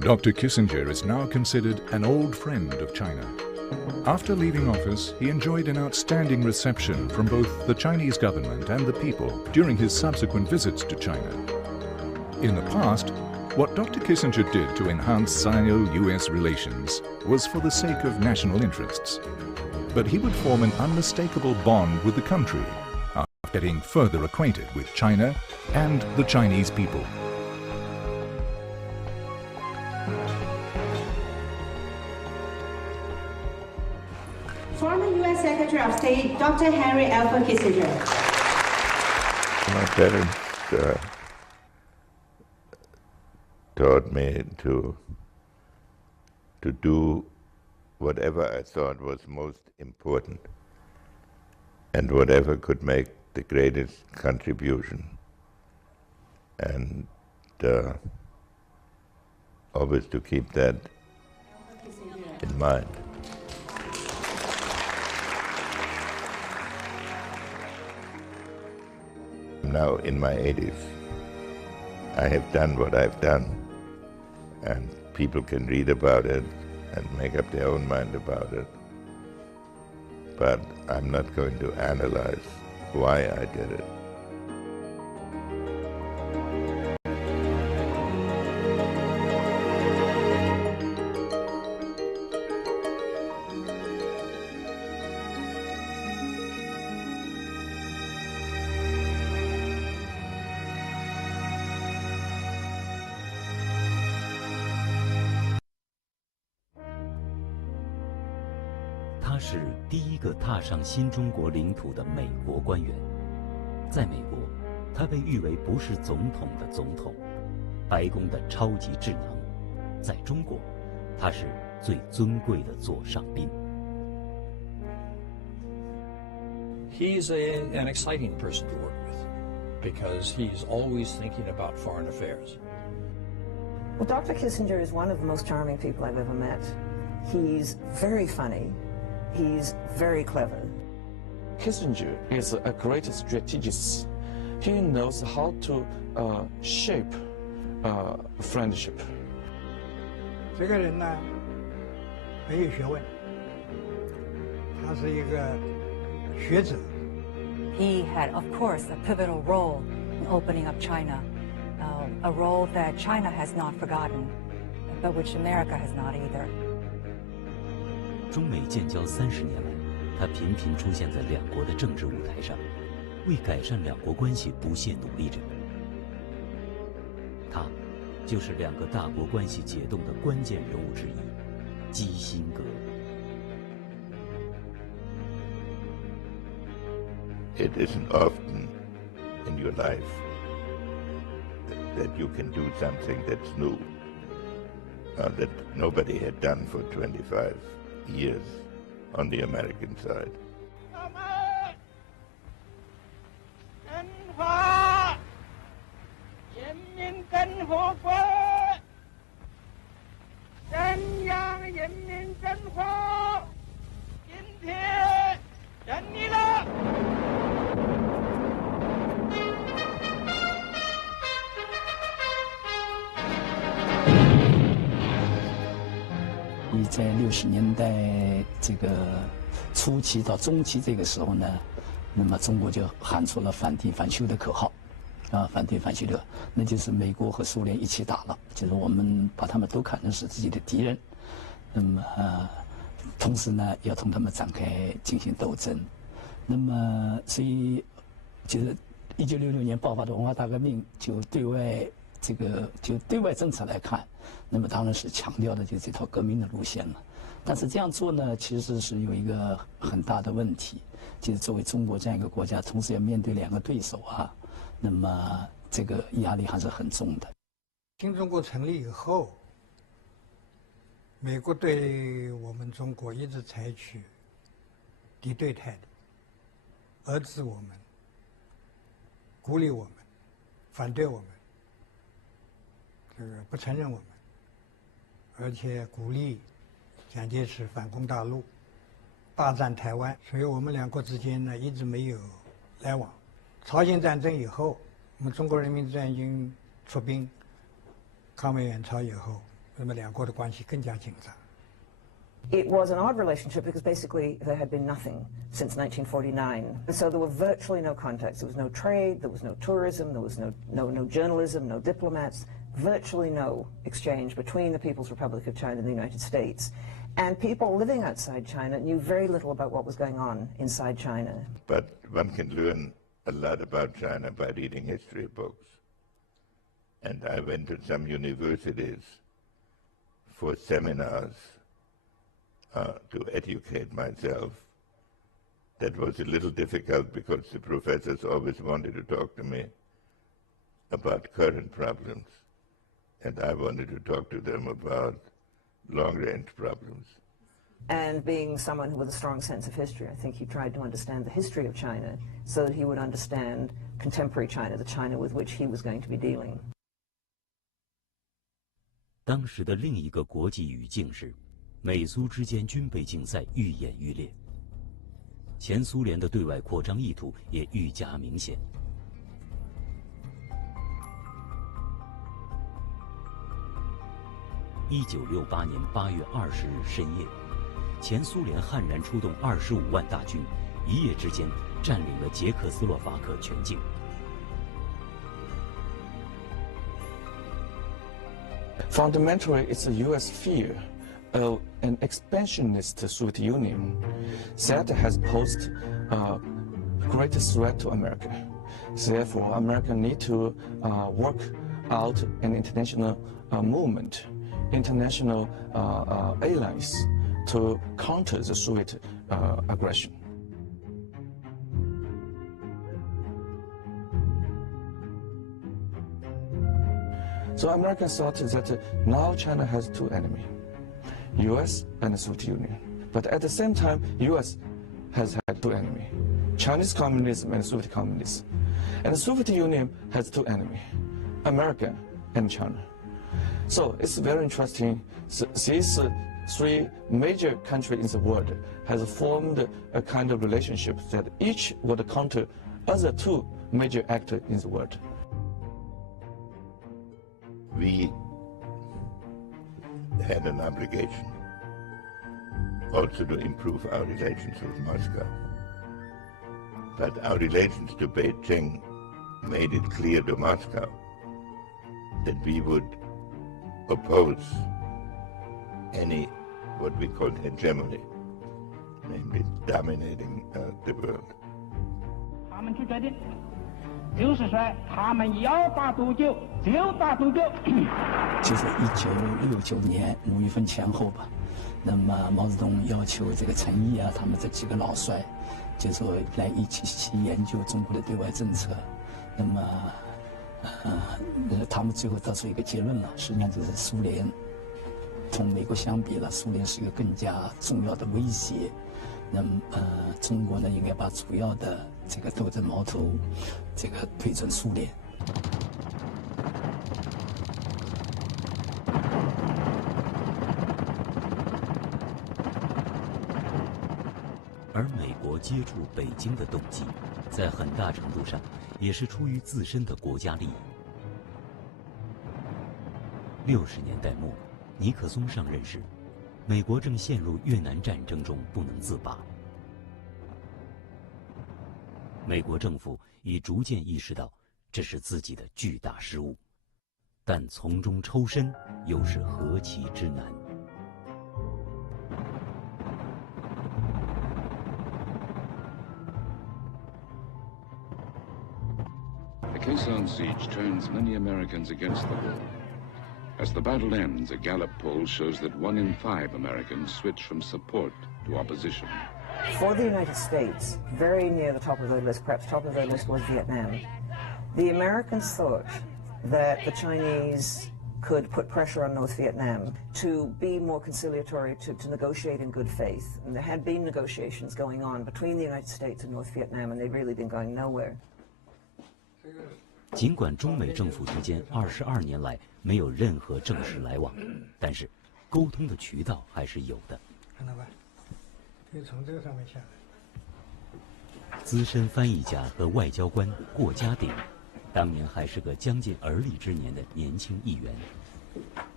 Dr. Kissinger is now considered an old friend of China. After leaving office, he enjoyed an outstanding reception from both the Chinese government and the people during his subsequent visits to China. In the past, what Dr. Kissinger did to enhance Sino-US relations was for the sake of national interests. But he would form an unmistakable bond with the country after getting further acquainted with China and the Chinese people. Former U.S. Secretary of State Dr. Henry Alfred Kissinger. My parents taught me to do whatever I thought was most important and whatever could make the greatest contribution, and always to keep that in mind. I'm now in my 80s. I have done what I've done, and people can read about it and make up their own mind about it. But I'm not going to analyze why I did it. 他是第一个踏上新中国领土的美国官员。在美国，他被誉为不是总统的总统，白宫的超级智囊。在中国，他是最尊贵的座上宾。He's an exciting person to work with because he's always thinking about foreign affairs. Well, Dr. Kissinger is one of the most charming people I've ever met. He's very funny. He's very clever. Kissinger is a great strategist. He knows how to shape friendship. 这个人呢，很有学问，他是一个学者。He had, of course, a pivotal role in opening up China, a role that China has not forgotten, but which America has not either. 中美建交30年来，他频频出现在两国的政治舞台上，为改善两国关系不懈努力着。他就是两个大国关系解冻的关键人物之一，基辛格。It isn't often in your life that you can do something that's new, that nobody had done for 25 years on the American side. 中华人民共和国中央人民政府今天胜利了。在60年代这个初期到中期这个时候呢，那么中国就喊出了反帝反修的口号，反帝反修的，那就是美国和苏联一起打了，就是我们把他们都看成是自己的敌人，那么同时呢要同他们展开进行斗争，那么所以就是1966年爆发的文化大革命，就对外政策来看，那么当然是强调的就是这套革命的路线了。但是这样做呢，其实是有一个很大的问题，就是作为中国这样一个国家，同时要面对两个对手啊，那么这个压力还是很重的。新中国成立以后，美国对我们中国一直采取敌对态度，遏制我们，孤立我们，反对我们，这个不承认我们，而且鼓励蒋介石反攻大陆，霸占台湾，所以我们两国之间呢一直没有来往。朝鲜战争以后，我们中国人民志愿军出兵抗美援朝以后，那么两国的关系更加紧张。 It was an odd relationship because basically there had been nothing since 1949. And so there were virtually no contacts. There was no trade, there was no tourism, there was no journalism, no diplomats, virtually no exchange between the People's Republic of China and the United States. And people living outside China knew very little about what was going on inside China. But one can learn a lot about China by reading history books. And I went to some universities for seminars to educate myself. That was a little difficult because the professors always wanted to talk to me about current problems, and I wanted to talk to them about long-range problems. And being someone with a strong sense of history, I think he tried to understand the history of China so that he would understand contemporary China, the China with which he was going to be dealing. 当时的另一个国际语境是，美苏之间军备竞赛愈演愈烈，前苏联的对外扩张意图也愈加明显。1968年8月20日深夜，前苏联悍然出动25万大军，一夜之间占领了捷克斯洛伐克全境。 Fundamentally, it's a U.S. fear of an expansionist Soviet Union that has posed a great threat to America. Therefore, America needs to work out an international movement, international alliance to counter the Soviet aggression. So Americans thought that now China has two enemies, U.S. and the Soviet Union. But at the same time, U.S. has had two enemies, Chinese communism and Soviet communism. And the Soviet Union has two enemies, America and China. So it's very interesting. These three major countries in the world has formed a kind of relationship that each would counter other two major actors in the world. We had an obligation also to improve our relations with Moscow. But our relations to Beijing made it clear to Moscow that we would oppose any what we called hegemony, namely dominating the world. 他们就决定，就是说他们要打独救就打独救。就是1969年5月份前后吧，那么毛泽东要求这个陈毅啊，他们这几个老帅，就说来一起研究中国的对外政策。那么，他们最后得出一个结论了，实际上就是苏联同美国相比了，苏联是一个更加重要的威胁。那么，中国呢，应该把主要的这个斗争矛头，这个推准苏联。而美国接触北京的动机，在很大程度上也是出于自身的国家利益。60年代末，尼克松上任时，美国正陷入越南战争中不能自拔。美国政府已逐渐意识到这是自己的巨大失误，但从中抽身又是何其之难。The Kherson siege turns many Americans against the war. As the battle ends, a Gallup poll shows that 1 in 5 Americans switch from support to opposition. For the United States, very near the top of their list, perhaps top of their list, was Vietnam. The Americans thought that the Chinese could put pressure on North Vietnam to be more conciliatory, to negotiate in good faith. And there had been negotiations going on between the United States and North Vietnam, and they'd really been going nowhere. 尽管中美政府之间22年来没有任何正式来往，但是沟通的渠道还是有的。看到吧？可以从这个上面下来。资深翻译家和外交官过家鼎，当年还是个将近而立之年的年轻议员。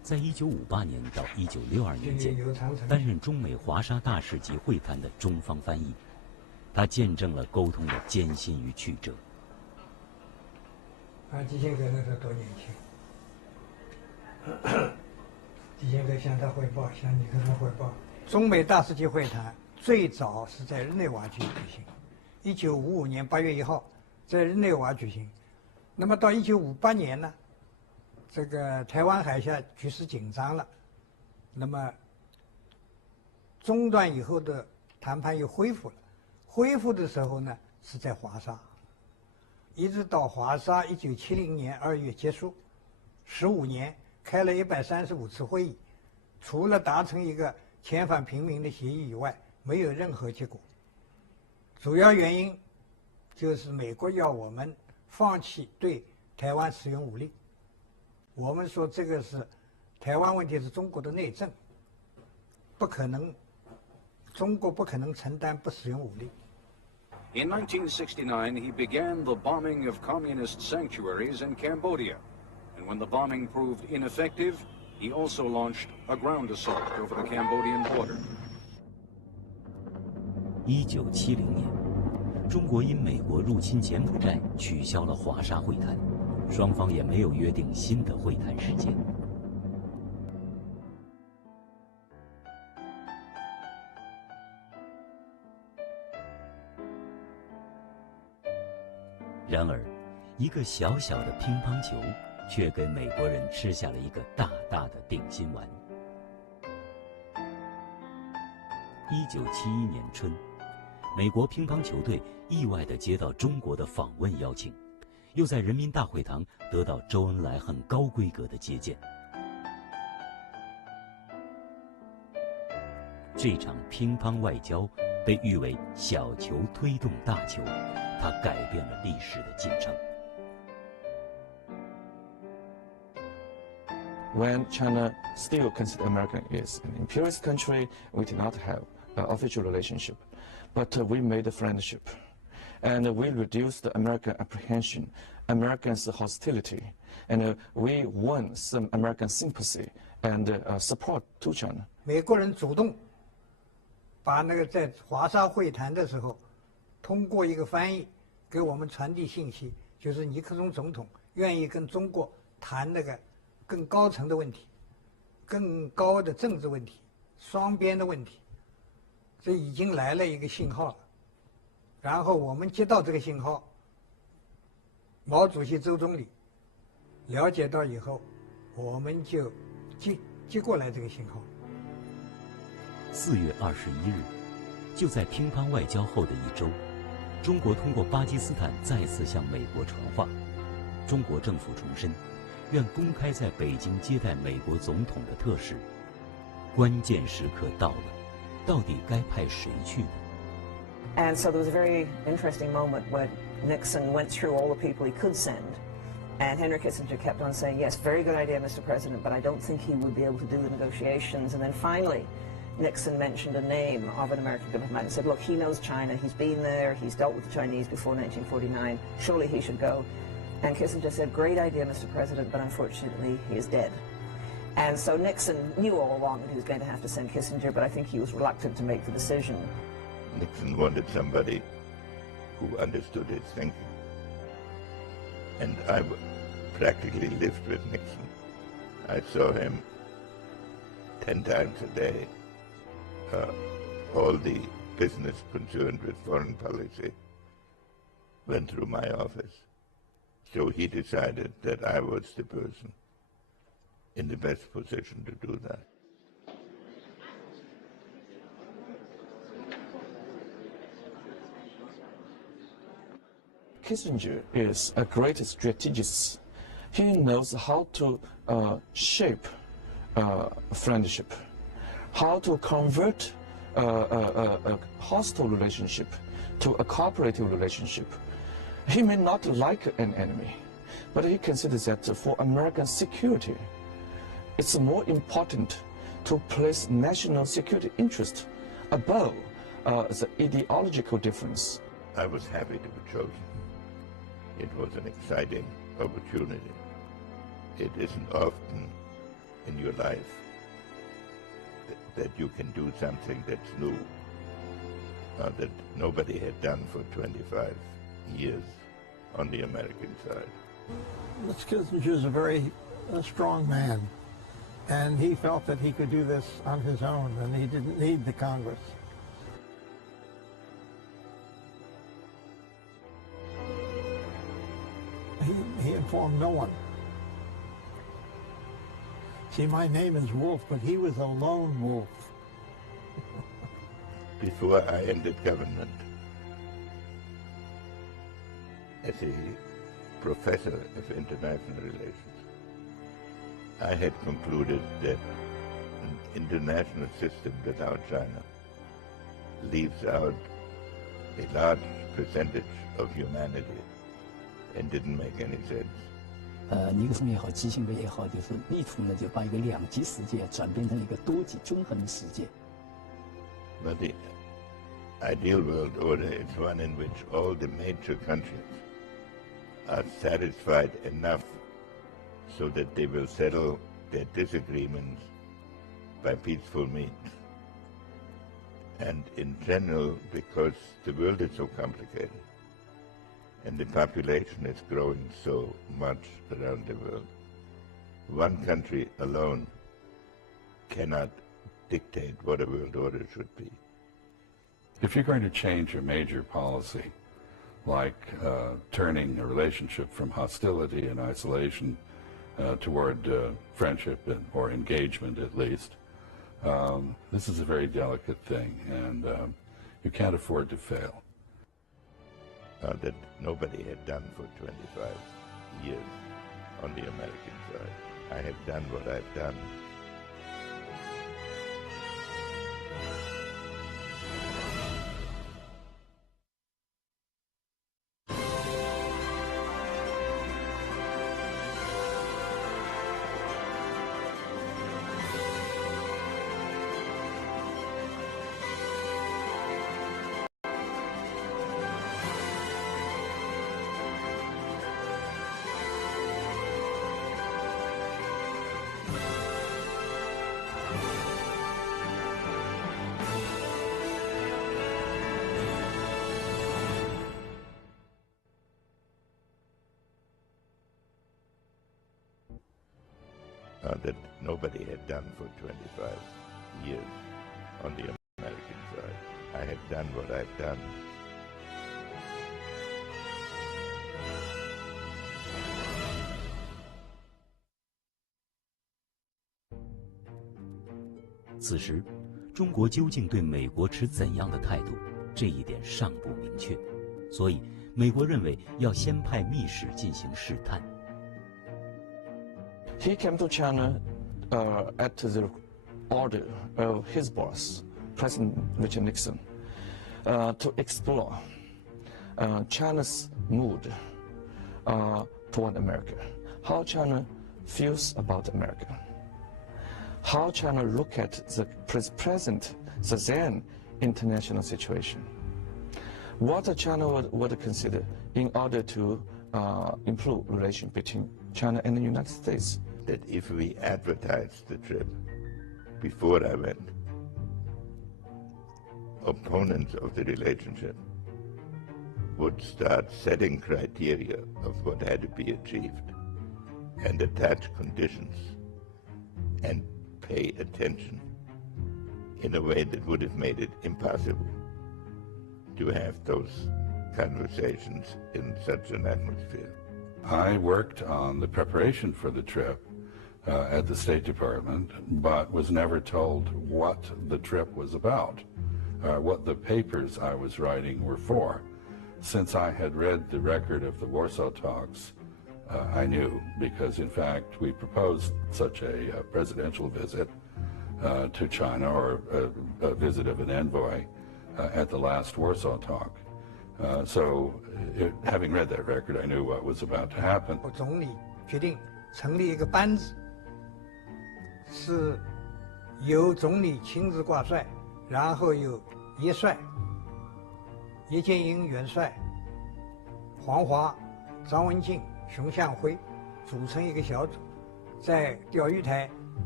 在1958年到1962年间，担任中美华沙大使级会谈的中方翻译，他见证了沟通的艰辛与曲折。基辛格那时候多年轻，基辛格向他汇报，向尼克松汇报。中美大使级会谈最早是在日内瓦举行，1955年8月1号在日内瓦举行。那么到1958年呢，这个台湾海峡局势紧张了，那么中断以后的谈判又恢复了。恢复的时候呢，是在华沙，一直到华沙1970年2月结束，15年开了135次会议，除了达成一个遣返平民的协议以外，没有任何结果。主要原因就是美国要我们放弃对台湾使用武力。我们说这个是台湾问题是中国的内政，不可能，中国不可能承担不使用武力。In 1969, he began the bombing of communist sanctuaries in Cambodia. And when the bombing proved ineffective, he also launched a ground assault over the Cambodian border. 1970年，中国因美国入侵柬埔寨取消了华沙会谈，双方也没有约定新的会谈时间。然而，一个小小的乒乓球却给美国人吃下了一个大大的定心丸。1971年春，美国乒乓球队意外地接到中国的访问邀请，又在人民大会堂得到周恩来很高规格的接见。这场乒乓外交被誉为小球推动大球，它改变了历史的进程。When China still considered America is an imperialist country, we did not have an official relationship, but we made a friendship, and we reduced American apprehension, Americans' hostility, and we won some American sympathy and support to China. 美国人主动把那个在华沙会谈的时候，通过一个翻译给我们传递信息，就是尼克松总统愿意跟中国谈那个更高层的问题，更高的政治问题，双边的问题，这已经来了一个信号了。然后我们接到这个信号，毛主席、周总理了解到以后，我们就接过来这个信号。4月21日，就在乒乓外交后的一周，中国通过巴基斯坦再次向美国传话，中国政府重申愿公开在北京接待美国总统的特使。关键时刻到了，到底该派谁去呢？ And so there was a very interesting moment when Nixon went through all the people he could send. And Henry Kissinger kept on saying, yes, very good idea, Mr. President, but I don't think he would be able to do the negotiations. And then finally, Nixon mentioned a name of an American diplomat and said, look, he knows China, he's been there, he's dealt with the Chinese before 1949, surely he should go. And Kissinger said, great idea, Mr. President, but unfortunately he is dead. And so Nixon knew all along that he was going to have to send Kissinger, but I think he was reluctant to make the decision. Nixon wanted somebody who understood his thinking. And I practically lived with Nixon. I saw him 10 times a day. All the business concerned with foreign policy went through my office. So he decided that I was the person in the best position to do that. Kissinger is a great strategist. He knows how to shape friendship, how to convert a hostile relationship to a cooperative relationship. He may not like an enemy, but he considers that for American security, it's more important to place national security interest above the ideological difference. I was happy to be chosen. It was an exciting opportunity. It isn't often in your life, that you can do something that's new, that nobody had done for 25 years on the American side. Mr. Kissinger is a very strong man, and he felt that he could do this on his own, and he didn't need the Congress. He informed no one. See, my name is Wolf, but he was a lone wolf. Before I entered government, as a professor of international relations, I had concluded that an international system without China leaves out a large percentage of humanity and didn't make any sense. 尼克松也好，基辛格也好，就是力图呢，就把一个两极世界转变成一个多极均衡的世界。But the ideal world order is one in which all the major countries are satisfied enough so that they will settle their disagreements by peaceful means. And in general, because the world is so complicated, and the population is growing so much around the world, one country alone cannot dictate what a world order should be. If you're going to change a major policy, like turning a relationship from hostility and isolation toward friendship or engagement at least, this is a very delicate thing, and you can't afford to fail. That nobody had done for 25 years on the American side. I have done what I've done. 'That nobody had done for 25 years on the American side. I have done what I've done. 此时，中国究竟对美国持怎样的态度，这一点尚不明确，所以美国认为要先派密使进行试探。 He came to China at the order of his boss, President Richard Nixon, to explore China's mood toward America, how China feels about America, how China look at the present, the then international situation, what China would consider in order to improve relations between China and the United States. That if we advertised the trip before I went, opponents of the relationship would start setting criteria of what had to be achieved and attach conditions and pay attention in a way that would have made it impossible to have those conversations in such an atmosphere. I worked on the preparation for the trip at the State Department, but was never told what the trip was about, what the papers I was writing were for. Since I had read the record of the Warsaw talks, I knew, because in fact we proposed such a presidential visit to China, or a visit of an envoy at the last Warsaw talk. Having read that record, I knew what was about to happen. 总理决定成立一个班子，是由总理亲自挂帅，然后有叶帅、叶剑英元帅、黄华、张文静、熊向晖组成一个小组，在钓鱼台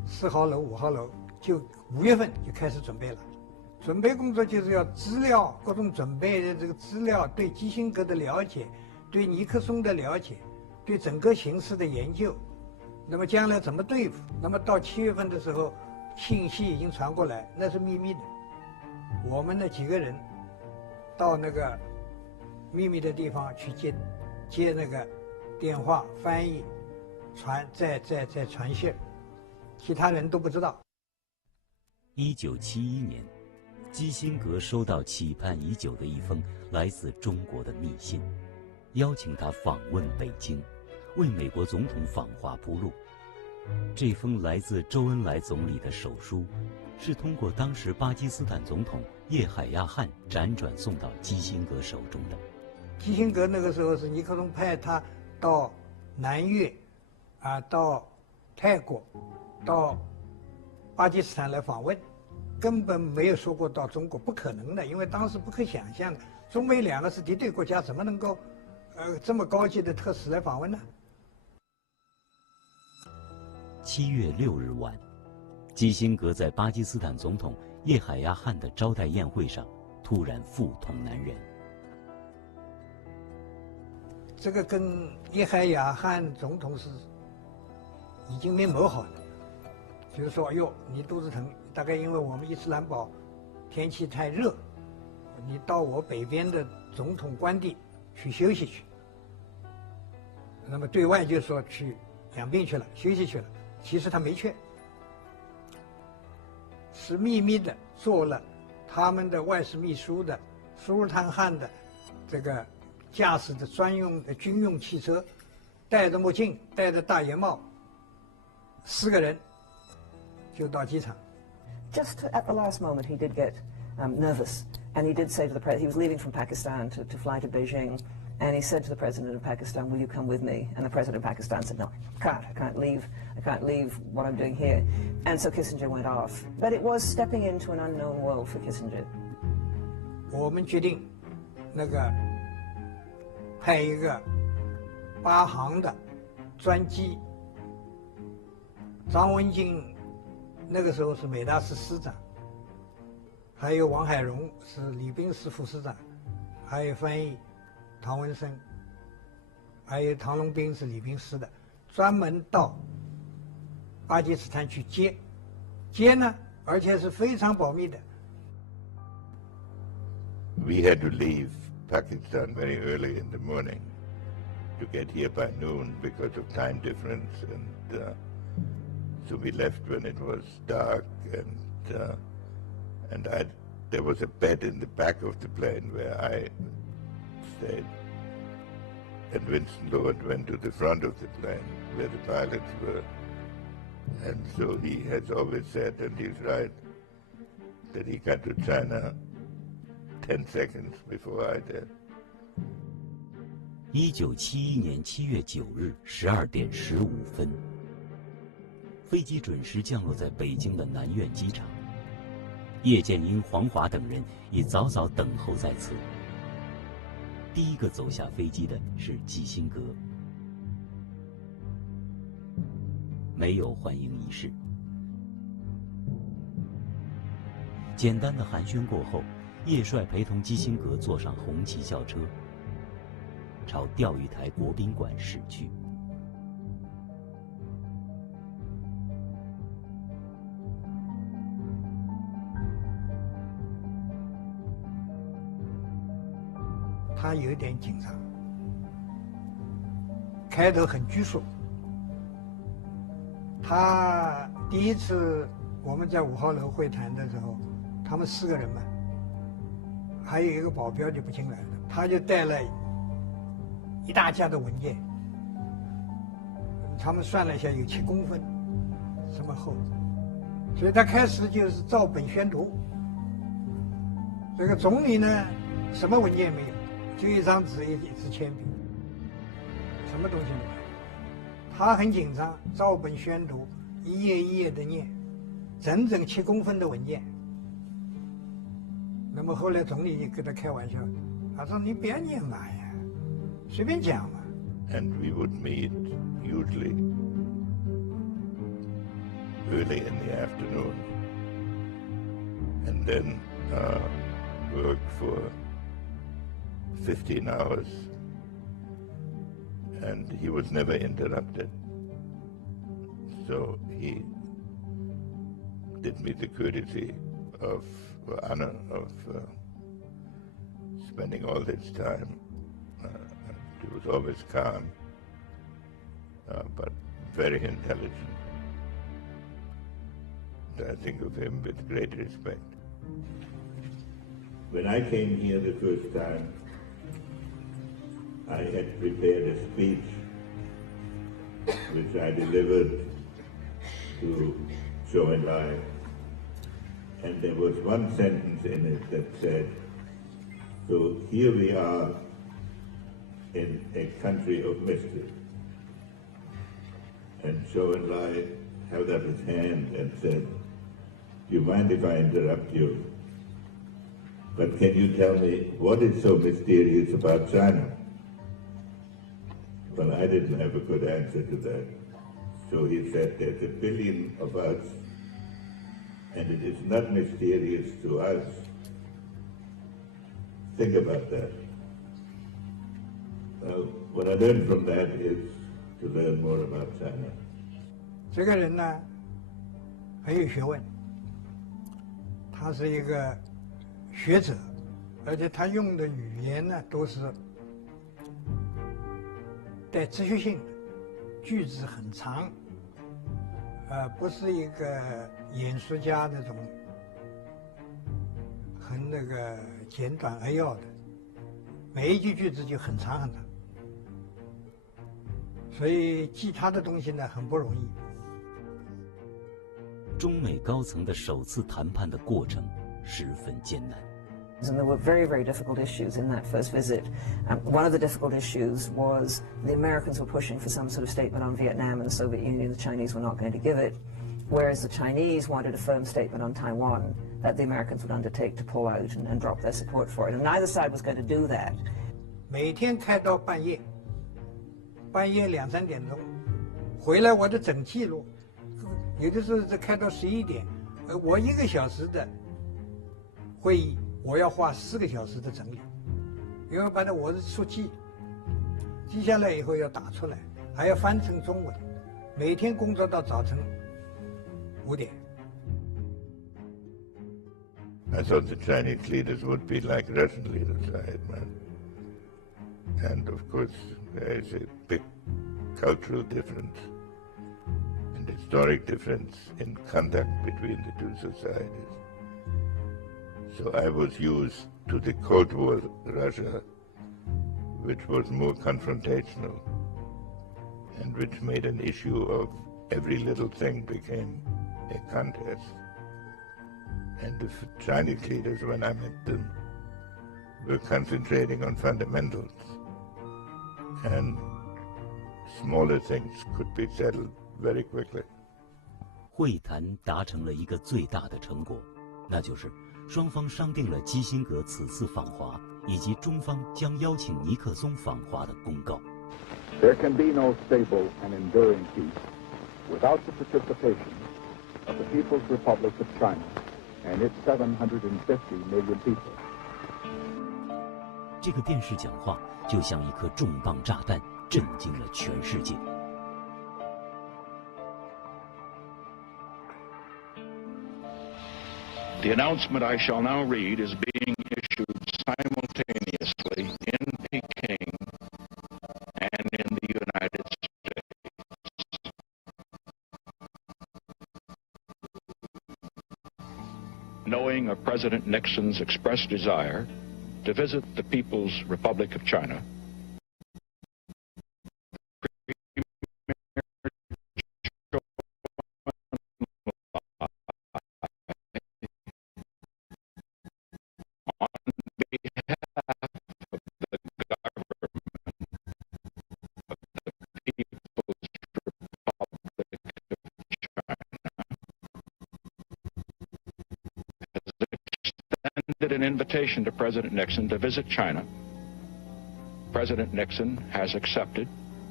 4号楼、5号楼，就5月份就开始准备了。准备工作就是要资料，各种准备的这个资料，对基辛格的了解，对尼克松的了解，对整个形势的研究。那么将来怎么对付？那么到7月份的时候，信息已经传过来，那是秘密的。我们的几个人到那个秘密的地方去接那个电话，翻译，再传信，其他人都不知道。1971年，基辛格收到期盼已久的一封来自中国的密信，邀请他访问北京，为美国总统访华铺路。这封来自周恩来总理的手书，是通过当时巴基斯坦总统叶海亚汗辗转送到基辛格手中的。基辛格那个时候是尼克松派他到南越，到泰国，到巴基斯坦来访问，根本没有说过到中国，不可能的，因为当时不可想象的，中美两个是敌对国家，怎么能够这么高级的特使来访问呢？7月6日晚，基辛格在巴基斯坦总统叶海亚汗的招待宴会上突然腹痛难忍。这个跟叶海亚汗总统是已经没谋好的，就是说，哟，你肚子疼，大概因为我们伊斯兰堡天气太热，你到我北边的总统官邸去休息去。那么对外就说去养病去了，休息去了。其实他没去，是秘密的做了他们的外事秘书的苏尔坦汗的这个驾驶的专用的军用汽车，戴着墨镜，戴着大檐帽，4个人就到机场。Just at the last moment, he did get nervous, and he did say to the president, he was leaving from Pakistan to fly to Beijing. And he said to the president of Pakistan, "Will you come with me?" And the president of Pakistan said, "No, I can't leave what I'm doing here." And so Kissinger went off. But it was stepping into an unknown world for Kissinger. 我们决定，那个派一个8航的专机，张文静那个时候是美大师师长，还有王海荣是礼宾司副司长，还有翻译唐文生，还有唐龙斌是礼宾司的，专门到巴基斯坦去接呢，而且是非常保密的。We had to leave Pakistan very early in the morning to get here by noon because of time difference, and so we left when it was dark, and there was a bed in the back of the plane where I stayed. And Winston Lord went to the front of the plane where the pilots were. And so he has always said, and he's right, that he got to China 10 seconds before I did. 1971年7月9日12点15分，飞机准时降落在北京的南苑机场。叶剑英、黄华等人已早早等候在此。第一个走下飞机的是基辛格，没有欢迎仪式。简单的寒暄过后，叶帅陪同基辛格坐上红旗轿车，朝钓鱼台国宾馆驶去。他有点紧张，开头很拘束。他第一次我们在5号楼会谈的时候，他们4个人嘛，还有一个保镖就不进来了，他就带了一大架的文件，他们算了一下有7公分，这么厚，所以他开始就是照本宣读。这个总理呢，什么文件没有？就一张纸，一支铅笔，什么东西没有。他很紧张，照本宣读，一页一页的念，整整7公分的文件。那么后来总理就跟他开玩笑，他说：“你不要念嘛呀，随便讲嘛。” And we would meet usually early in the afternoon, and then work for 15 hours, and he was never interrupted. So he did me the courtesy of, or honor of spending all this time. He was always calm, but very intelligent. I think of him with great respect. When I came here the first time, I had prepared a speech which I delivered to Zhou Enlai, and there was one sentence in it that said, so here we are in a country of mystery. And Zhou Enlai held up his hand and said, do you mind if I interrupt you? But can you tell me what is so mysterious about China? Well, I didn't have a good answer to that. So he said, there's 1 billion of us, and it is not mysterious to us. Think about that. What I learned from that is to learn more about China. 这个人呢，很有学问，他是一个学者，而且他用的语言呢都是带哲学性的，句子很长，不是一个演说家那种很那个简短扼要的，每一句句子就很长很长，所以记他的东西呢很不容易。中美高层的首次谈判的过程十分艰难。And there were very, very difficult issues in that first visit. One of the difficult issues was the Americans were pushing for some sort of statement on Vietnam and the Soviet Union. The Chinese were not going to give it, whereas the Chinese wanted a firm statement on Taiwan that the Americans would undertake to pull out and drop their support for it. And neither side was going to do that. 每天开到半夜2、3点钟，回来我就整记录，有的时候开到11点，我1个小时的会议。我要花4个小时的整理，因为把它我是速记，记下来以后要打出来，还要翻成中文，每天工作到早晨5点。I thought the Chinese leaders would be like Russian leaders, I admit. And of course, there is a big cultural difference and historic difference in conduct between the two societies. So I was used to the Cold War Russia, which was more confrontational and which made an issue of every little thing became a contest. And the Chinese leaders, when I met them, were concentrating on fundamentals, and smaller things could be settled very quickly. 会谈达成了一个最大的成果，那就是双方商定了基辛格此次访华，以及中方将邀请尼克松访华的公告。There can be no stable and enduring peace without the participation of the People's Republic of China and its 750 million people. 这个电视讲话就像一颗重磅炸弹，震惊了全世界。The announcement I shall now read is being issued simultaneously in Peking and in the United States. Knowing of President Nixon's expressed desire to visit the People's Republic of China, an invitation to President Nixon to visit China. President Nixon has accepted,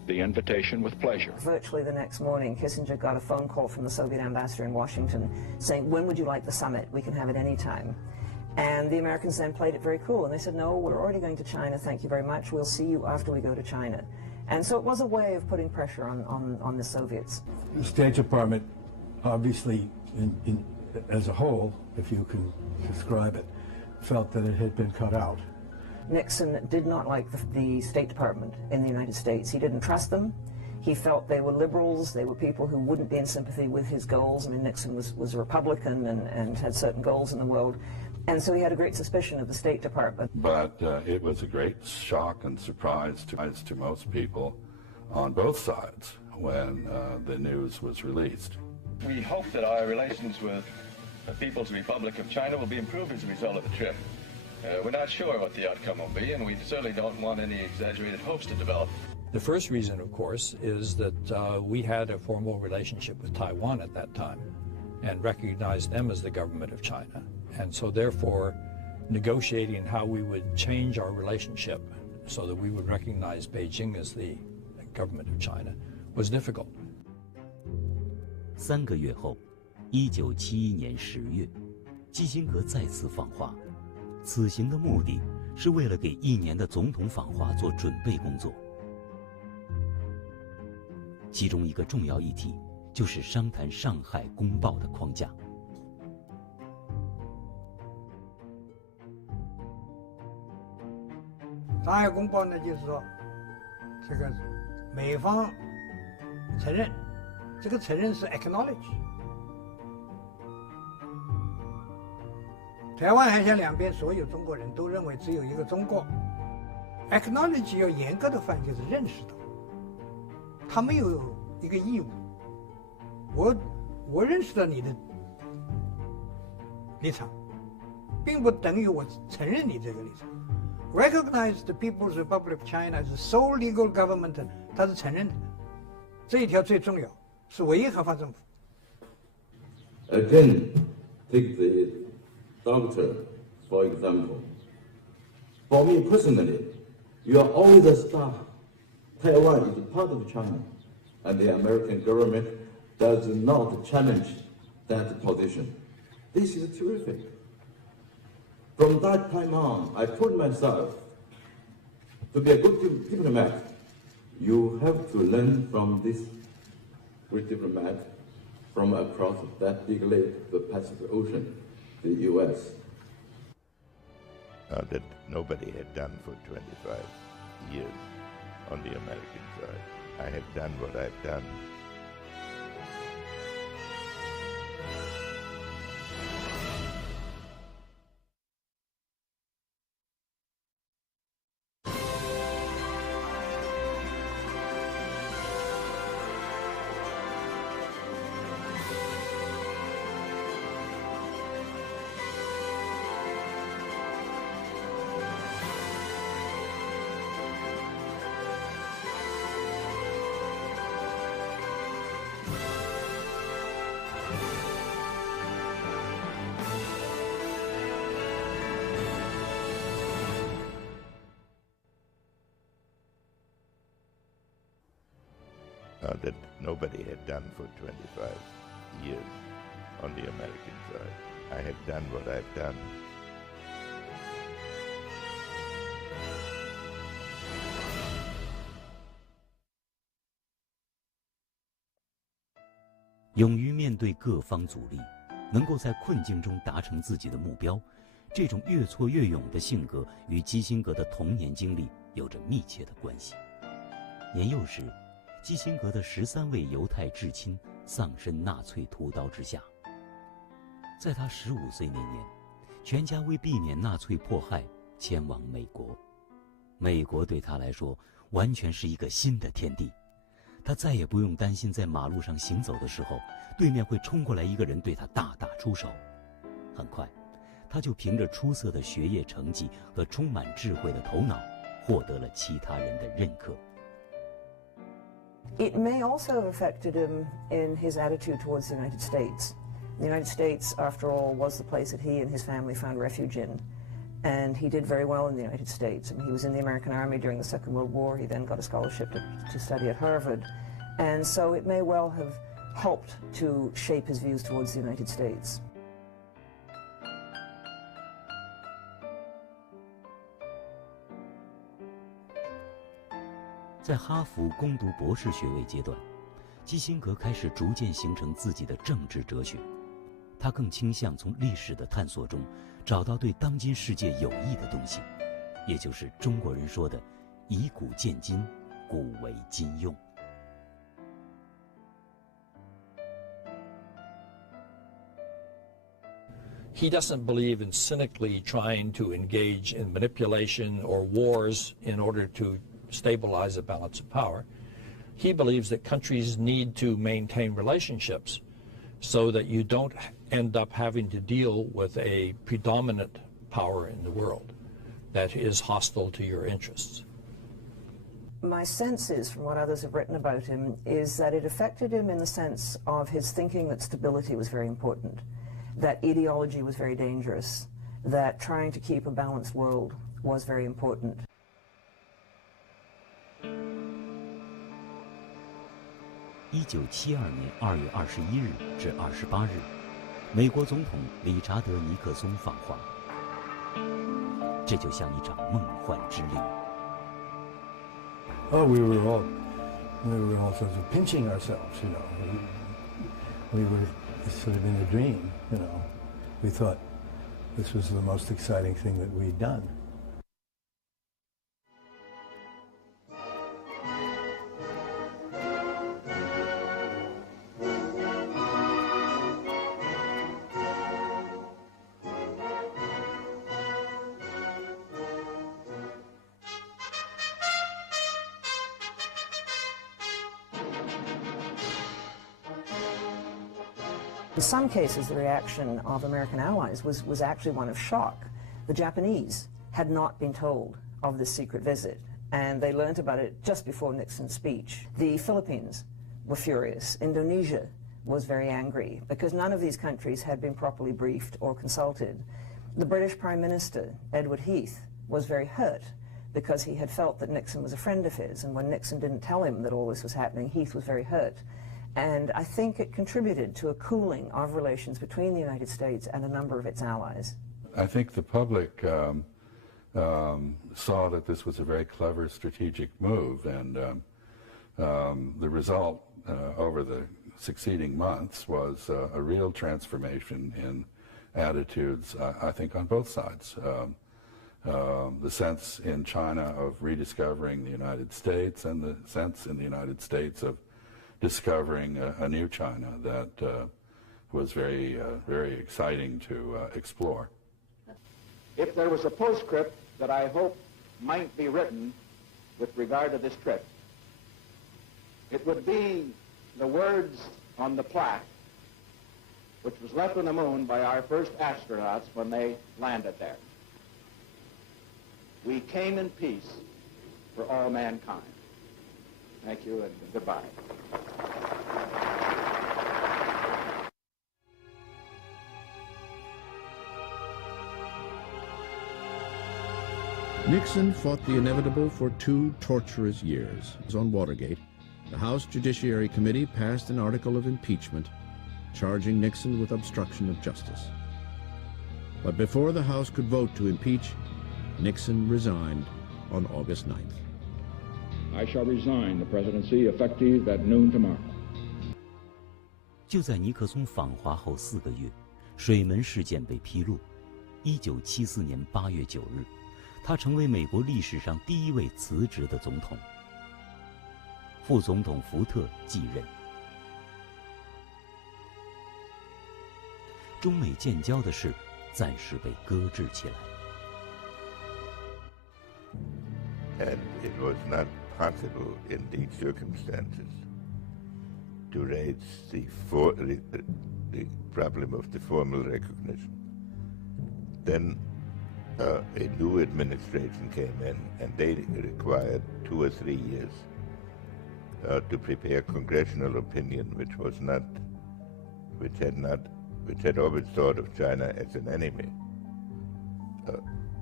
the invitation with pleasure. Virtually the next morning, Kissinger got a phone call from the Soviet ambassador in Washington saying, when would you like the summit? We can have it any time. And the Americans then played it very cool, and they said, no, we're already going to China, thank you very much, we'll see you after we go to China. And so it was a way of putting pressure on the Soviets. The State Department, obviously, as a whole, if you can describe it, felt that it had been cut out. Nixon did not like the State Department in the United States. He didn't trust them. He felt they were liberals. They were people who wouldn't be in sympathy with his goals. I mean, Nixon was a Republican and had certain goals in the world. And so he had a great suspicion of the State Department. But it was a great shock and surprise to most people on both sides when the news was released. We hope that our relations with the People's Republic of China will be improved as a result of the trip. We're not sure what the outcome will be, and we certainly don't want any exaggerated hopes to develop. The first reason, of course, is that we had a formal relationship with Taiwan at that time and recognized them as the government of China. And so therefore, negotiating how we would change our relationship so that we would recognize Beijing as the government of China was difficult. 3个月后，1971年10月，基辛格再次访华。此行的目的是为了给1年的总统访华做准备工作。其中一个重要议题就是商谈《上海公报》的框架。上海公报呢，就是说，这个美方承认，这个承认是 acknowledge。台湾海峡两边所有中国人都认为只有一个中国 ，acknowledge 要严格的翻译就是认识到，他没有一个义务。我认识到你的立场，并不等于我承认你这个立场。Recognize the People's Republic of China as the sole legal government， 它是承认的，这一条最重要，是唯一合法政府。Again, take the doctor, for example. For me personally, you are always a star. Taiwan is part of China, and the American government does not challenge that position. This is terrific. From that time on, I told myself, to be a good diplomat, you have to learn from this great diplomat from across that big lake, the Pacific Ocean, the U.S. That nobody had done for 25 years on the American side. I have done what I've done. That nobody had done for 25 years on the American side. I have done what I've done. 勇于面对各方阻力，能够在困境中达成自己的目标，这种越挫越勇的性格与基辛格的童年经历有着密切的关系。年幼时，基辛格的13位犹太至亲丧身纳粹屠刀之下。在他15岁那年，全家为避免纳粹迫害，迁往美国。美国对他来说完全是一个新的天地，他再也不用担心在马路上行走的时候，对面会冲过来一个人对他大打出手。很快，他就凭着出色的学业成绩和充满智慧的头脑，获得了其他人的认可。It may also have affected him in his attitude towards the United States. The United States, after all, was the place that he and his family found refuge in. And he did very well in the United States. I mean, he was in the American Army during the Second World War. He then got a scholarship to study at Harvard. And so it may well have helped to shape his views towards the United States. 在哈佛攻读博士学位阶段，基辛格开始逐渐形成自己的政治哲学。他更倾向从历史的探索中找到对当今世界有益的东西，也就是中国人说的“以古鉴今，古为今用”。He doesn't believe in cynically trying to engage in manipulation or wars in order to stabilize a balance of power. He believes that countries need to maintain relationships so that you don't end up having to deal with a predominant power in the world that is hostile to your interests. My sense is, from what others have written about him, is that it affected him in the sense of his thinking that stability was very important, that ideology was very dangerous, that trying to keep a balanced world was very important. 1972年2月21日至28日，美国总统理查德·尼克松访华，这就像一场梦幻之旅。Oh, we were all sort of pinching ourselves, you know. We were sort of in a dream, you know. We thought this was the most exciting thing that we'd done. In some cases, the reaction of American allies was actually one of shock. The Japanese had not been told of this secret visit, and they learned about it just before Nixon's speech. The Philippines were furious. Indonesia was very angry because none of these countries had been properly briefed or consulted. The British Prime Minister, Edward Heath, was very hurt because he had felt that Nixon was a friend of his, and when Nixon didn't tell him that all this was happening, Heath was very hurt. And I think it contributed to a cooling of relations between the United States and a number of its allies. I think the public saw that this was a very clever strategic move, and the result over the succeeding months was a real transformation in attitudes, I think, on both sides. The sense in China of rediscovering the United States, and the sense in the United States of discovering a new China that was very exciting to explore. If there was a postscript that I hope might be written with regard to this trip, it would be the words on the plaque which was left on the moon by our first astronauts when they landed there. We came in peace for all mankind. Thank you and goodbye. Nixon fought the inevitable for 2 torturous years. On Watergate, the House Judiciary Committee passed an article of impeachment charging Nixon with obstruction of justice. But before the House could vote to impeach, Nixon resigned on August 9th. I shall resign the presidency effective at noon tomorrow. 就在尼克松访华后4个月，水门事件被披露。1974年8月9日，他成为美国历史上第1位辞职的总统。副总统福特继任。中美建交的事暂时被搁置起来。And it was not possible in these circumstances to raise the problem of the formal recognition. Then a new administration came in, and they required 2 or 3 years to prepare congressional opinion, which had always thought of China as an enemy.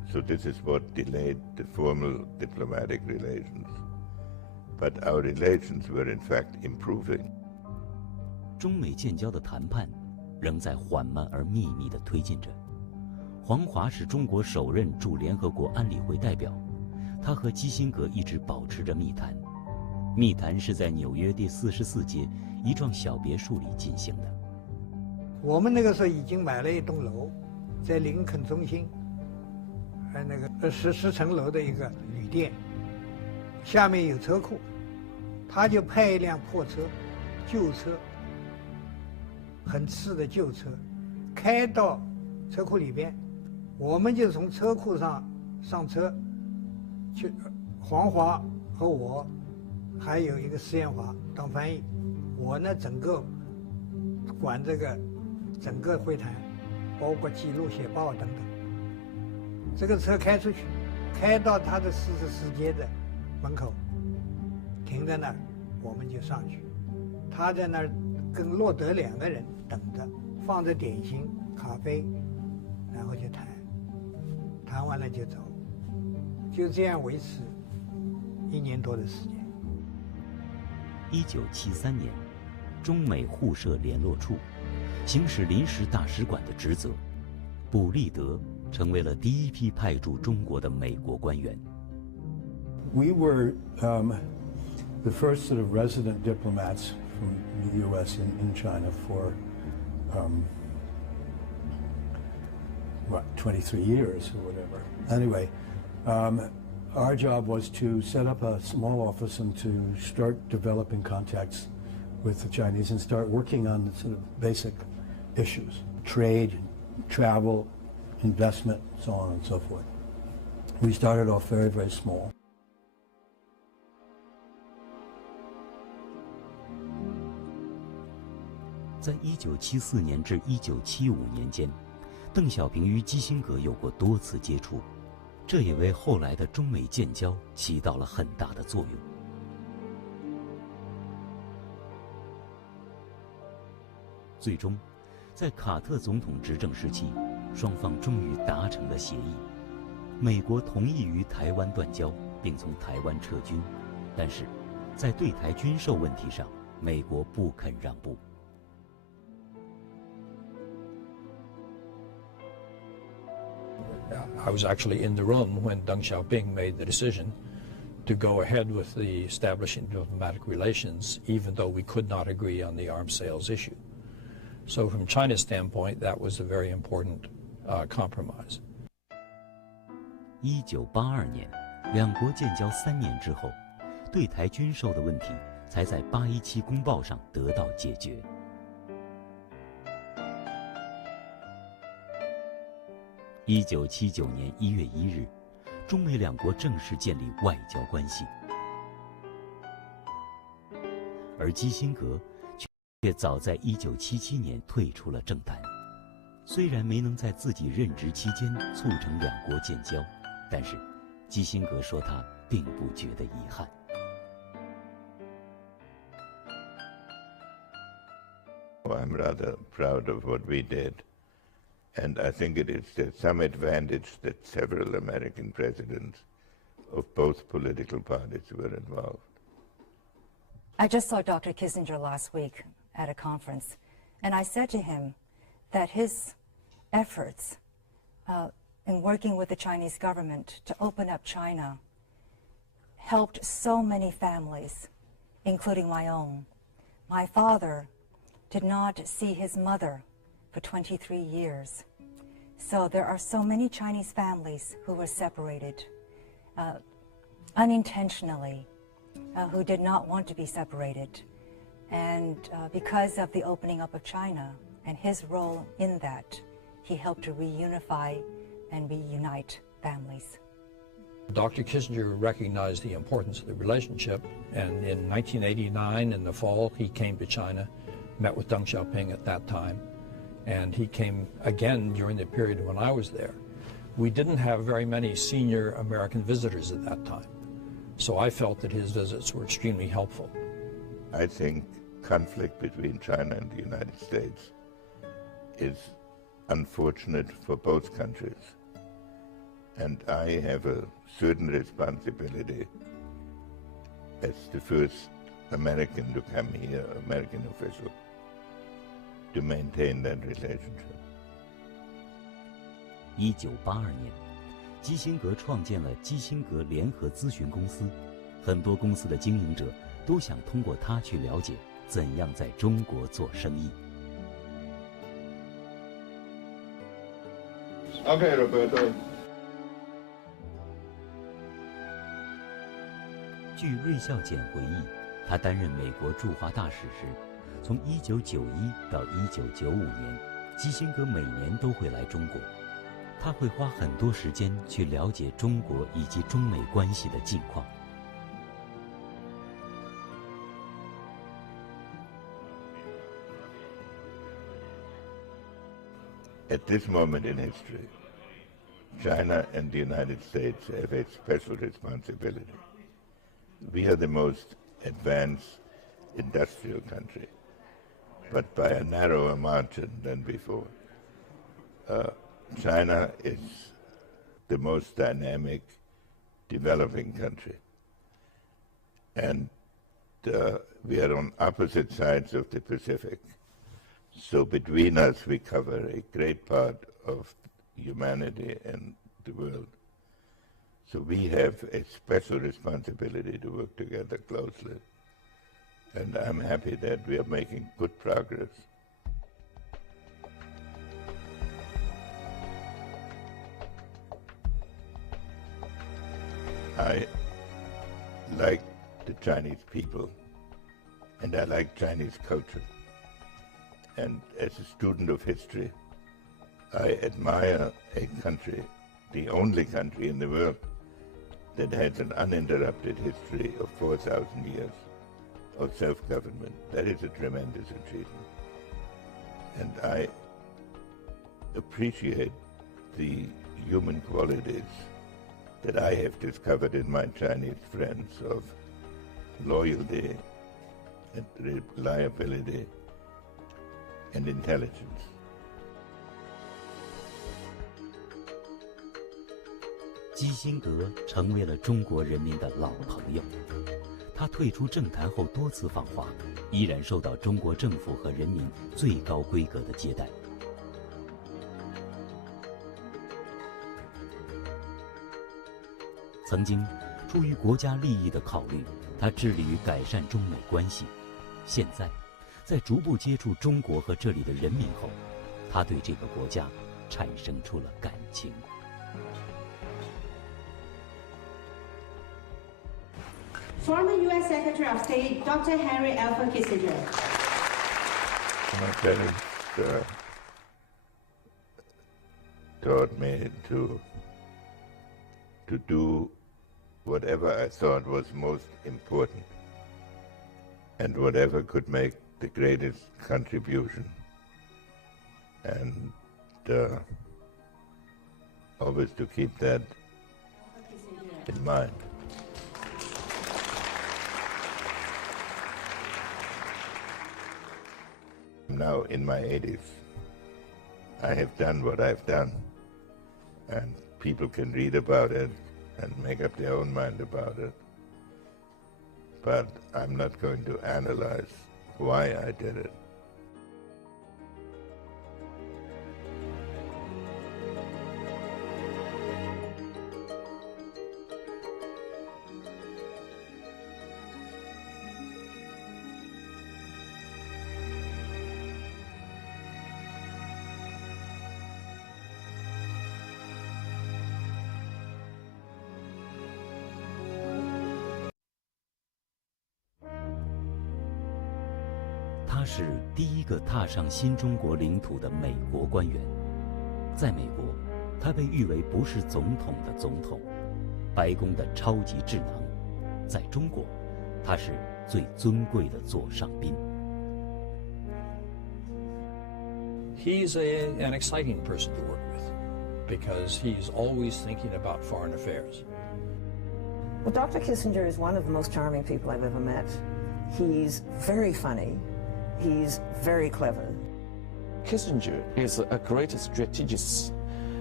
So this is what delayed the formal diplomatic relations. But our relations were in fact improving. 中美建交的谈判仍在缓慢而秘密地推进着。黄华是中国首任驻联合国安理会代表，他和基辛格一直保持着密谈。密谈是在纽约第44街一幢小别墅里进行的。我们那个时候已经买了一栋楼，在林肯中心，那个10层楼的一个旅店，下面有车库，他就派一辆破车，旧车，很次的旧车，开到车库里边，我们就从车库上上车，去黄华和我，还有一个施艳华当翻译，我呢整个管这个整个会谈，包括记录、写报等等。这个车开出去，开到他的44街的门口，停在那儿，我们就上去。他在那儿跟洛德2个人等着，放着点心、咖啡，然后就谈，谈完了就走，就这样维持1年多的时间。1973年，中美互设联络处，行使临时大使馆的职责。卜立德成为了第一批派驻中国的美国官员。We were the first sort of resident diplomats from the U.S. in China for 23 years or whatever. Anyway, our job was to set up a small office and to start developing contacts with the Chinese and start working on the sort of basic issues, trade, travel, investment, so on and so forth. We started off very, very small. 在1974年至1975年间，邓小平与基辛格有过多次接触，这也为后来的中美建交起到了很大的作用。最终，在卡特总统执政时期，双方终于达成了协议，美国同意与台湾断交，并从台湾撤军，但是，在对台军售问题上，美国不肯让步。I was actually in the room when Deng Xiaoping made the decision to go ahead with the establishing diplomatic relations, even though we could not agree on the arms sales issue. So from China's standpoint, that was a very important compromise. 1982年，两国建交3年之后，对台军售的问题才在817公报上得到解决。1979年1月1日，中美两国正式建立外交关系，而基辛格却早在1977年退出了政坛。虽然没能在自己任职期间促成两国建交，但是基辛格说他并不觉得遗憾。I'm rather proud of what we did. And I think it is some advantage that several American presidents of both political parties were involved. I just saw Dr. Kissinger last week at a conference, and I said to him that his efforts in working with the Chinese government to open up China helped so many families, including my own. My father did not see his mother for 23 years. So there are so many Chinese families who were separated unintentionally, who did not want to be separated. And because of the opening up of China and his role in that, he helped to reunify and reunite families. Dr. Kissinger recognized the importance of the relationship, and in 1989, in the fall, he came to China, met with Deng Xiaoping at that time, and he came again during the period when I was there. We didn't have very many senior American visitors at that time, so I felt that his visits were extremely helpful. I think conflict between China and the United States is unfortunate for both countries. And I have a certain responsibility as the first American to come here, American official, to maintain that relationship. 1982年，基辛格创建了基辛格联合咨询公司，很多公司的经营者都想通过他去了解怎样在中国做生意。Okay, Roberto. 据芮孝俭回忆，他担任美国驻华大使时，从1991到1995年，基辛格每年都会来中国。他会花很多时间去了解中国以及中美关系的近况。At this moment in history, China and the United States have a special responsibility. We are the most advanced industrial country, but by a narrower margin than before. China is the most dynamic developing country, and we are on opposite sides of the Pacific. So between us we cover a great part of humanity and the world. So we have a special responsibility to work together closely, and I'm happy that we are making good progress. I like the Chinese people, and I like Chinese culture. And as a student of history, I admire a country, the only country in the world that has an uninterrupted history of 4,000 years of self-government. That is a tremendous achievement. And I appreciate the human qualities that I have discovered in my Chinese friends of loyalty and reliability and intelligence. 基辛格成为了中国人民的老朋友。他退出政坛后多次访华，依然受到中国政府和人民最高规格的接待。曾经，出于国家利益的考虑，他致力于改善中美关系。现在，在逐步接触中国和这里的人民后，他对这个国家产生出了感情。Former U.S. Secretary of State Dr. Henry Alpha Kissinger. My parents taught me to do whatever I thought was most important and whatever could make the greatest contribution, and always to keep that in mind. I'm now in my 80s. I have done what I've done, and people can read about it and make up their own mind about it. But I'm not going to analyze why I did it.他是第一个踏上新中国领土的美国官员。在美国，他被誉为不是总统的总统，白宫的超级智囊。在中国，他是最尊贵的座上宾。He's an exciting person to work with because he's always thinking about foreign affairs. Well, Dr. Kissinger is one of the most charming people I've ever met. He's very funny. He's very clever. Kissinger is a great strategist,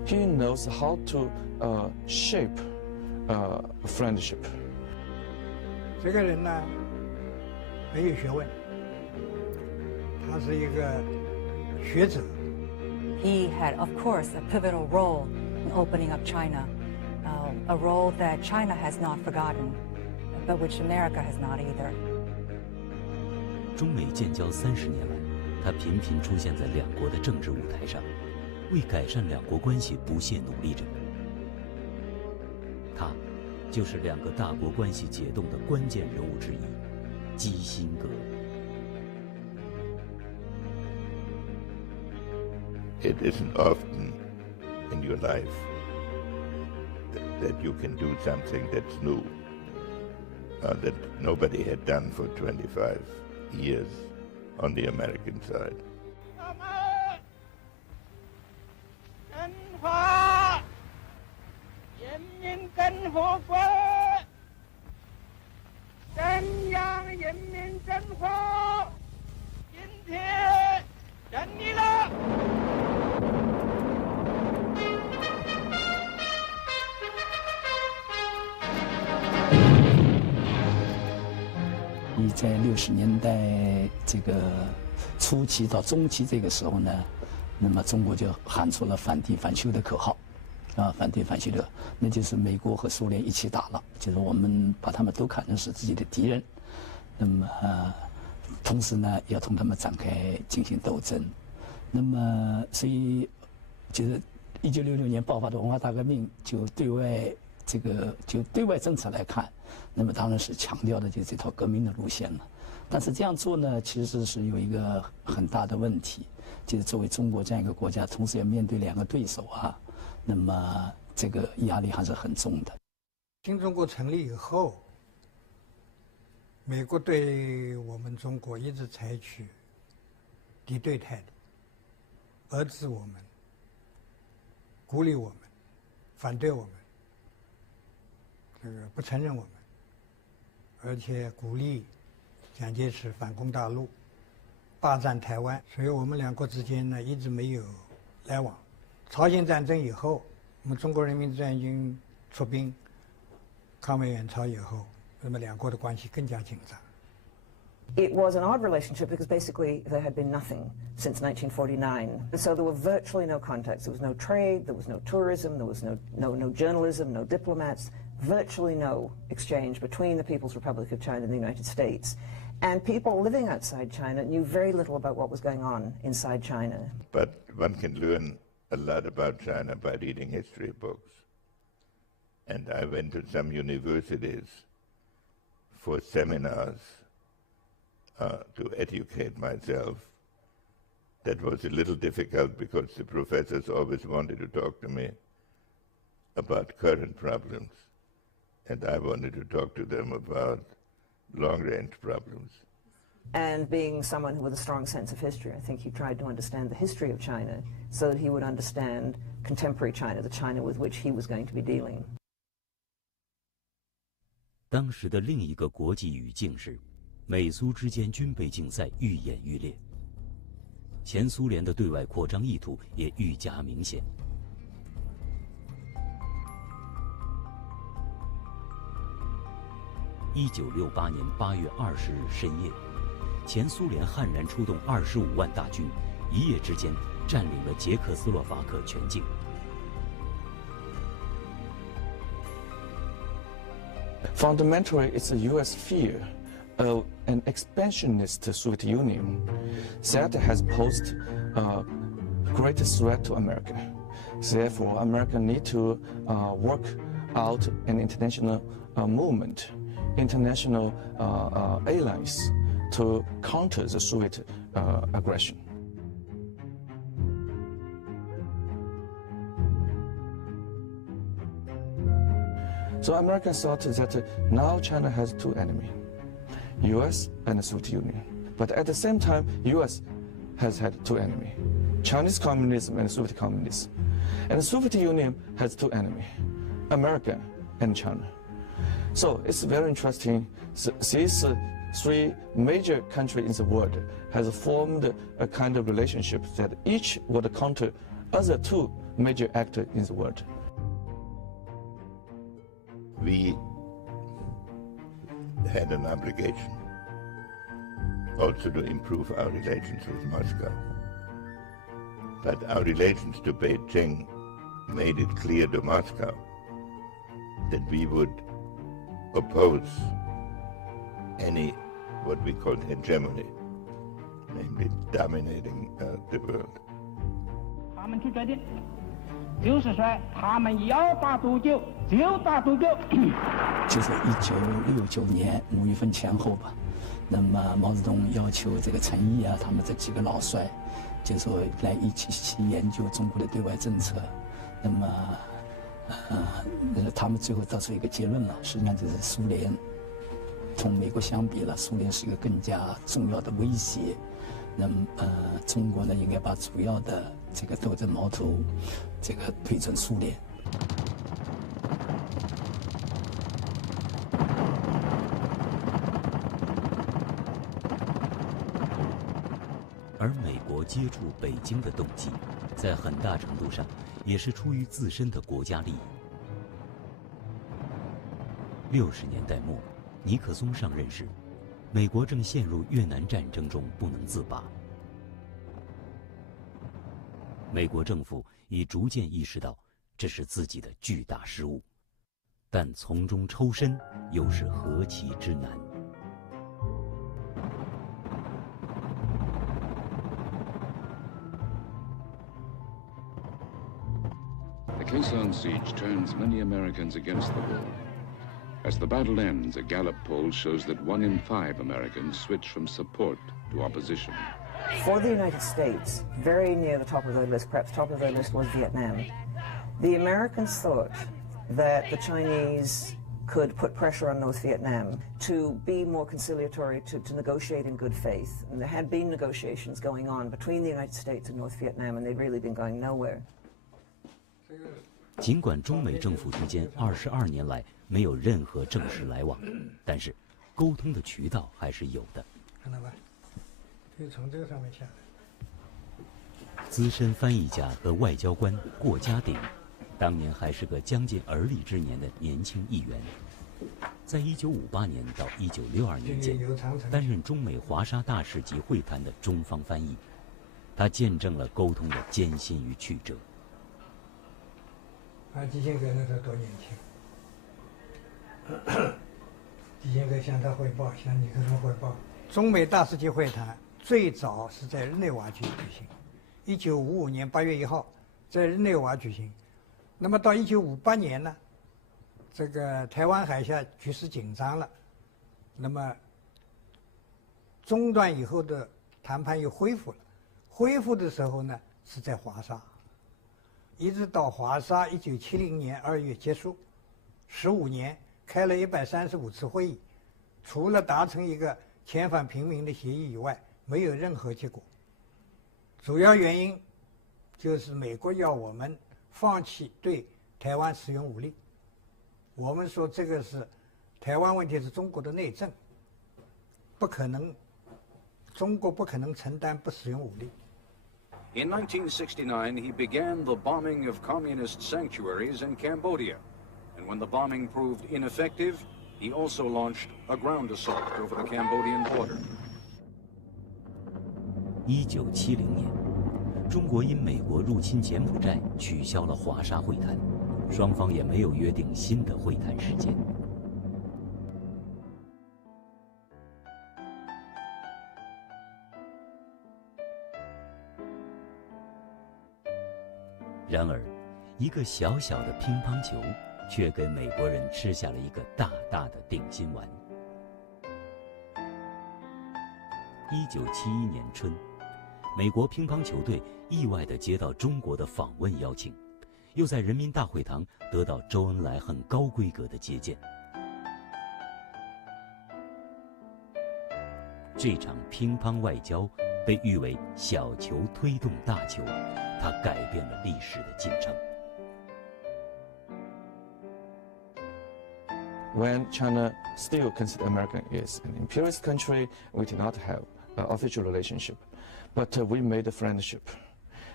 he knows how to shape friendship. 这个人呢，很有学问，他是一个学者。He had, of course, a pivotal role in opening up China, a role that China has not forgotten, but which America has not either. 中美建交30年来，他频频出现在两国的政治舞台上，为改善两国关系不懈努力着。他就是两个大国关系解冻的关键人物之一，基辛格。It isn't often in your life that you can do something that's new, that nobody had done for 25 years on the American side. 中华人民共和国中央人民政府今天成立了。你在60年代这个初期到中期这个时候呢，那么中国就喊出了反帝反修的口号，反帝反修的，那就是美国和苏联一起打了，就是我们把他们都看成是自己的敌人，那么同时呢要同他们展开进行斗争，那么所以就是1966年爆发的文化大革命，就对外政策来看，那么当然是强调的就是这套革命的路线了。但是这样做呢，其实是有一个很大的问题，就是作为中国这样一个国家，同时要面对两个对手啊，那么这个压力还是很重的。新中国成立以后，美国对我们中国一直采取敌对态度，遏制我们，孤立我们，反对我们，这个不承认我们，而且鼓励蒋介石反攻大陆，霸占台湾，所以我们两国之间呢一直没有来往。朝鲜战争以后，我们中国人民志愿军出兵抗美援朝以后，那么两国的关系更加紧张。It was an odd relationship because basically there had been nothing since 1949. And so there were virtually no contacts. There was no trade, there was no tourism, there was no journalism, no diplomats, virtually no exchange between the People's Republic of China and the United States. And people living outside China knew very little about what was going on inside China. But one can learn a lot about China by reading history books. And I went to some universities for seminars to educate myself. That was a little difficult because the professors always wanted to talk to me about current problems, and I wanted to talk to them about long-range problems. And being someone with a strong sense of history, I think he tried to understand the history of China so that he would understand contemporary China, the China with which he was going to be dealing. 当时的另一个国际语境是，美苏之间军备竞赛愈演愈烈，前苏联的对外扩张意图也愈加明显。1968年8月20日深夜，前苏联悍然出动25万大军，一夜之间占领了捷克斯洛伐克全境。Fundamentally, it's a U.S. fear of an expansionist Soviet Union that has posed a great threat to America. Therefore, America needs to work out an international movement, international alliance to counter the Soviet aggression. So Americans thought that now China has two enemies, U.S. and the Soviet Union. But at the same time, U.S. has had two enemies, Chinese communism and Soviet communism. And the Soviet Union has two enemies, America and China. So it's very interesting. These three major countries in the world has formed a kind of relationship that each would counter other two major actor in the world. We had an obligation also to improve our relations with Moscow. But our relations to Beijing made it clear to Moscow that we would oppose any what we called hegemony, namely dominating the world. 他们就决定，就是说他们要打独救就打独救。就是1969年5月份前后吧，那么毛泽东要求这个陈毅啊，他们这几个老帅，就说来一起去研究中国的对外政策。那么，他们最后得出一个结论了，实际上就是苏联同美国相比了，苏联是一个更加重要的威胁。那么，中国呢，应该把主要的这个斗争矛头，这个对准苏联。而美国接触北京的动机，在很大程度上也是出于自身的国家利益。60年代末，尼克松上任时，美国正陷入越南战争中不能自拔。美国政府已逐渐意识到这是自己的巨大失误，但从中抽身又是何其之难。The Kherson siege turns many Americans against the war. As the battle ends, a Gallup poll shows that 1 in 5 Americans switch from support to opposition. For the United States, very near the top of their list, perhaps top of their list, was Vietnam. The Americans thought that the Chinese could put pressure on North Vietnam to be more conciliatory, to negotiate in good faith. And there had been negotiations going on between the United States and North Vietnam, and they'd really been going nowhere. 尽管中美政府之间22年来没有任何正式来往，但是沟通的渠道还是有的。看到吧？可以从这个上面下来。资深翻译家和外交官郭家鼎，当年还是个将近而立之年的年轻议员，在1958年到1962年间，担任中美华沙大使级会谈的中方翻译，他见证了沟通的艰辛与曲折。基辛格那时候多年轻，基辛格向他汇报，向尼克松汇报。中美大使级会谈最早是在日内瓦举行，1955年8月1号在日内瓦举行。那么到1958年呢，这个台湾海峡局势紧张了，那么中断以后的谈判又恢复了。恢复的时候呢，是在华沙。一直到华沙1970年2月结束，15年开了135次会议，除了达成一个遣返平民的协议以外，没有任何结果。主要原因就是美国要我们放弃对台湾使用武力。我们说这个是台湾问题是中国的内政，不可能，中国不可能承担不使用武力。In 1969, he began the bombing of communist sanctuaries in Cambodia. And when the bombing proved ineffective, he also launched a ground assault over the Cambodian border. 1970年，中国因美国入侵柬埔寨取消了华沙会谈，双方也没有约定新的会谈时间。然而，一个小小的乒乓球，却给美国人吃下了一个大大的定心丸。1971年春，美国乒乓球队意外地接到中国的访问邀请，又在人民大会堂得到周恩来很高规格的接见。这场乒乓外交被誉为“小球推动大球”。它改变了历史的进程。When China still considered America is an imperialist country, we did not have an official relationship, but we made a friendship.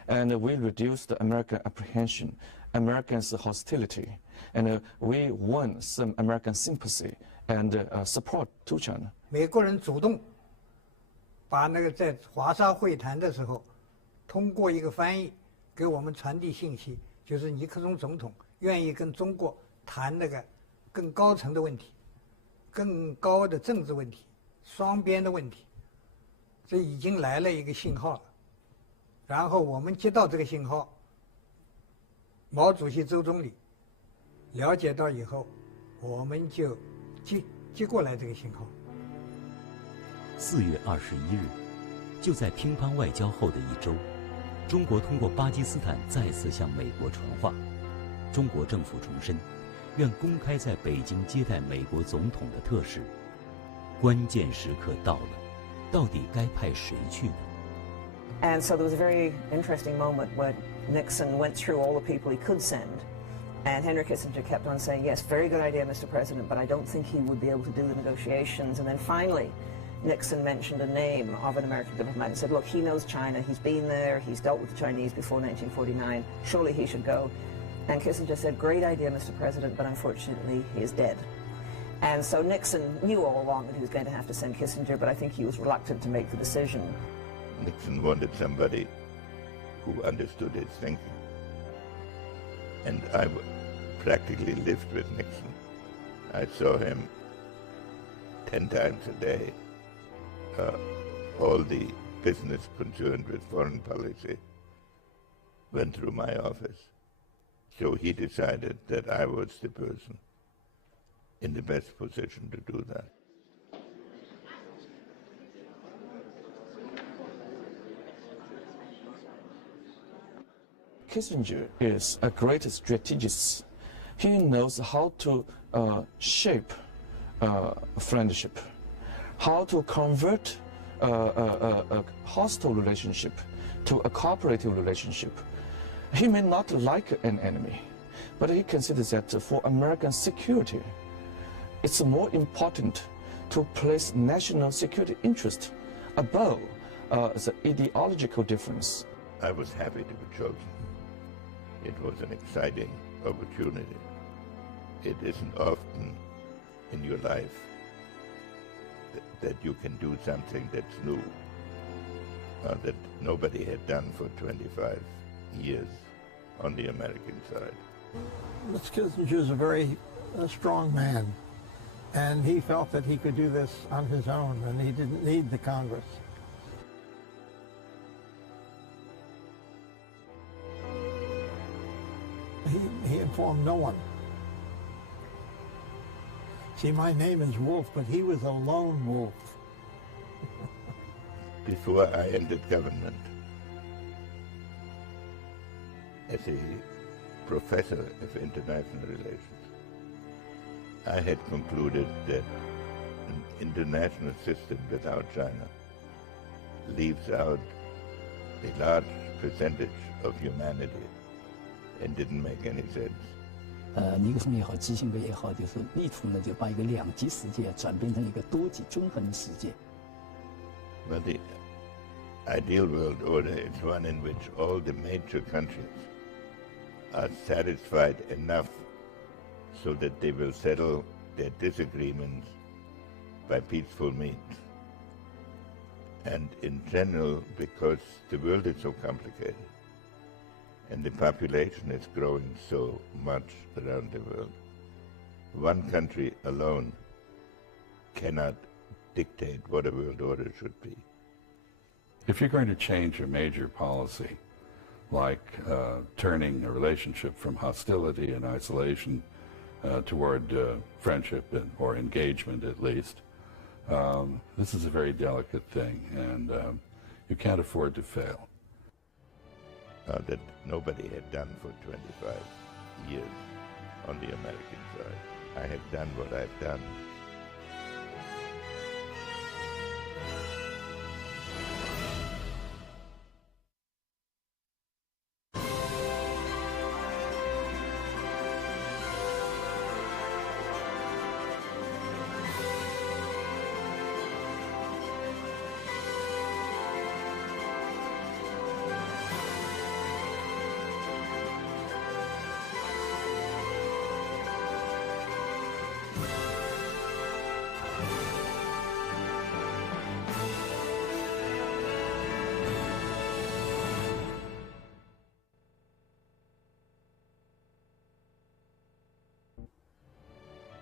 and we reduced American apprehension, Americans' hostility, and we won some American sympathy and support to China. 美国人主动把那个在华沙会谈的时候，通过一个翻译给我们传递信息，就是尼克松总统愿意跟中国谈那个更高层的问题，更高的政治问题，双边的问题，这已经来了一个信号了。然后我们接到这个信号，毛主席、周总理了解到以后，我们就接过来这个信号。4月21日，就在乒乓外交后的一周，中国通过巴基斯坦再次向美国传话，中国政府重申，愿公开在北京接待美国总统的特使。关键时刻到了，到底该派谁去呢？ And so there was a very interesting moment when Nixon went through all the people he could send. And Henry Kissinger kept on saying, yes, very good idea, Mr. President, but I don't think he would be able to do the negotiations. And then finally, Nixon mentioned a name of an American diplomat and said, look, he knows China, he's been there, he's dealt with the Chinese before 1949, surely he should go. And Kissinger said, great idea, Mr. President, but unfortunately he is dead. And so Nixon knew all along that he was going to have to send Kissinger, but I think he was reluctant to make the decision. Nixon wanted somebody who understood his thinking. And I practically lived with Nixon. I saw him 10 times a day. All the business concerned with foreign policy went through my office. So he decided that I was the person in the best position to do that. Kissinger is a great strategist. He knows how to shape friendship, how to convert a hostile relationship to a cooperative relationship. He may not like an enemy, but he considers that for American security, it's more important to place national security interest above the ideological difference. I was happy to be chosen. It was an exciting opportunity. It isn't often in your life that you can do something that's new, that nobody had done for 25 years on the American side. Mr. Kissinger is a very strong man, and he felt that he could do this on his own, and he didn't need the Congress. He informed no one. See, my name is Wolf, but he was a lone wolf. Before I entered government, as a professor of international relations, I had concluded that an international system without China leaves out a large percentage of humanity and didn't make any sense. 尼克松也好，基辛格也好，就是力图呢，就把一个两极世界转变成一个多极均衡的世界。But the ideal world order is one in which all the major countries are satisfied enough so that they will settle their disagreements by peaceful means. And in general, because the world is so complicated, and the population is growing so much around the world, one country alone cannot dictate what a world order should be. If you're going to change a major policy, like turning a relationship from hostility and isolation toward friendship or engagement at least, this is a very delicate thing, and you can't afford to fail. That nobody had done for 25 years on the American side. I have done what I've done.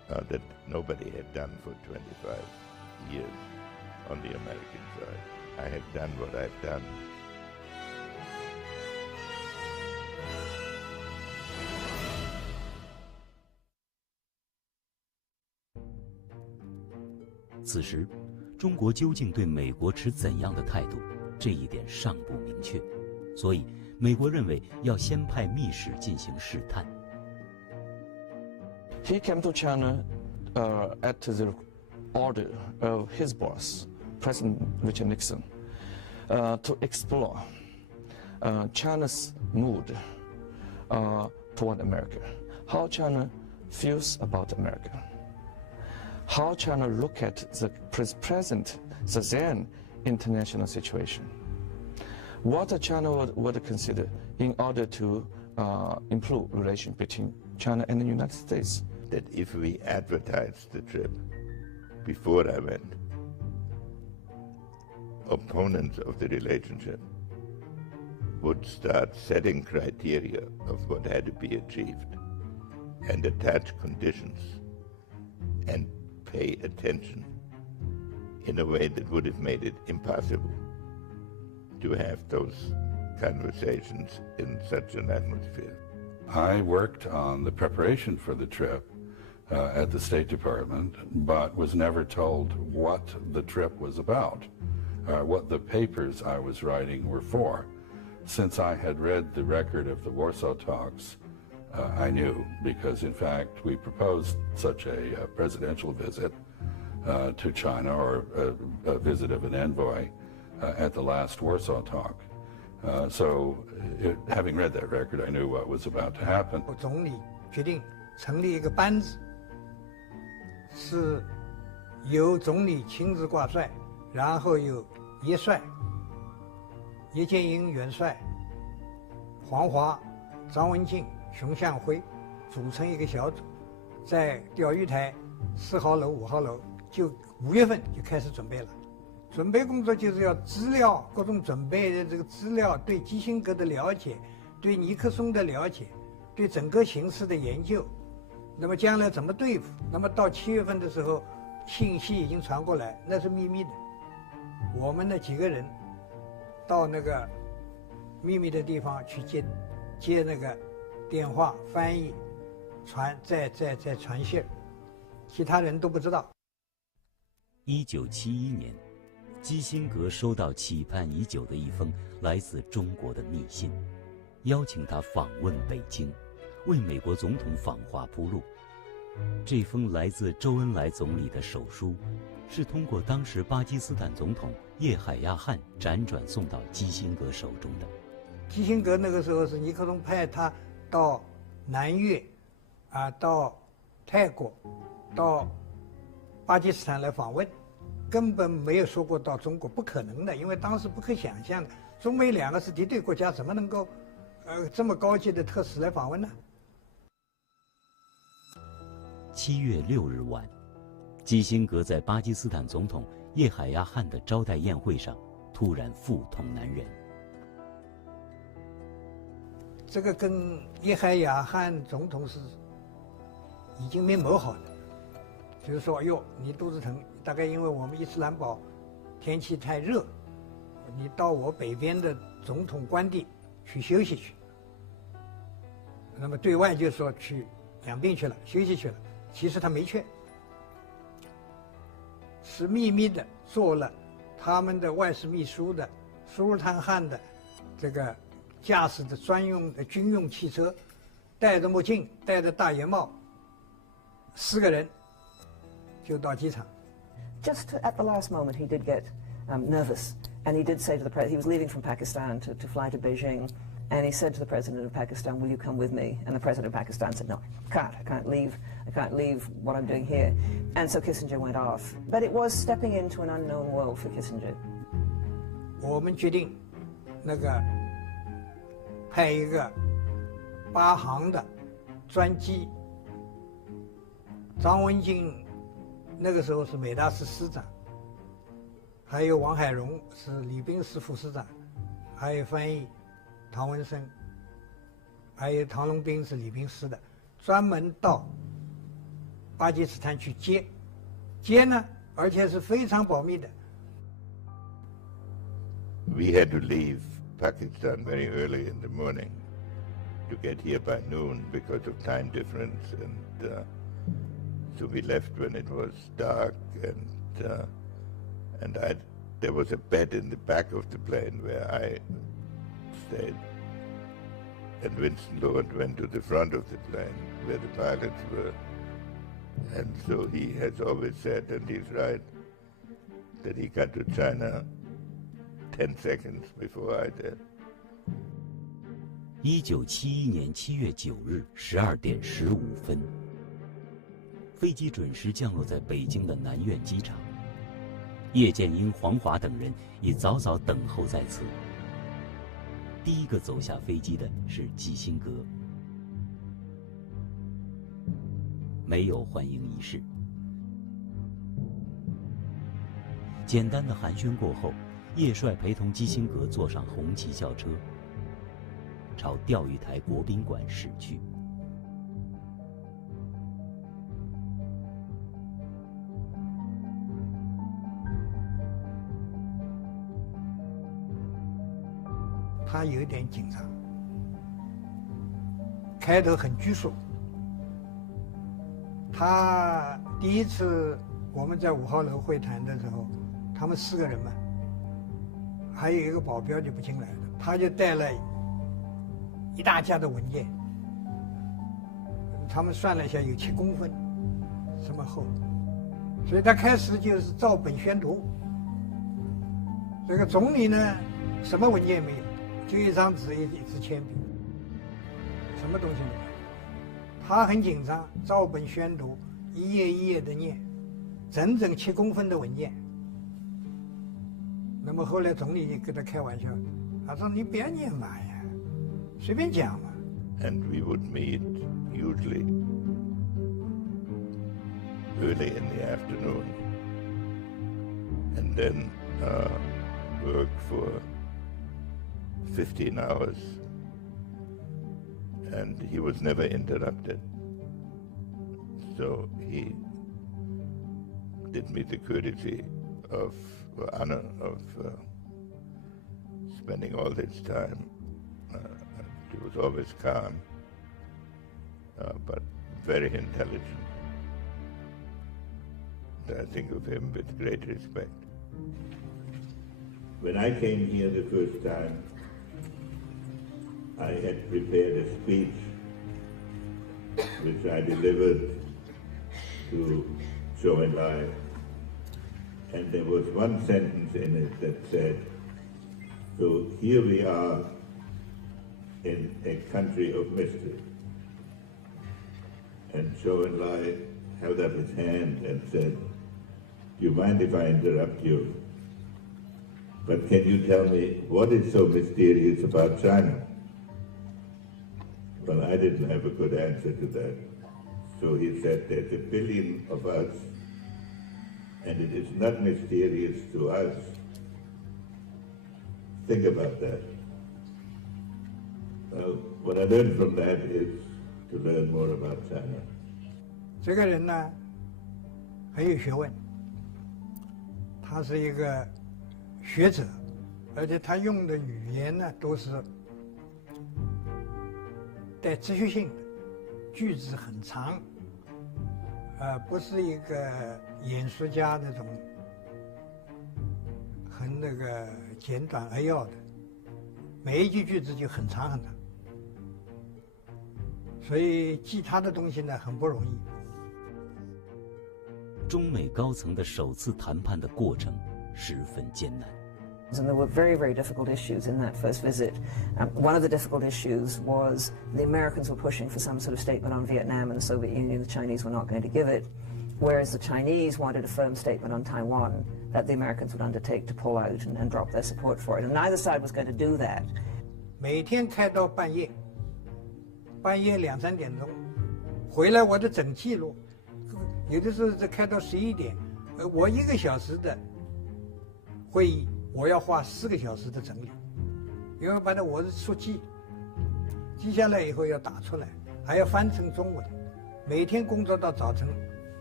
that nobody had done for 25 years on the American side. I have done what I've done. 此时，中国究竟对美国持怎样的态度，这一点尚不明确，所以美国认为要先派密使进行试探。He came to China at the order of his boss, President Richard Nixon, to explore China's mood toward America, how China feels about America, how China look at the present, the then international situation, what China would consider in order to improve relations between China and the United States. That if we advertised the trip before I went, opponents of the relationship would start setting criteria of what had to be achieved and attach conditions and pay attention in a way that would have made it impossible to have those conversations in such an atmosphere. I worked on the preparation for the trip at the State Department, but was never told what the trip was about, what the papers I was writing were for. Since I had read the record of the Warsaw talks, I knew, because in fact we proposed such a presidential visit to China, or a visit of an envoy at the last Warsaw talk. So having read that record, I knew what was about to happen. 总理决定成立一个班子，是由总理亲自挂帅，然后有叶帅、叶剑英元帅、黄华、张文静、熊向晖组成一个小组，在钓鱼台4号楼、5号楼，就5月份就开始准备了。准备工作就是要资料，各种准备的这个资料，对基辛格的了解，对尼克松的了解，对整个形势的研究，那么将来怎么对付？那么到7月份的时候，信息已经传过来，那是秘密的。我们的几个人到那个秘密的地方去接那个电话，翻译，再传信，其他人都不知道。1971年。基辛格收到期盼已久的一封来自中国的密信，邀请他访问北京，为美国总统访华铺路。这封来自周恩来总理的手书，是通过当时巴基斯坦总统叶海亚汗辗转送到基辛格手中的。基辛格那个时候是尼克松派他到南越，到泰国，到巴基斯坦来访问。根本没有说过到中国，不可能的，因为当时不可想象的，中美两个是敌对国家，怎么能够，这么高级的特使来访问呢？7月6日晚，基辛格在巴基斯坦总统叶海亚汗的招待宴会上，突然腹痛难忍。这个跟叶海亚汗总统是已经面谋好的，就是说，哟，你肚子疼。大概因为我们伊斯兰堡天气太热，你到我北边的总统官邸去休息去。那么对外就说去养病去了，休息去了，其实他没去，是秘密的做了他们的外事秘书的苏尔坦汗的这个驾驶的专用的军用汽车，戴着墨镜，戴着大檐帽，4个人就到机场。Just at the last moment, he did get nervous, and he did say to the president, he was leaving from Pakistan to fly to Beijing, and he said to the president of Pakistan, "Will you come with me?" And the president of Pakistan said, "No, I can't leave what I'm doing here." And so Kissinger went off. But it was stepping into an unknown world for Kissinger. 我们决定，那个派一个8航的专机，张文静。那个时候是美大师师长，还有王海荣是礼宾司副司长，还有翻译唐文生，还有唐龙斌是礼宾司的，专门到巴基斯坦去接呢，而且是非常保密的。We had to leave Pakistan very early in the morning to get here by noon because of time difference, and so we left when it was dark, and there was a bed in the back of the plane where I stayed, and Winston Lord went to the front of the plane where the pilots were, and so he has always said, and he's right, that he got to China 10 seconds before I did. 1971年7月9日12点15分，飞机准时降落在北京的南苑机场。叶剑英、黄华等人已早早等候在此。第一个走下飞机的是基辛格，没有欢迎仪式。简单的寒暄过后，叶帅陪同基辛格坐上红旗轿车，朝钓鱼台国宾馆驶去。他有点紧张，开头很拘束。他第一次我们在5号楼会谈的时候，他们4个人嘛，还有一个保镖就不进来了，他就带了一大架的文件，他们算了一下有7公分，这么厚，所以他开始就是照本宣读。这个总理呢，什么文件没有，就一张纸一支铅笔，什么东西没有。他很紧张，照本宣读，一页一页的念，整整7公分的文件。那么后来总理就跟他开玩笑，他说：“你不要念嘛呀，随便讲嘛。” And we would meet usually early in the afternoon, and then work for 15 hours, and he was never interrupted. So he did me the courtesy of honor of spending all this time. He was always calm, but very intelligent. I think of him with great respect. When I came here the first time, I had prepared a speech which I delivered to Zhou Enlai, and there was one sentence in it that said, "So here we are in a country of mystery." And Zhou Enlai held up his hand and said, "Do you mind if I interrupt you? But can you tell me what is so mysterious about China?" Well, I didn't have a good answer to that. So he said, "There's 1 billion of us, and it is not mysterious to us. Think about that." Well, what I learned from that is to learn more about China. 这个人呢，很有学问，他是一个学者，而且他用的语言呢都是带哲学性的，句子很长，不是一个演说家那种很那个简短扼要的，每一句句子就很长很长，所以记他的东西呢很不容易。中美高层的首次谈判的过程十分艰难。And there were very, very difficult issues in that first visit. One of the difficult issues was the Americans were pushing for some sort of statement on Vietnam and the Soviet Union. The Chinese were not going to give it, whereas the Chinese wanted a firm statement on Taiwan that the Americans would undertake to pull out and drop their support for it. And neither side was going to do that. 每天开到半夜2、3点钟，回来我的整记录，有的时候是开到11点，我1个小时的会议。我要花4个小时的整理，因为反正我是速记，记下来以后要打出来，还要翻成中文，每天工作到早晨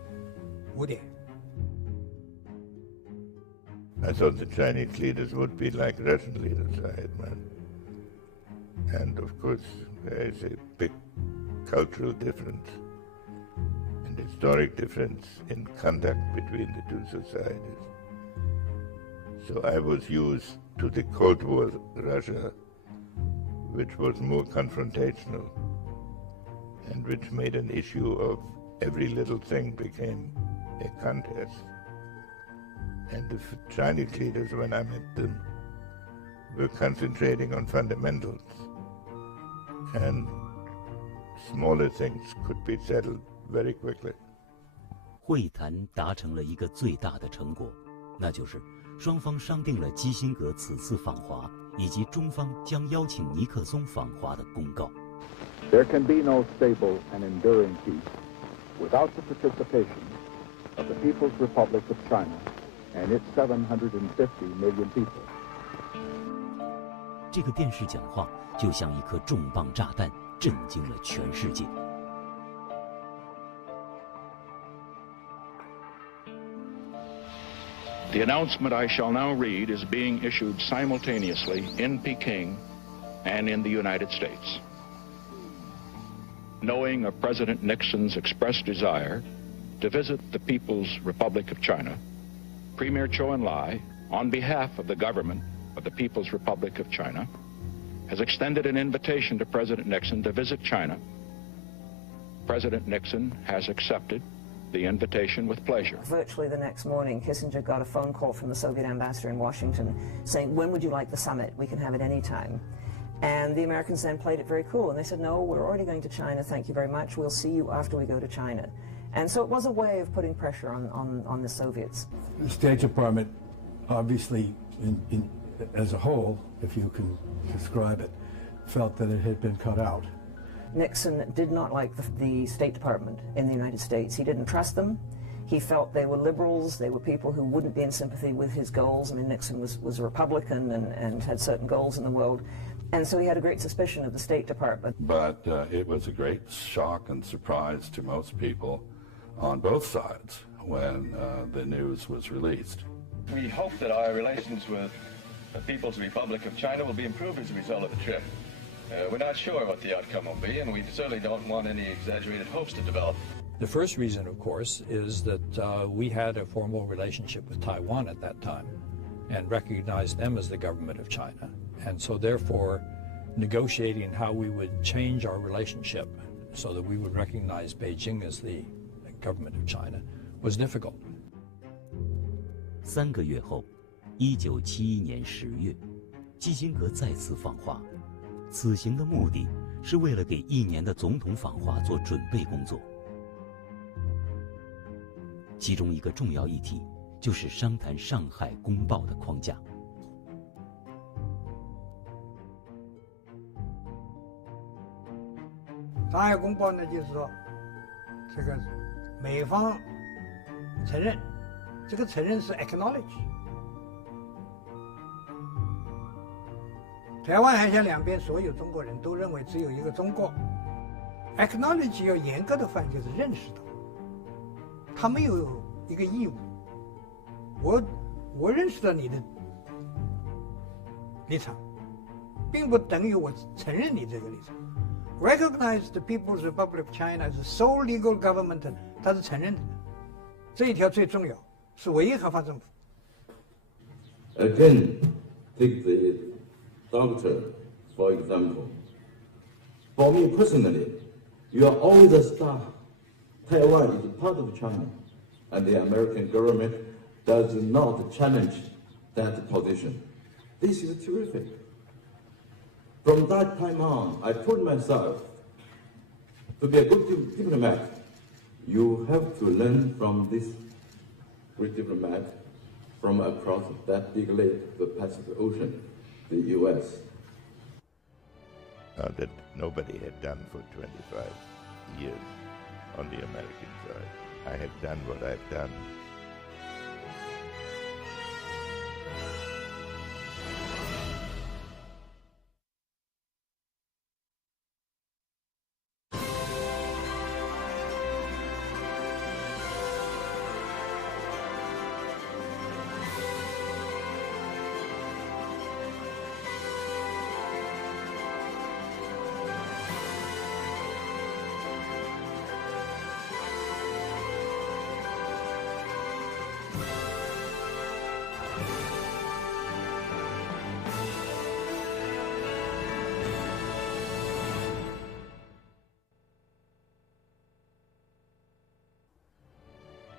5点。I thought the Chinese leaders would be like Russian leaders, I admit. And of course, there is a big cultural difference and historic difference in conduct between the two societies. So I was used to the Cold War Russia, which was more confrontational and which made an issue of every little thing became a contest. And the Chinese leaders, when I met them, were concentrating on fundamentals, and smaller things could be settled very quickly. 会谈达成了一个最大的成果，那就是双方商定了基辛格此次访华以及中方将邀请尼克松访华的公告。There can be no stable and enduring peace without the participation of the People's Republic of China and its 750 million people. 这个电视讲话就像一颗重磅炸弹，震惊了全世界。The announcement I shall now read is being issued simultaneously in Peking and in the United States. Knowing of President Nixon's expressed desire to visit the People's Republic of China, Premier Zhou Enlai, on behalf of the government of the People's Republic of China, has extended an invitation to President Nixon to visit China. President Nixon has accepted the invitation with pleasure. Virtually the next morning, Kissinger got a phone call from the Soviet ambassador in Washington saying, when would you like the summit? We can have it any time. And the Americans then played it very cool, and they said, no, we're already going to China, thank you very much, we'll see you after we go to China. And so it was a way of putting pressure on the Soviets. The State Department, obviously, as a whole, if you can describe it, felt that it had been cut out. Nixon did not like the State Department in the United States. He didn't trust them. He felt they were liberals. They were people who wouldn't be in sympathy with his goals. I mean, Nixon was a Republican and had certain goals in the world. And so he had a great suspicion of the State Department. But it was a great shock and surprise to most people on both sides when the news was released. We hope that our relations with the People's Republic of China will be improved as a result of the trip. We're not sure what the outcome will be, and we certainly don't want any exaggerated hopes to develop. The first reason, of course, is that we had a formal relationship with Taiwan at that time and recognized them as the government of China. And so therefore, negotiating how we would change our relationship so that we would recognize Beijing as the government of China was difficult. 3个月后，1971年10月，基辛格再次访华。此行的目的是为了给1年的总统访华做准备工作。其中一个重要议题就是商谈《上海公报》的框架。上海公报呢，就是说，这个美方承认，这个承认是 acknowledge。台湾海峡两边所有中国人都认为只有一个中国 ，acknowledge 要严格的翻译就是认识到，他没有一个义务。我认识到你的立场，并不等于我承认你这个立场。Recognize the People's Republic of China as the sole legal government， 它是承认的，这一条最重要，是唯一合法政府。Again, take the doctor, for example. For me personally, you are always a star. Taiwan is part of China, and the American government does not challenge that position. This is terrific. From that time on, I told myself, to be a good diplomat, you have to learn from this great diplomat from across that big lake, the Pacific Ocean, the U.S. That nobody had done for 25 years on the American side. I have done what I've done.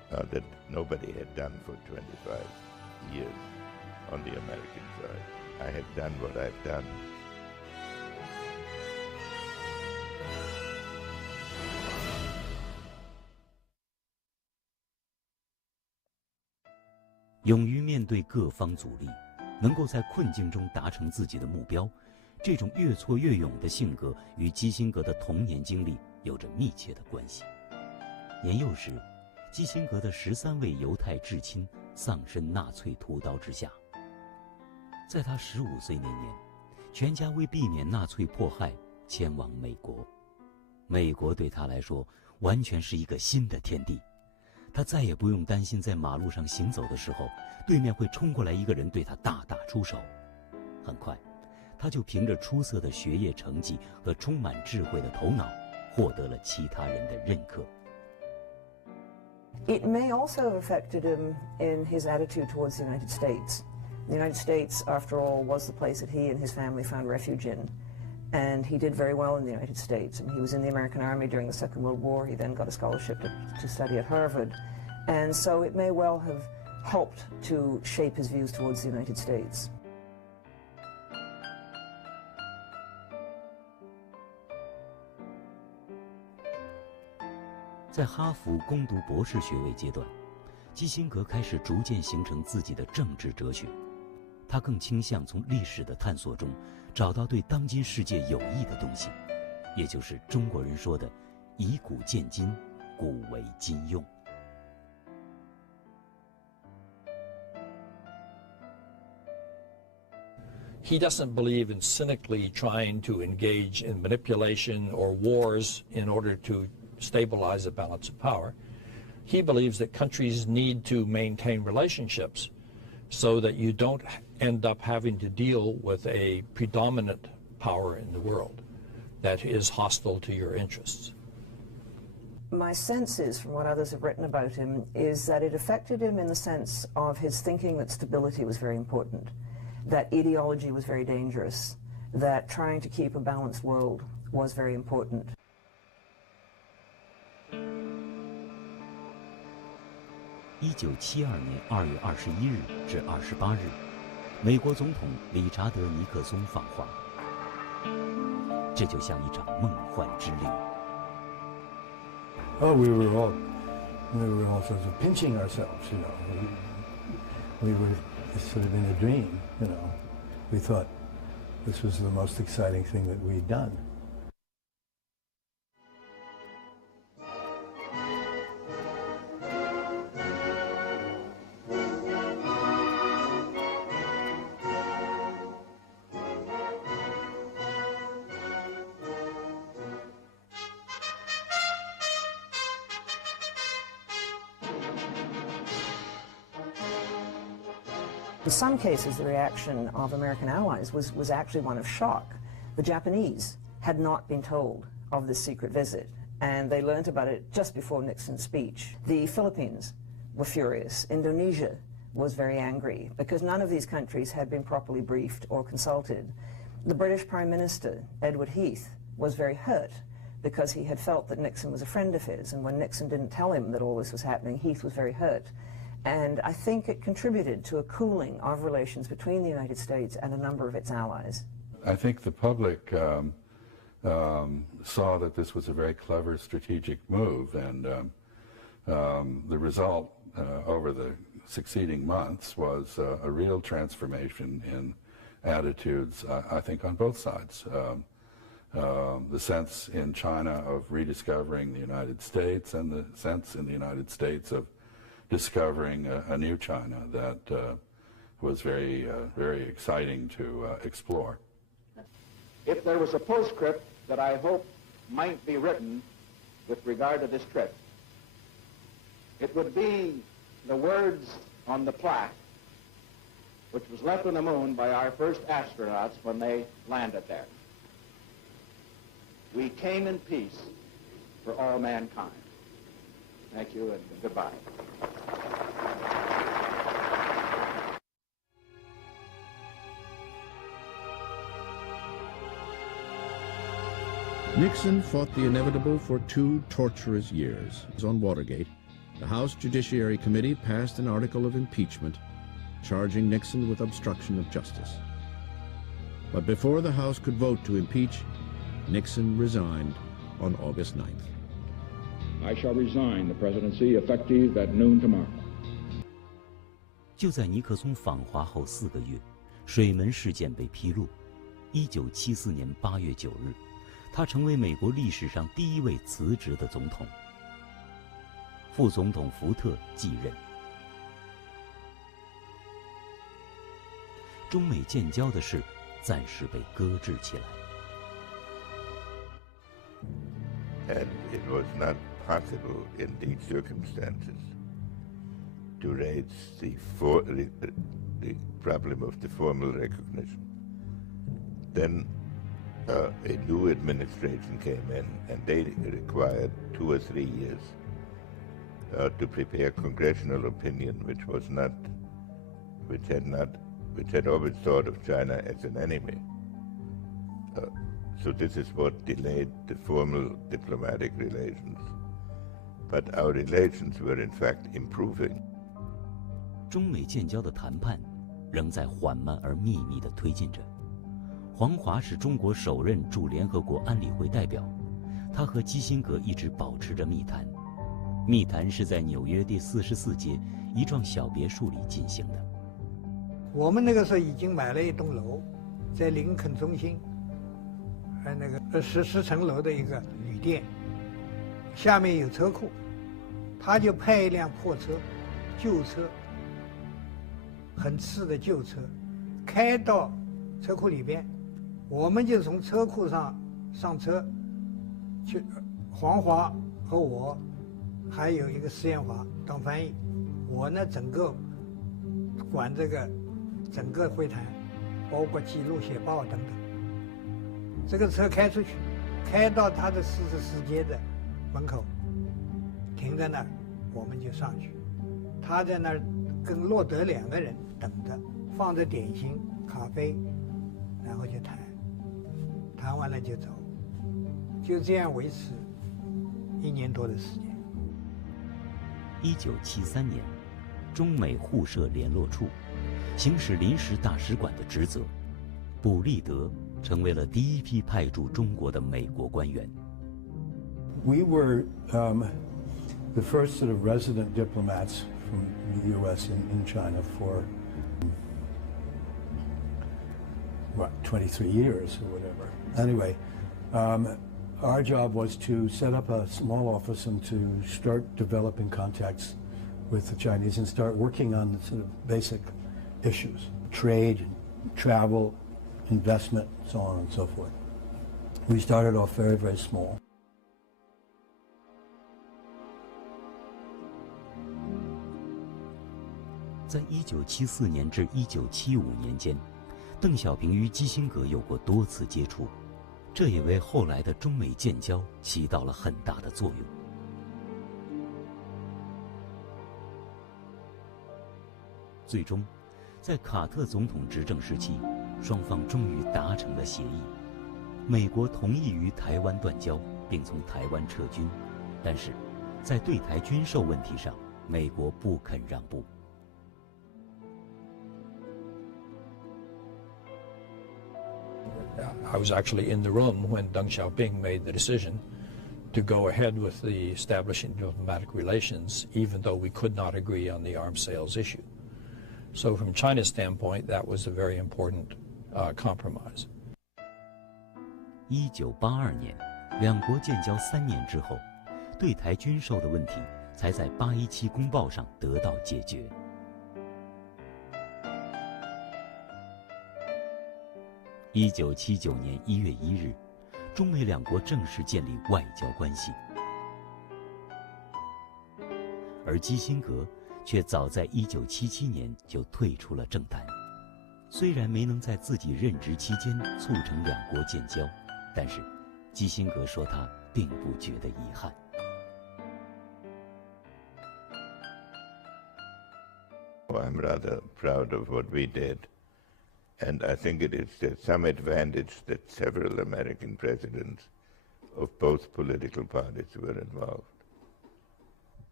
that nobody had done for 25 years on the American side. I had done what I've done. 勇于面对各方阻力，能够在困境中达成自己的目标，这种越挫越勇的性格与基辛格的童年经历有着密切的关系。年幼时，基辛格的13位犹太至亲丧身纳粹屠刀之下。在他15岁那年，全家为避免纳粹迫害，迁往美国。美国对他来说，完全是一个新的天地。他再也不用担心在马路上行走的时候，对面会冲过来一个人对他大打出手。很快，他就凭着出色的学业成绩和充满智慧的头脑，获得了其他人的认可。It may also have affected him in his attitude towards the United States. The United States, after all, was the place that he and his family found refuge in. And he did very well in the United States. And he was in the American Army during the Second World War. He then got a scholarship to study at Harvard. And so it may well have helped to shape his views towards the United States. 在哈佛攻读博士学位阶段，基辛格开始逐渐形成自己的政治哲学。他更倾向从历史的探索中找到对当今世界有益的东西，也就是中国人说的“以古鉴今，古为今用”。He doesn't believe in cynically trying to engage in manipulation or wars in order to stabilize a balance of power. He believes that countries need to maintain relationships so that you don't end up having to deal with a predominant power in the world that is hostile to your interests. My sense is, from what others have written about him, is that it affected him in the sense of his thinking that stability was very important, that ideology was very dangerous, that trying to keep a balanced world was very important. 1972年2月21日至28日，美国总统理查德·尼克松访华，这就像一场梦幻之旅。Oh, we were all sort of pinching ourselves, you know. We were sort of in a dream, you know. We thought this was the most exciting thing that we'd done. In some cases, the reaction of American allies was actually one of shock. The Japanese had not been told of this secret visit, and they learned about it just before Nixon's speech. The Philippines were furious. Indonesia was very angry because none of these countries had been properly briefed or consulted. The British Prime Minister, Edward Heath, was very hurt because he had felt that Nixon was a friend of his, and when Nixon didn't tell him that all this was happening, Heath was very hurt. And I think it contributed to a cooling of relations between the United States and a number of its allies. I think the public saw that this was a very clever strategic move, and the result over the succeeding months was a real transformation in attitudes, I think, on both sides. The sense in China of rediscovering the United States, and the sense in the United States of discovering a new China that was very, very exciting to explore. If there was a postscript that I hope might be written with regard to this trip, it would be the words on the plaque which was left on the moon by our first astronauts when they landed there. We came in peace for all mankind. Thank you and goodbye. Nixon fought the inevitable for 2 torturous years. On Watergate, the House Judiciary Committee passed an article of impeachment charging Nixon with obstruction of justice. But before the House could vote to impeach, Nixon resigned on August 9th. I shall resign the presidency effective at noon tomorrow. 就在尼克松访华后4个月，水门事件被披露。1974年8月9日，他成为美国历史上第一位辞职的总统。副总统福特继任。中美建交的事暂时被搁置起来。And it was not possible in these circumstances to raise the problem of the formal recognition. Then a new administration came in, and they required 2 or 3 years to prepare congressional opinion, which had always thought of China as an enemy. So this is what delayed the formal diplomatic relations. But our relations were in fact improving. 中美建交的谈判仍在缓慢而秘密地推进着。黄华是中国首任驻联合国安理会代表，他和基辛格一直保持着密谈。密谈是在纽约第44街一幢小别墅里进行的。我们那个时候已经买了一栋楼，在林肯中心，那个10层楼的一个旅店，下面有车库，他就派一辆破车，旧车，很次的旧车，开到车库里边，我们就从车库上车，去黄华和我，还有一个施艳华当翻译，我呢整个管这个整个会谈，包括记录、写报等等。这个车开出去，开到他的44街的门口，停在那儿，我们就上去。他在那儿跟洛德2个人等着，放着点心、咖啡，然后就谈，谈完了就走，就这样维持1年多的时间。1973年，中美互设联络处，行使临时大使馆的职责。卜立德成为了第一批派驻中国的美国官员。We were the first sort of resident diplomats from the U.S. in China for, 23 years or whatever. Anyway, our job was to set up a small office and to start developing contacts with the Chinese and start working on the sort of basic issues, trade, travel, investment, so on and so forth. We started off very, very small. 在1974年至1975年间，邓小平与基辛格有过多次接触，这也为后来的中美建交起到了很大的作用。最终，在卡特总统执政时期，双方终于达成了协议，美国同意与台湾断交，并从台湾撤军，但是，在对台军售问题上，美国不肯让步。I was actually in the room when Deng Xiaoping made the decision to go ahead with the establishing diplomatic relations, even though we could not agree on the arms sales issue. So from China's standpoint, that was a very important compromise. 1982年，两国建交3年之后，对台军售的问题才在817公报上得到解决。1979年1月1日，中美两国正式建立外交关系，而基辛格却早在1977年就退出了政坛。虽然没能在自己任职期间促成两国建交，但是基辛格说他并不觉得遗憾。I'm rather proud of what we did. And I think it is some advantage that several American presidents of both political parties were involved.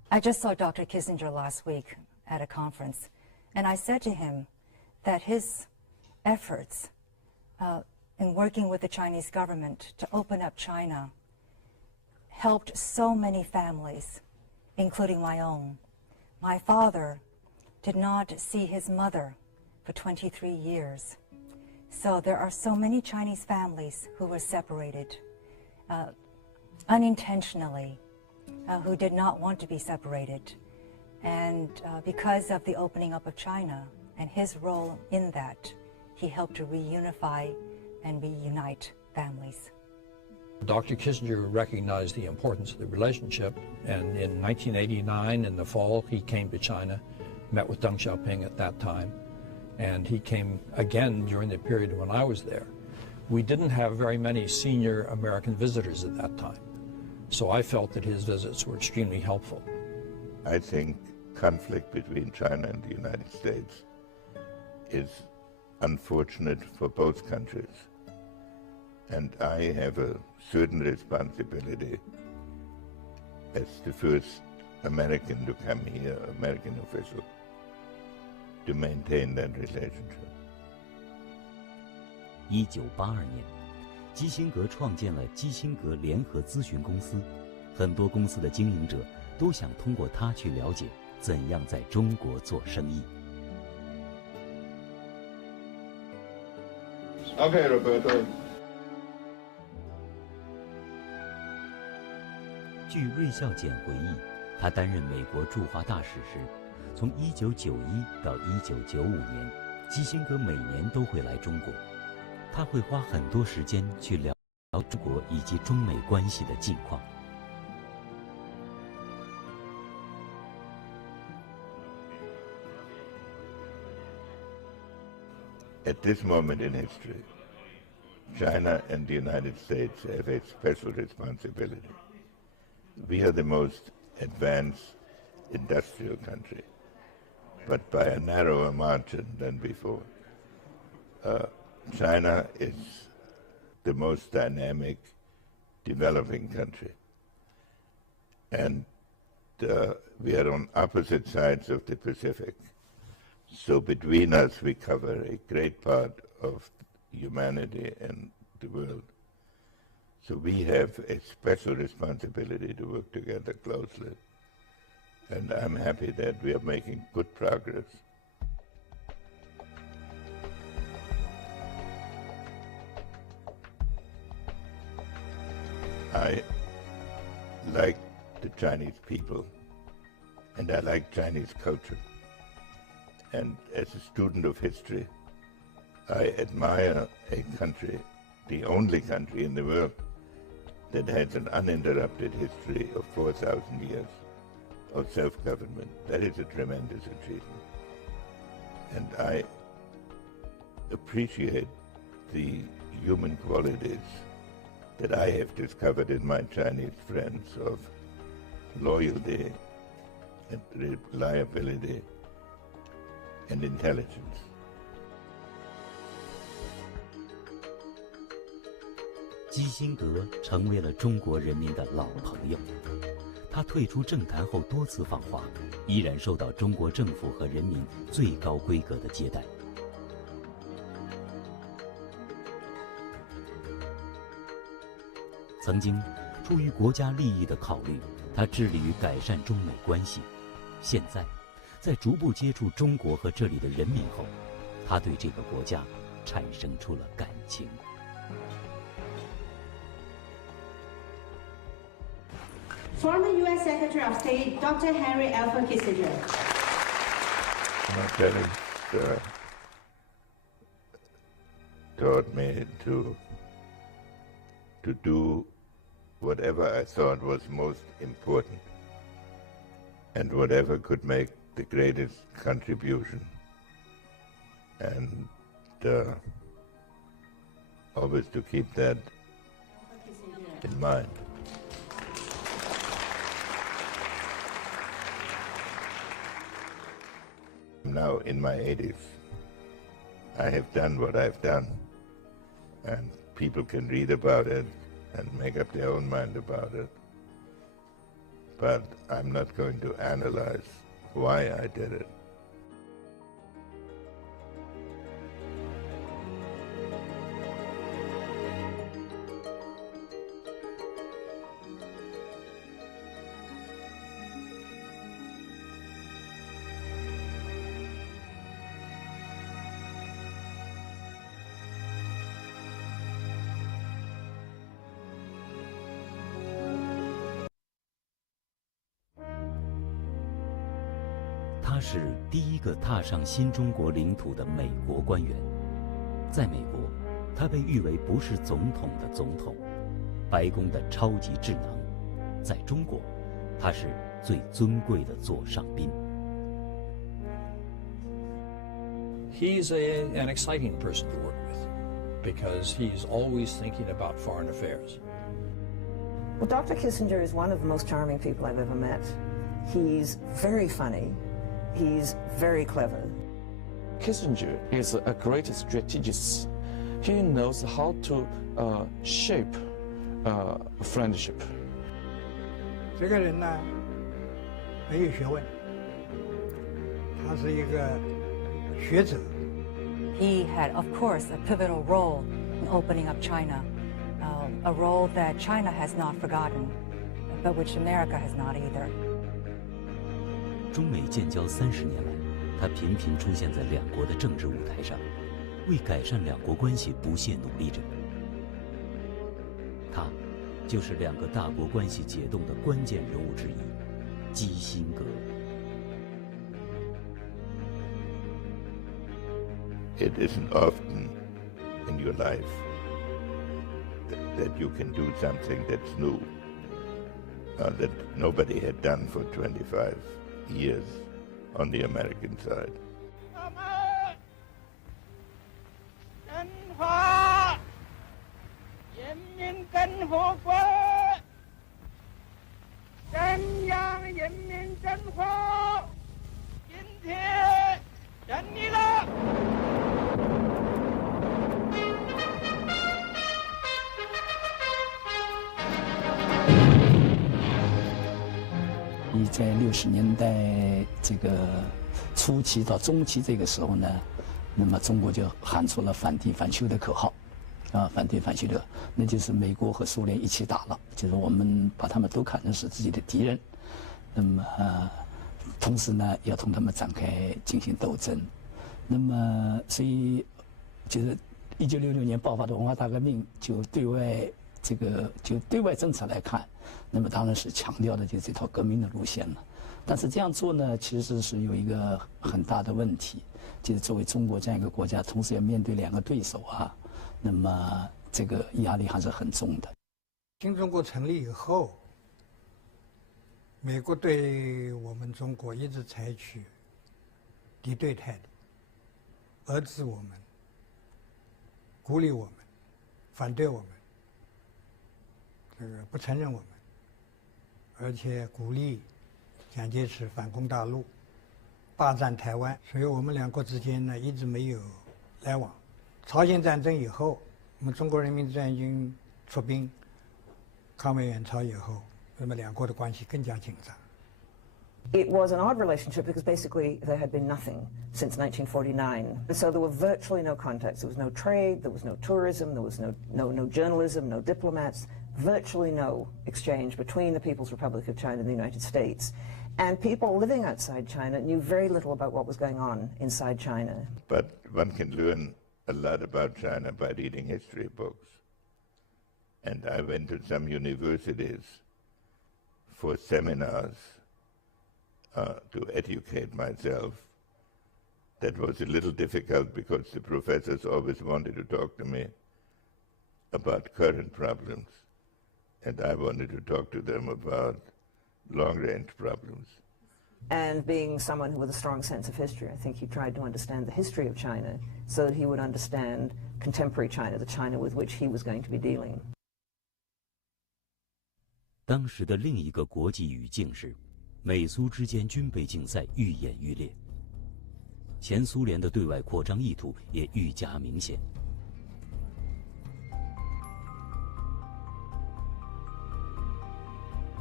I just saw Dr. Kissinger last week at a conference, and I said to him that his efforts in working with the Chinese government to open up China helped so many families, including my own. My father did not see his mother for 23 years. So there are so many Chinese families who were separated unintentionally, who did not want to be separated. And because of the opening up of China and his role in that, he helped to reunify and reunite families. Dr. Kissinger recognized the importance of the relationship, and in 1989, in the fall, he came to China, met with Deng Xiaoping at that time, and he came again during the period when I was there. We didn't have very many senior American visitors at that time, so I felt that his visits were extremely helpful. I think conflict between China and the United States is unfortunate for both countries. And I have a certain responsibility as the first American to come here, American official, to maintain that relationship. 1982年，基辛格创建了基辛格联合咨询公司，很多公司的经营者都想通过他去了解怎样在中国做生意。Okay, Roberto. 据芮孝俭回忆，他担任美国驻华大使时，从1991到1995年，基辛格每年都会来中国。他会花很多时间去了解中国以及中美关系的近况。At this moment in history, China and the United States have a special responsibility. We are the most advanced industrial country, but by a narrower margin than before. China is the most dynamic developing country, and we are on opposite sides of the Pacific. So between us we cover a great part of humanity and the world. So we have a special responsibility to work together closely, and I'm happy that we are making good progress. I like the Chinese people, and I like Chinese culture. And as a student of history, I admire a country, the only country in the world, that has an uninterrupted history of 4,000 years of self-government. That is a tremendous achievement. And I appreciate the human qualities that I have discovered in my Chinese friends of loyalty and reliability and intelligence. 基辛格成为了中国人民的老朋友。他退出政坛后多次访华，依然受到中国政府和人民最高规格的接待。曾经，出于国家利益的考虑，他致力于改善中美关系。现在，在逐步接触中国和这里的人民后，他对这个国家产生出了感情。Former U.S. Secretary of State Dr. Henry Alpha Kissinger. My parents taught me to do whatever I thought was most important and whatever could make the greatest contribution, and always to keep that in mind. Now in my 80s, I have done what I've done, and people can read about it and make up their own mind about it. but I'm not going to analyze why I did it.他是第一个踏上新中国领土的美国官员。在美国，他被誉为不是总统的总统，白宫的超级智囊。在中国，他是最尊贵的座上宾。He's an exciting person to work with because he's always thinking about foreign affairs. Well, Dr. Kissinger is one of the most charming people I've ever met. He's very funny. He's very clever. Kissinger is a great strategist. He knows how to shape friendship. 这个人呢，很有学问，他是一个学者。He had, of course, a pivotal role in opening up China, a role that China has not forgotten, but which America has not either. 中美建交30年来，他频频出现在两国的政治舞台上，为改善两国关系不懈努力着。他就是两个大国关系解冻的关键人物之一，基辛格。It isn't often in your life that you can do something that's new, that nobody had done for 25 years on the American side. 中华人民共和国中央人民政府今天成立了。在60年代这个初期到中期这个时候呢，那么中国就喊出了反帝反修的口号，反帝反修的，那就是美国和苏联一起打了，就是我们把他们都看成是自己的敌人，那么同时呢要同他们展开进行斗争，那么所以就是1966年爆发的文化大革命，就对外政策来看，那么当然是强调的就是这套革命的路线了。但是这样做呢，其实是有一个很大的问题，就是作为中国这样一个国家，同时要面对两个对手啊，那么这个压力还是很重的。新中国成立以后，美国对我们中国一直采取敌对态度，遏制我们，孤立我们，反对我们，这个不承认我们，而且鼓励蒋介石反攻大陆，霸占台湾，所以我们两国之间呢一直没有来往。朝鲜战争以后，我们中国人民志愿军出兵抗美援朝以后，那么两国的关系更加紧张。It was an odd relationship because basically there had been nothing since 1949. And so there were virtually no contacts. There was no trade, there was no tourism, there was no journalism, no diplomats, virtually no exchange between the People's Republic of China and the United States. And people living outside China knew very little about what was going on inside China. But one can learn a lot about China by reading history books. And I went to some universities for seminars to educate myself. That was a little difficult because the professors always wanted to talk to me about current problems, and I wanted to talk to them about long-range problems. And being someone with a strong sense of history, I think he tried to understand the history of China so that he would understand contemporary China, the China with which he was going to be dealing. 当时的另一个国际语境是，美苏之间军备竞赛愈演愈烈，前苏联的对外扩张意图也愈加明显。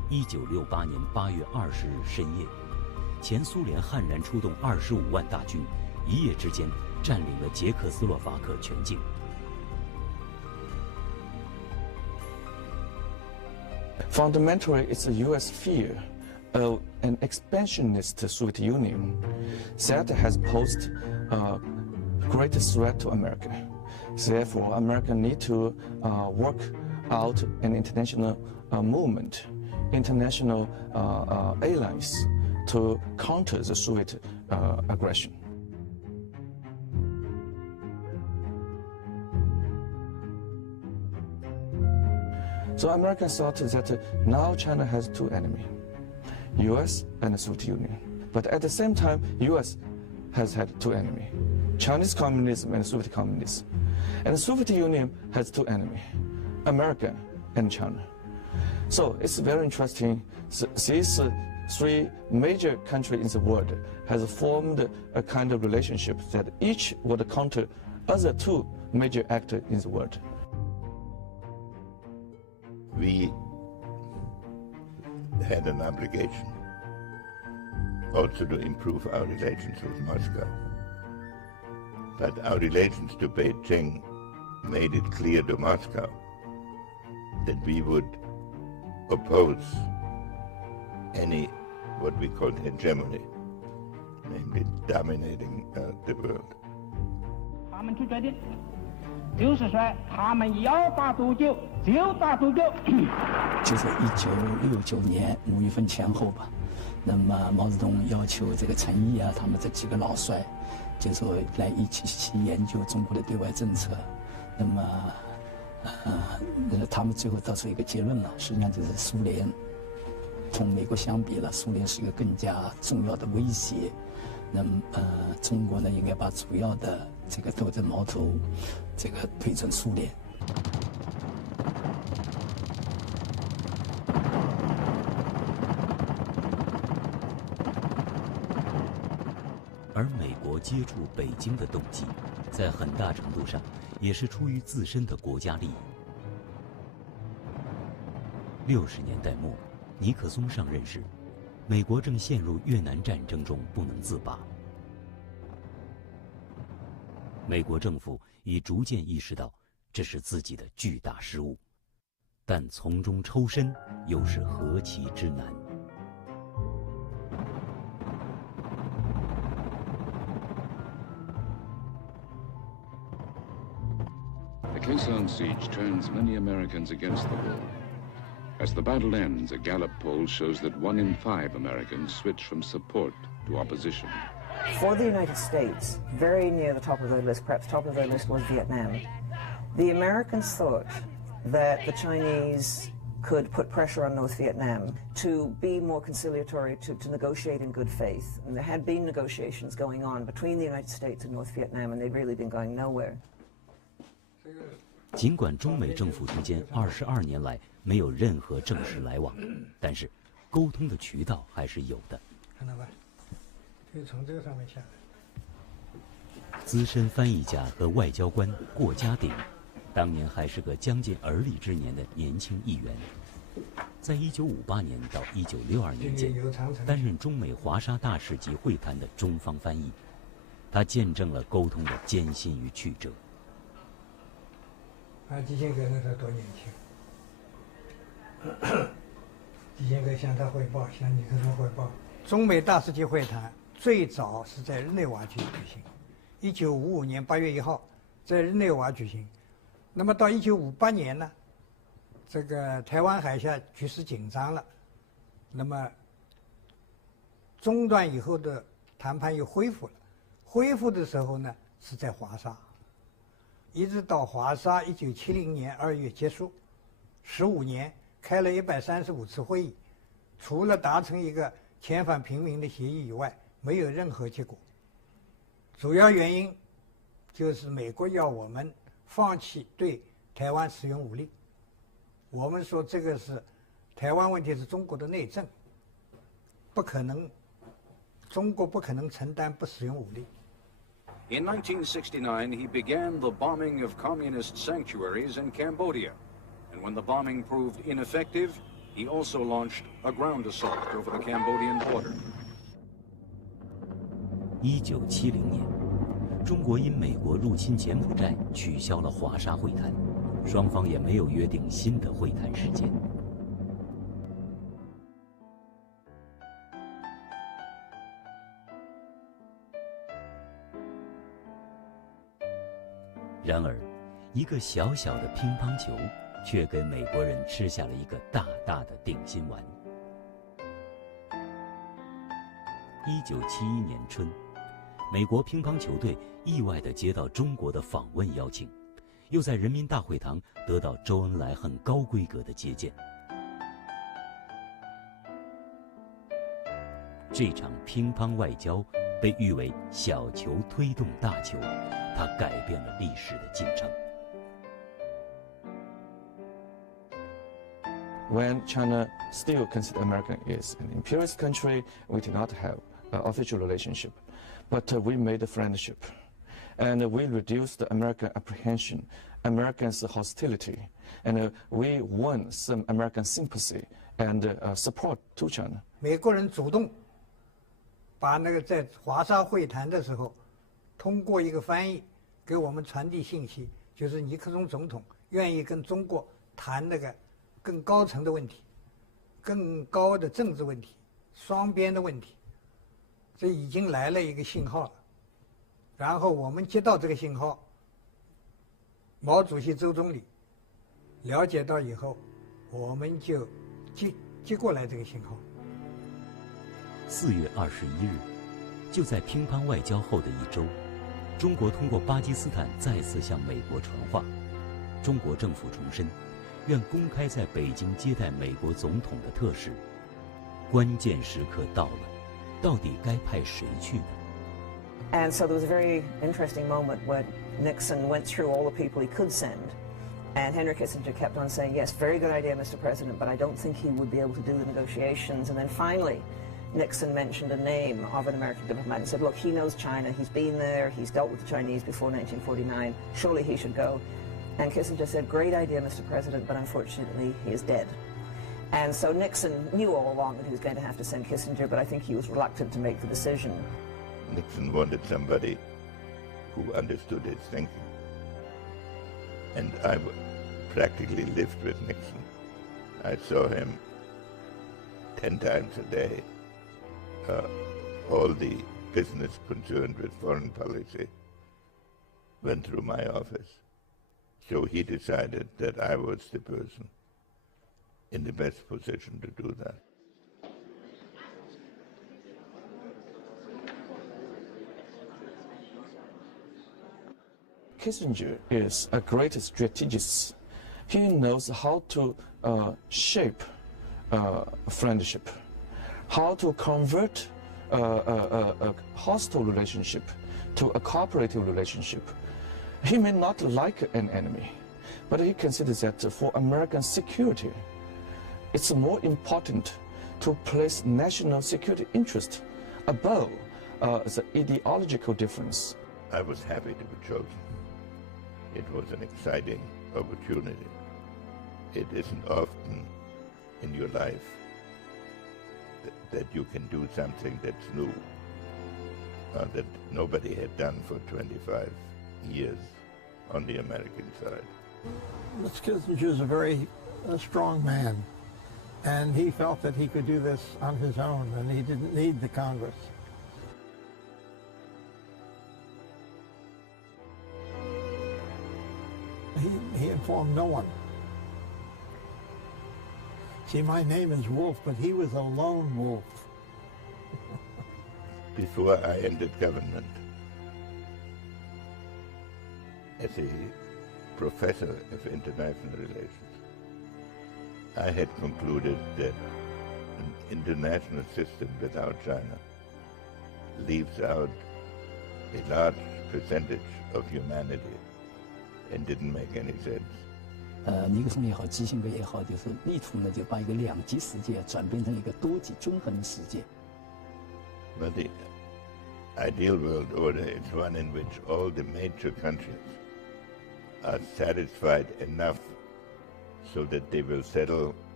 1968年8月20日深夜，前苏联悍然出动25万大军，一夜之间占领了捷克斯洛伐克全境。Fundamentally, it's a U.S. fear of an expansionist Soviet Union that has posed a great threat to America. Therefore, America needs to work out an international movement, international alliance to counter the Soviet aggression. So Americans thought that now China has two enemies, U.S. and the Soviet Union. But at the same time, U.S. has had two enemies, Chinese communism and Soviet communism. And the Soviet Union has two enemies, America and China. So it's very interesting. These three major countries in the world has formed a kind of relationship that each would counter other two major actors in the world. We had an obligation also to improve our relations with Moscow. But our relations to Beijing made it clear to Moscow that we would oppose any what we called hegemony, namely dominating the world. 他们就决定，就是说他们要打多久就打多久。就在1969年5月份前后吧，那么毛泽东要求这个陈毅啊，他们这几个老帅，就说来一起去研究中国的对外政策。那么，他们最后得出一个结论了，实际上就是苏联同美国相比了，苏联是一个更加重要的威胁。那么，中国呢，应该把主要的这个斗争矛头，这个推准苏联。而美国接触北京的动机，在很大程度上也是出于自身的国家利益。60年代末，尼克松上任时，美国正陷入越南战争中不能自拔。美国政府已逐渐意识到这是自己的巨大失误，但从中抽身又是何其之难。The Kherson siege turns many Americans against the war. As the battle ends, a Gallup poll shows that 1 in 5 Americans switch from support to opposition. For the United States, very near the top of their list, perhaps top of their list, was Vietnam. The Americans thought that the Chinese could put pressure on North Vietnam to be more conciliatory, to negotiate in good faith. And there had been negotiations going on between the United States and North Vietnam, and they'd really been going nowhere. 尽管中美政府之间22年来没有任何正式来往，但是沟通的渠道还是有的。看到吧？可以从这个上面下来。资深翻译家和外交官过家鼎，当年还是个将近而立之年的年轻议员，在1958年到1962年间，担任中美华沙大使级会谈的中方翻译，他见证了沟通的艰辛与曲折。基辛格那时候多年轻，基辛格向他汇报，向尼克松汇报。中美大使级会谈最早是在日内瓦举行，1955年8月1号在日内瓦举行。那么到1958年呢，这个台湾海峡局势紧张了，那么中断以后的谈判又恢复了。恢复的时候呢，是在华沙。一直到华沙1970年2月结束，15年开了135次会议，除了达成一个遣返平民的协议以外，没有任何结果。主要原因就是美国要我们放弃对台湾使用武力。我们说这个是台湾问题是中国的内政，不可能，中国不可能承担不使用武力。In 1969, he began the bombing of communist sanctuaries in Cambodia. And when the bombing proved ineffective, He also launched a ground assault over the Cambodian border. 1970年，中国因美国入侵柬埔寨取消了华沙会谈，双方也没有约定新的会谈时间。然而，一个小小的乒乓球却给美国人吃下了一个大大的定心丸。1971年春，美国乒乓球队意外地接到中国的访问邀请，又在人民大会堂得到周恩来很高规格的接见。这场乒乓外交被誉为“小球推动大球”，它改变了历史的进程。When China still considered America is an imperialist country, we did not have an official relationship, but we made a friendship, and we reduced the American apprehension, Americans' hostility, and we won some American sympathy and support to China. 美国人主动把那个在华沙会谈的时候，通过一个翻译给我们传递信息，就是尼克松总统愿意跟中国谈那个更高层的问题，更高的政治问题，双边的问题，这已经来了一个信号了。然后我们接到这个信号，毛主席、周总理了解到以后，我们就接过来这个信号。4月21日，就在乒乓外交后的一周，中国通过巴基斯坦再次向美国传话，中国政府重申，愿公开在北京接待美国总统的特使。关键时刻到了，到底该派谁去呢？ And so there was a very interesting moment when Nixon went through all the people he could send. And Henry Kissinger kept on saying, yes, very good idea, Mr. President, but I don't think he would be able to do the negotiations. And then finally, Nixon mentioned a name of an American diplomat and said, look, he knows China, he's been there, he's dealt with the Chinese before 1949, surely he should go. And Kissinger said, great idea, Mr. President, but unfortunately he is dead. And so Nixon knew all along that he was going to have to send Kissinger, but I think he was reluctant to make the decision. Nixon wanted somebody who understood his thinking. And I practically lived with Nixon. I saw him 10 times a day. All the business concerned with foreign policy went through my office. So he decided that I was the person in the best position to do that. Kissinger is a great strategist. He knows how to shape friendship, how to convert a hostile relationship to a cooperative relationship. He may not like an enemy, but he considers that for American security, it's more important to place national security interest above the ideological difference. I was happy to be chosen. It was an exciting opportunity. It isn't often in your life that you can do something that's new, that nobody had done for 25 years on the American side. Mr. Kissinger is a very strong man, and he felt that he could do this on his own, and he didn't need the Congress. He informed no one. See, my name is Wolf, but he was a lone wolf. Before I entered government, as a professor of international relations, I had concluded that an international system without China leaves out a large percentage of humanity and didn't make any sense. 尼克松也好，基辛格也好，就是力图呢，就把一个两极世界转变成一个多极均衡的世界。But the ideal world order is one in which all the major countries are satisfied enough so that they will settle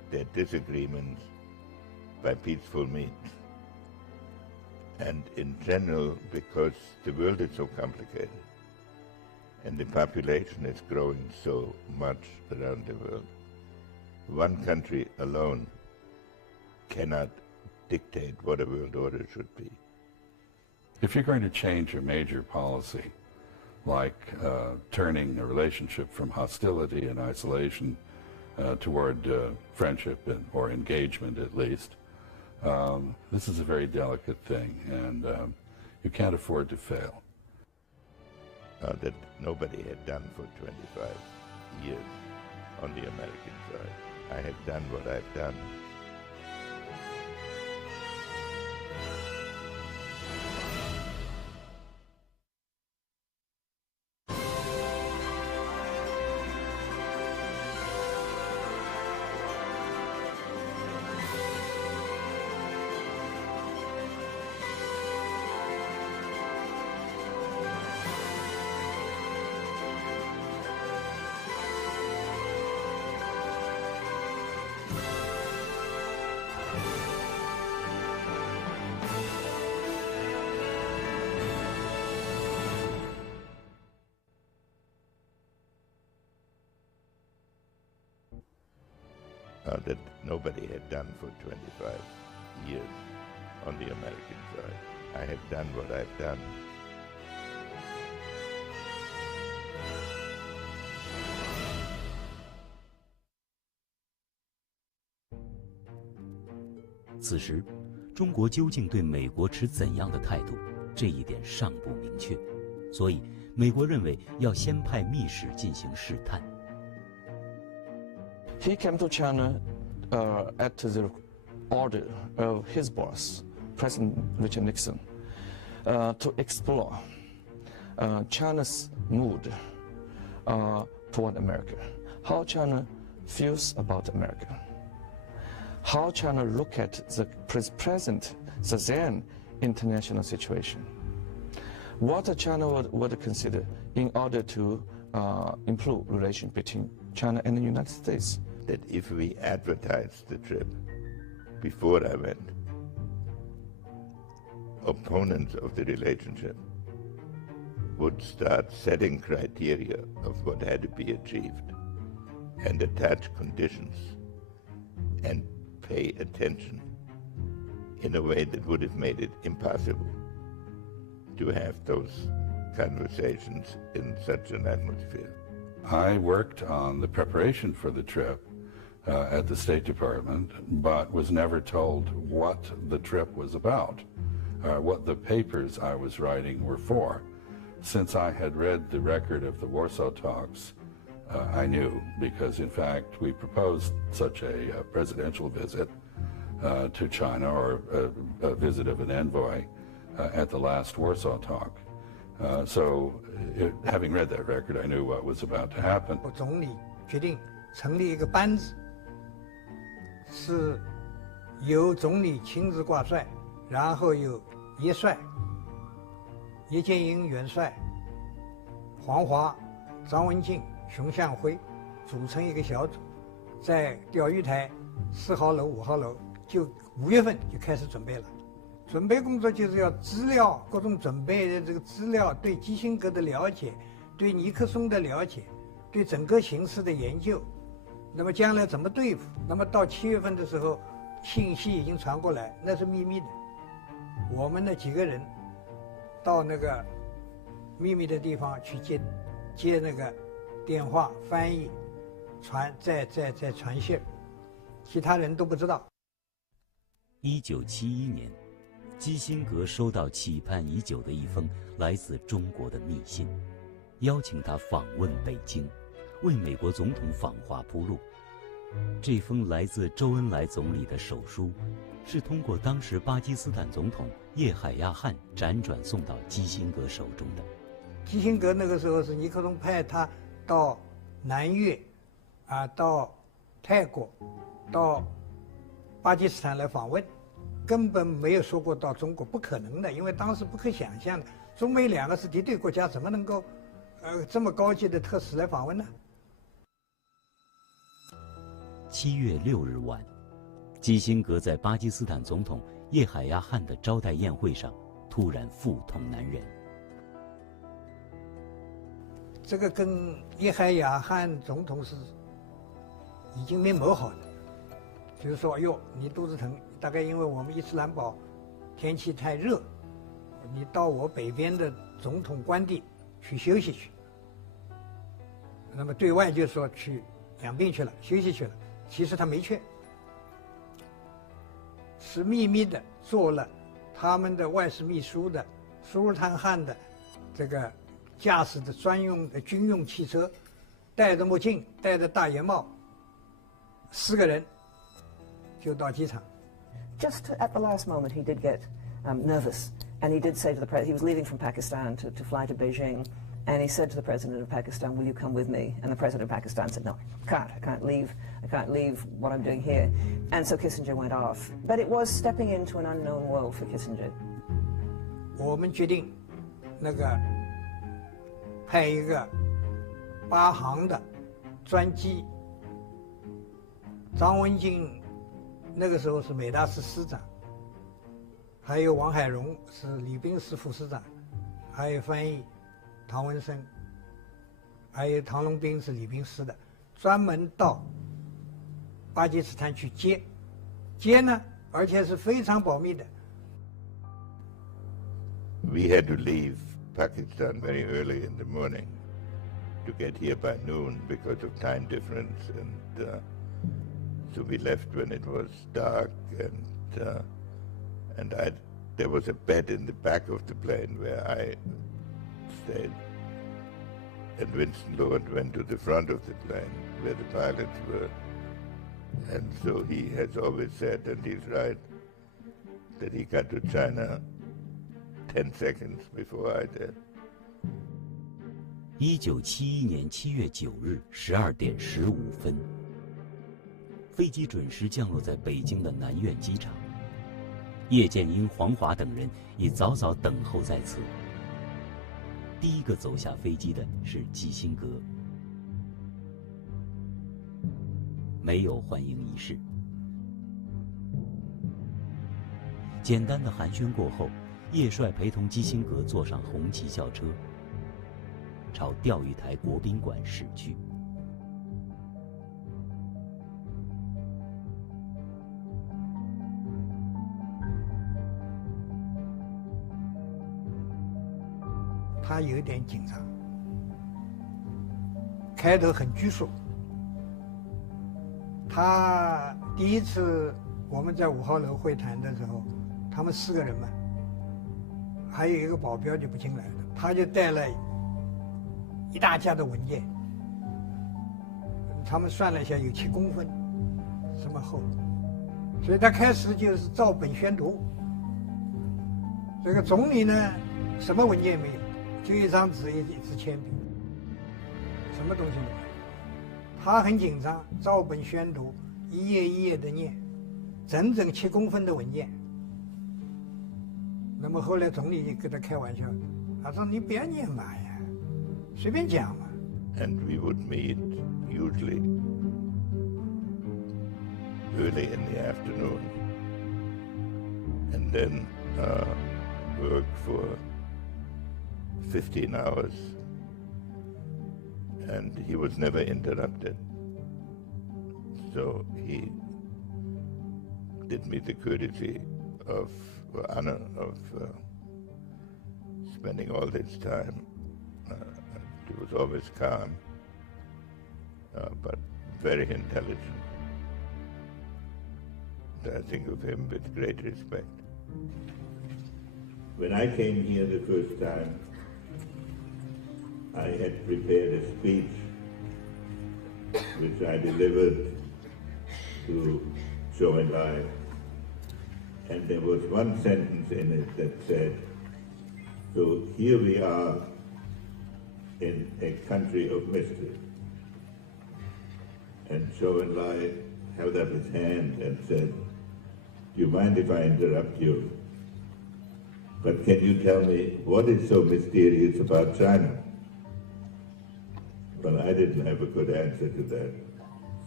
their disagreements by peaceful means. And in general, because the world is so complicated and the population is growing so much around the world, one country alone cannot dictate what a world order should be. If you're going to change a major policy, like turning a relationship from hostility and isolation toward friendship or engagement at least, this is a very delicate thing, and you can't afford to fail. That nobody had done for 25 years on the American side. I have done what I've done. That nobody had done for 25 years on the American side. I have done what I've done. 此时，中国究竟对美国持怎样的态度，这一点尚不明确，所以美国认为要先派密使进行试探。He came to China at the order of his boss, President Richard Nixon, to explore China's mood toward America, how China feels about America, how China look at the present, the then international situation, what China would consider in order to improve relations between China and the United States. That if we advertised the trip before I went, opponents of the relationship would start setting criteria of what had to be achieved and attach conditions and pay attention in a way that would have made it impossible to have those conversations in such an atmosphere. I worked on the preparation for the trip at the State Department, but was never told what the trip was about, what the papers I was writing were for. Since I had read the record of the Warsaw talks, I knew, because in fact we proposed such a presidential visit to China, or a visit of an envoy at the last Warsaw talk. So having read that record, I knew what was about to happen. 总理决定成立一个班子，是由总理亲自挂帅，然后有叶帅、叶剑英元帅、黄华、张文静、熊向晖组成一个小组，在钓鱼台4号楼、5号楼，就5月份就开始准备了。准备工作就是要资料，各种准备的这个资料，对基辛格的了解，对尼克松的了解，对整个形势的研究。那么将来怎么对付？那么到7月份的时候，信息已经传过来，那是秘密的。我们的几个人到那个秘密的地方去接那个电话，翻译，再传信，其他人都不知道。1971年，基辛格收到期盼已久的一封来自中国的密信，邀请他访问北京，为美国总统访华铺路。这封来自周恩来总理的手书，是通过当时巴基斯坦总统叶海亚汗辗转送到基辛格手中的。基辛格那个时候是尼克松派他到南越，到泰国，到巴基斯坦来访问，根本没有说过到中国，不可能的，因为当时不可想象的，中美两个是敌对国家，怎么能够这么高级的特使来访问呢？ 7月6日晚，基辛格在巴基斯坦总统叶海亚汗的招待宴会上突然腹痛难忍。这个跟叶海亚汗总统是已经没谋好的，就是说，哟，你肚子疼，大概因为我们伊斯兰堡天气太热，你到我北边的总统官邸去休息去。那么对外就说去养病去了，休息去了，其实他没去，是秘密的做了他们的外事秘书的苏尔坦汗的这个驾驶的专用的军用汽车，戴着墨镜，戴着大檐帽，4个人就到机场。Just at the last moment, he did get nervous, and he did say to the president, he was leaving from Pakistan to fly to Beijing, and he said to the president of Pakistan, "Will you come with me?" And the president of Pakistan said, "No, I can't leave what I'm doing here." And so Kissinger went off. But it was stepping into an unknown world for Kissinger. 我们决定，那个派一个8航的专机，张文静那个时候是美大师师长，还有王海荣是礼宾司副司长，还有翻译唐文生，还有唐龙斌是礼宾司的，专门到巴基斯坦去接呢，而且是非常保密的。We had to leave Pakistan very early in the morning to get here by noon because of time difference, and so we left when it was dark, and there was a bed in the back of the plane where I stayed, and Winston Lord went to the front of the plane where the pilots were, and so he has always said, and he's right, that he got to China 10 seconds before I did. 1971年7月9日12点15分，飞机准时降落在北京的南苑机场。叶剑英、黄华等人已早早等候在此。第一个走下飞机的是基辛格，没有欢迎仪式。简单的寒暄过后，叶帅陪同基辛格坐上红旗校车，朝钓鱼台国宾馆驶去。他有点紧张，开头很拘束。他第一次我们在5号楼会谈的时候，他们4个人嘛，还有一个保镖就不进来了，他就带了一大架的文件，他们算了一下有7公分，这么厚，所以他开始就是照本宣读。这个总理呢，什么文件也没有，就一张纸一支铅笔，什么东西没有。他很紧张，照本宣读，一页一页的念，整整7公分的文件。那么后来总理就跟他开玩笑，他说：“你不要念嘛呀，随便讲嘛。” And we would meet usually early in the afternoon, and then work for 15 hours, and he was never interrupted. So he did me the courtesy of honor of spending all this time. He was always calm, but very intelligent. I think of him with great respect. When I came here the first time, I had prepared a speech which I delivered to Zhou Enlai, and there was one sentence in it that said, "So here we are in a country of mystery." And Zhou Enlai held up his hand and said, "Do you mind if I interrupt you? But can you tell me what is so mysterious about China?" Well, I didn't have a good answer to that.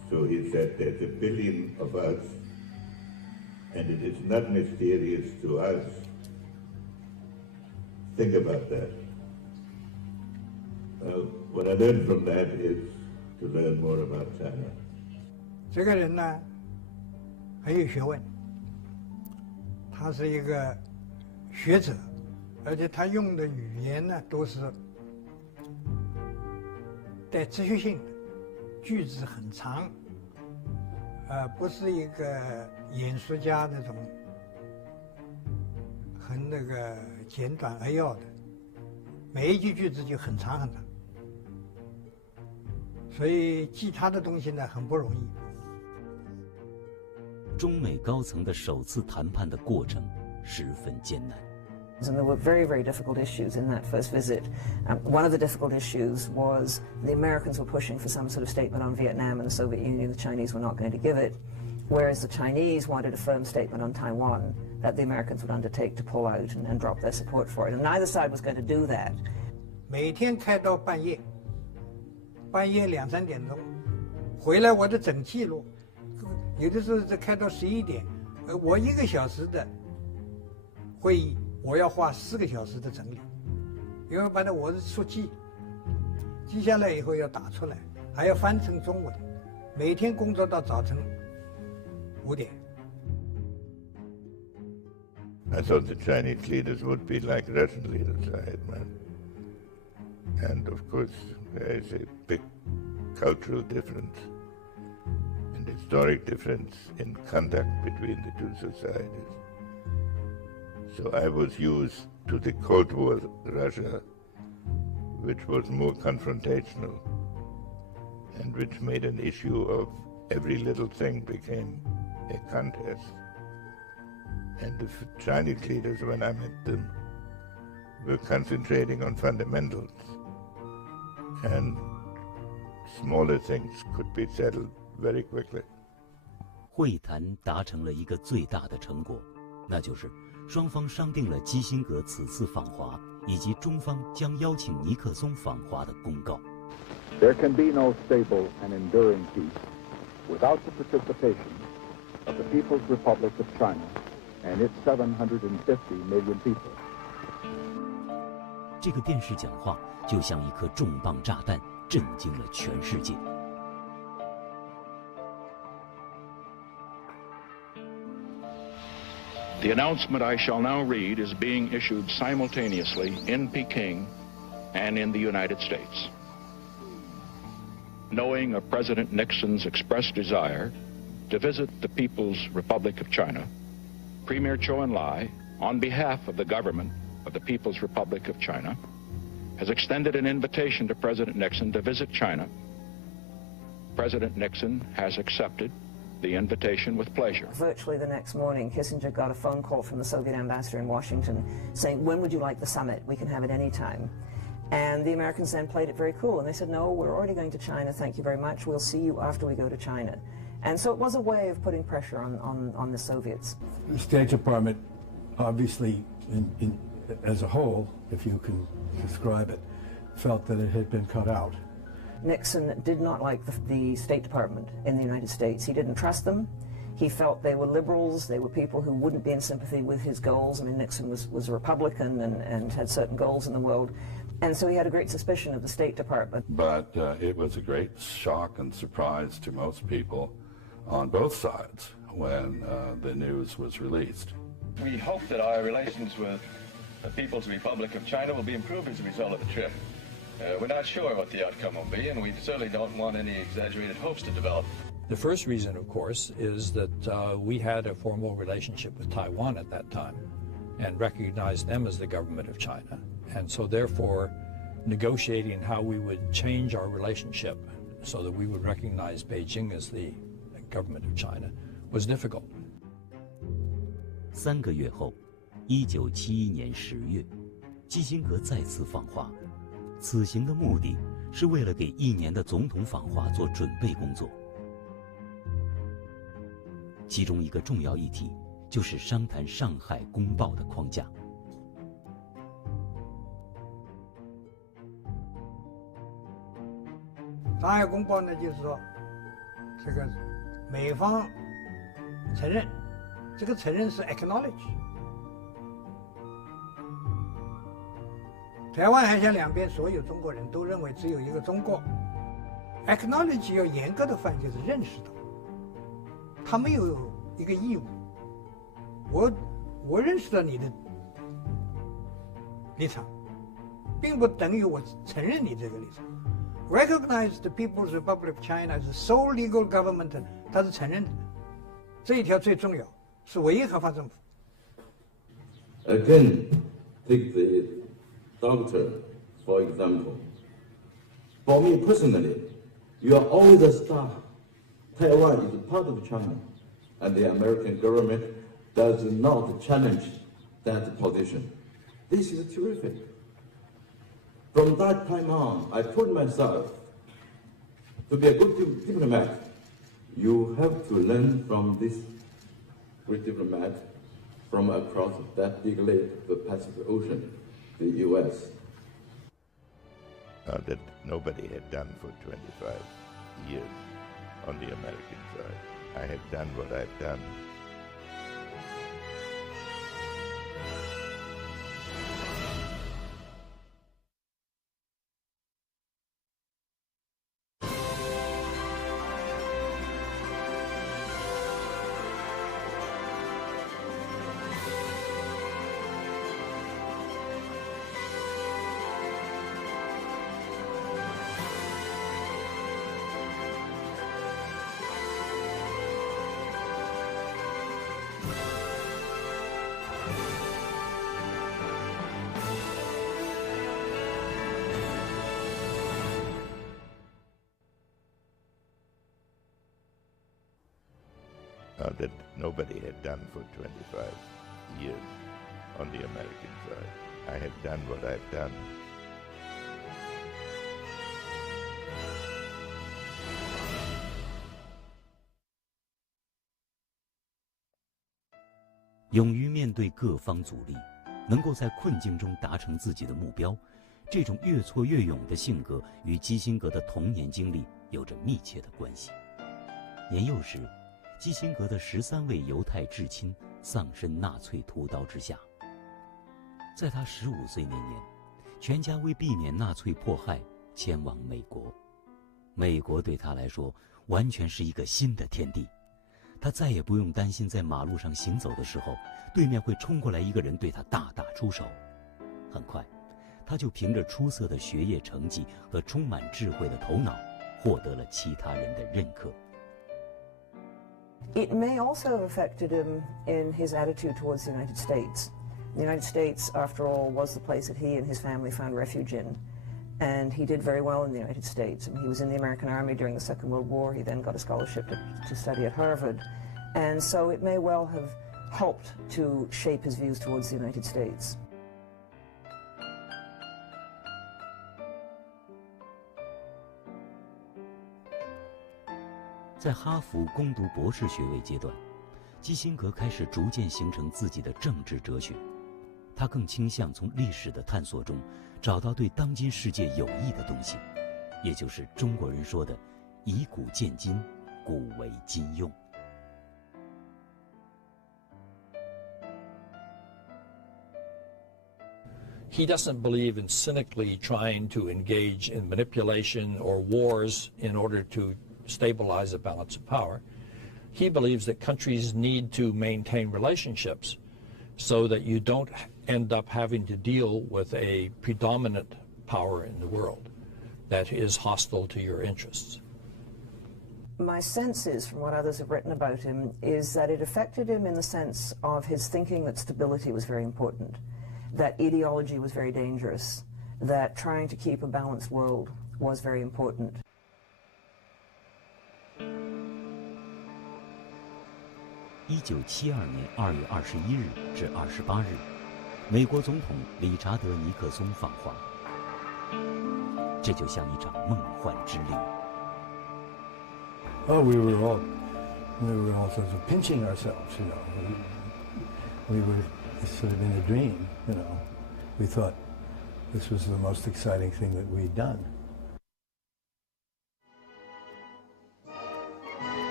So he said, there's a billion of us, and it is not mysterious to us. Think about that. What I learned from that is to learn more about China. 这个人呢，很有学问，他是一个学者，而且他用的语言呢都是带哲学性的，句子很长，不是一个演说家那种很那个简短扼要的，每一句句子就很长很长，所以记他的东西呢很不容易。中美高层的首次谈判的过程十分艰难。And there were very, very difficult issues in that first visit. One of the difficult issues was the Americans were pushing for some sort of statement on Vietnam, and the Soviet Union, the Chinese were not going to give it, whereas the Chinese wanted a firm statement on Taiwan that the Americans would undertake to pull out and drop their support for it. And neither side was going to do that. 每天开到半夜2、3点钟，回来我的整记录，有的时候是开到11点，我1个小时的会议。我要花4个小时的整理，因为把我是速记，记下来以后要打出来，还要翻成中文，每天工作到早晨5点。I thought the Chinese leaders would be like Russian leaders, I admit. And of course, there is a big cultural difference and historic difference in conduct between the two societies. So I was used to the Cold War Russia, which was more confrontational and which made an issue of every little thing became a contest. And the Chinese leaders, when I met them, were concentrating on fundamentals, and smaller things could be settled very quickly. 会谈达成了一个最大的成果，那就是双方商定了基辛格此次访华，以及中方将邀请尼克松访华的公告。There can be no stable and enduring peace without the participation of the People's Republic of China and its 750 million people. 这个电视讲话就像一颗重磅炸弹，震惊了全世界。The announcement I shall now read is being issued simultaneously in Peking and in the United States. Knowing of President Nixon's expressed desire to visit the People's Republic of China, Premier Zhou Enlai, on behalf of the government of the People's Republic of China, has extended an invitation to President Nixon to visit China. President Nixon has accepted the invitation with pleasure. Virtually the next morning, Kissinger got a phone call from the Soviet ambassador in Washington saying, when would you like the summit? We can have it any time. And the Americans then played it very cool, and they said, no, we're already going to China, thank you very much, we'll see you after we go to China. And so it was a way of putting pressure on the Soviets. The State Department, obviously, as a whole, if you can describe it, felt that it had been cut out. Nixon did not like the State Department in the United States. He didn't trust them. He felt they were liberals. They were people who wouldn't be in sympathy with his goals. I mean, Nixon was a Republican and had certain goals in the world. And so he had a great suspicion of the State Department. But it was a great shock and surprise to most people on both sides when the news was released. We hope that our relations with the People's Republic of China will be improved as a result of the trip. We're not sure what the outcome will be, and we certainly don't want any exaggerated hopes to develop. The first reason, of course, is that we had a formal relationship with Taiwan at that time and recognized them as the government of China. And so therefore, negotiating how we would change our relationship so that we would recognize Beijing as the government of China was difficult. 3个月后，1971年10月，基辛格再次访华。此行的目的是为了给1年的总统访华做准备工作。其中一个重要议题就是商谈《上海公报》的框架。上海公报呢，就是说，这个美方承认，这个承认是 acknowledge。台湾海峡两边所有中国人都认为只有一个中国。acknowledge 要严格的翻译就是认识到，他没有一个义务。我认识到你的立场，并不等于我承认你这个立场。Recognize the People's Republic of China as the sole legal government， 它是承认的，这一条最重要，是唯一合法政府。Again, take the doctor for example. For me personally, you are always a star. Taiwan is part of China, and the American government does not challenge that position. This is terrific. From that time on, I told myself, to be a good diplomat, you have to learn from this great diplomat from across that big lake, the Pacific Ocean, the U.S. That nobody had done for 25 years on the American side. I have done what I've done. That nobody had done for 25 years on the American side. I have done what I've done. 勇于面对各方阻力，能够在困境中达成自己的目标，这种越挫越勇的性格与基辛格的童年经历有着密切的关系。年幼时，基辛格的13位犹太至亲丧身纳粹屠刀之下。在他15岁那年，全家为避免纳粹迫害迁往美国。美国对他来说完全是一个新的天地，他再也不用担心在马路上行走的时候，对面会冲过来一个人对他大打出手。很快，他就凭着出色的学业成绩和充满智慧的头脑，获得了其他人的认可。It may also have affected him in his attitude towards the United States. The United States, after all, was the place that he and his family found refuge in. And he did very well in the United States. He was in the American Army during the Second World War. He then got a scholarship to study at Harvard. And so it may well have helped to shape his views towards the United States. 在哈佛攻读博士学位阶段，基辛格开始逐渐形成自己的政治哲学。他更倾向从历史的探索中找到对当今世界有益的东西，也就是中国人说的“以古鉴今，古为今用”。He doesn't believe in cynically trying to engage in manipulation or wars in order to stabilize a balance of power. He believes that countries need to maintain relationships so that you don't end up having to deal with a predominant power in the world that is hostile to your interests. My sense is, from what others have written about him, is that it affected him in the sense of his thinking that stability was very important, that ideology was very dangerous, that trying to keep a balanced world was very important. 1972年2月21日至28日，美国总统理查德·尼克松访华，这就像一场梦幻之旅。Oh, we were all sort of pinching ourselves, you know. We were sort of in a dream, you know. We thought this was the most exciting thing that we'd done.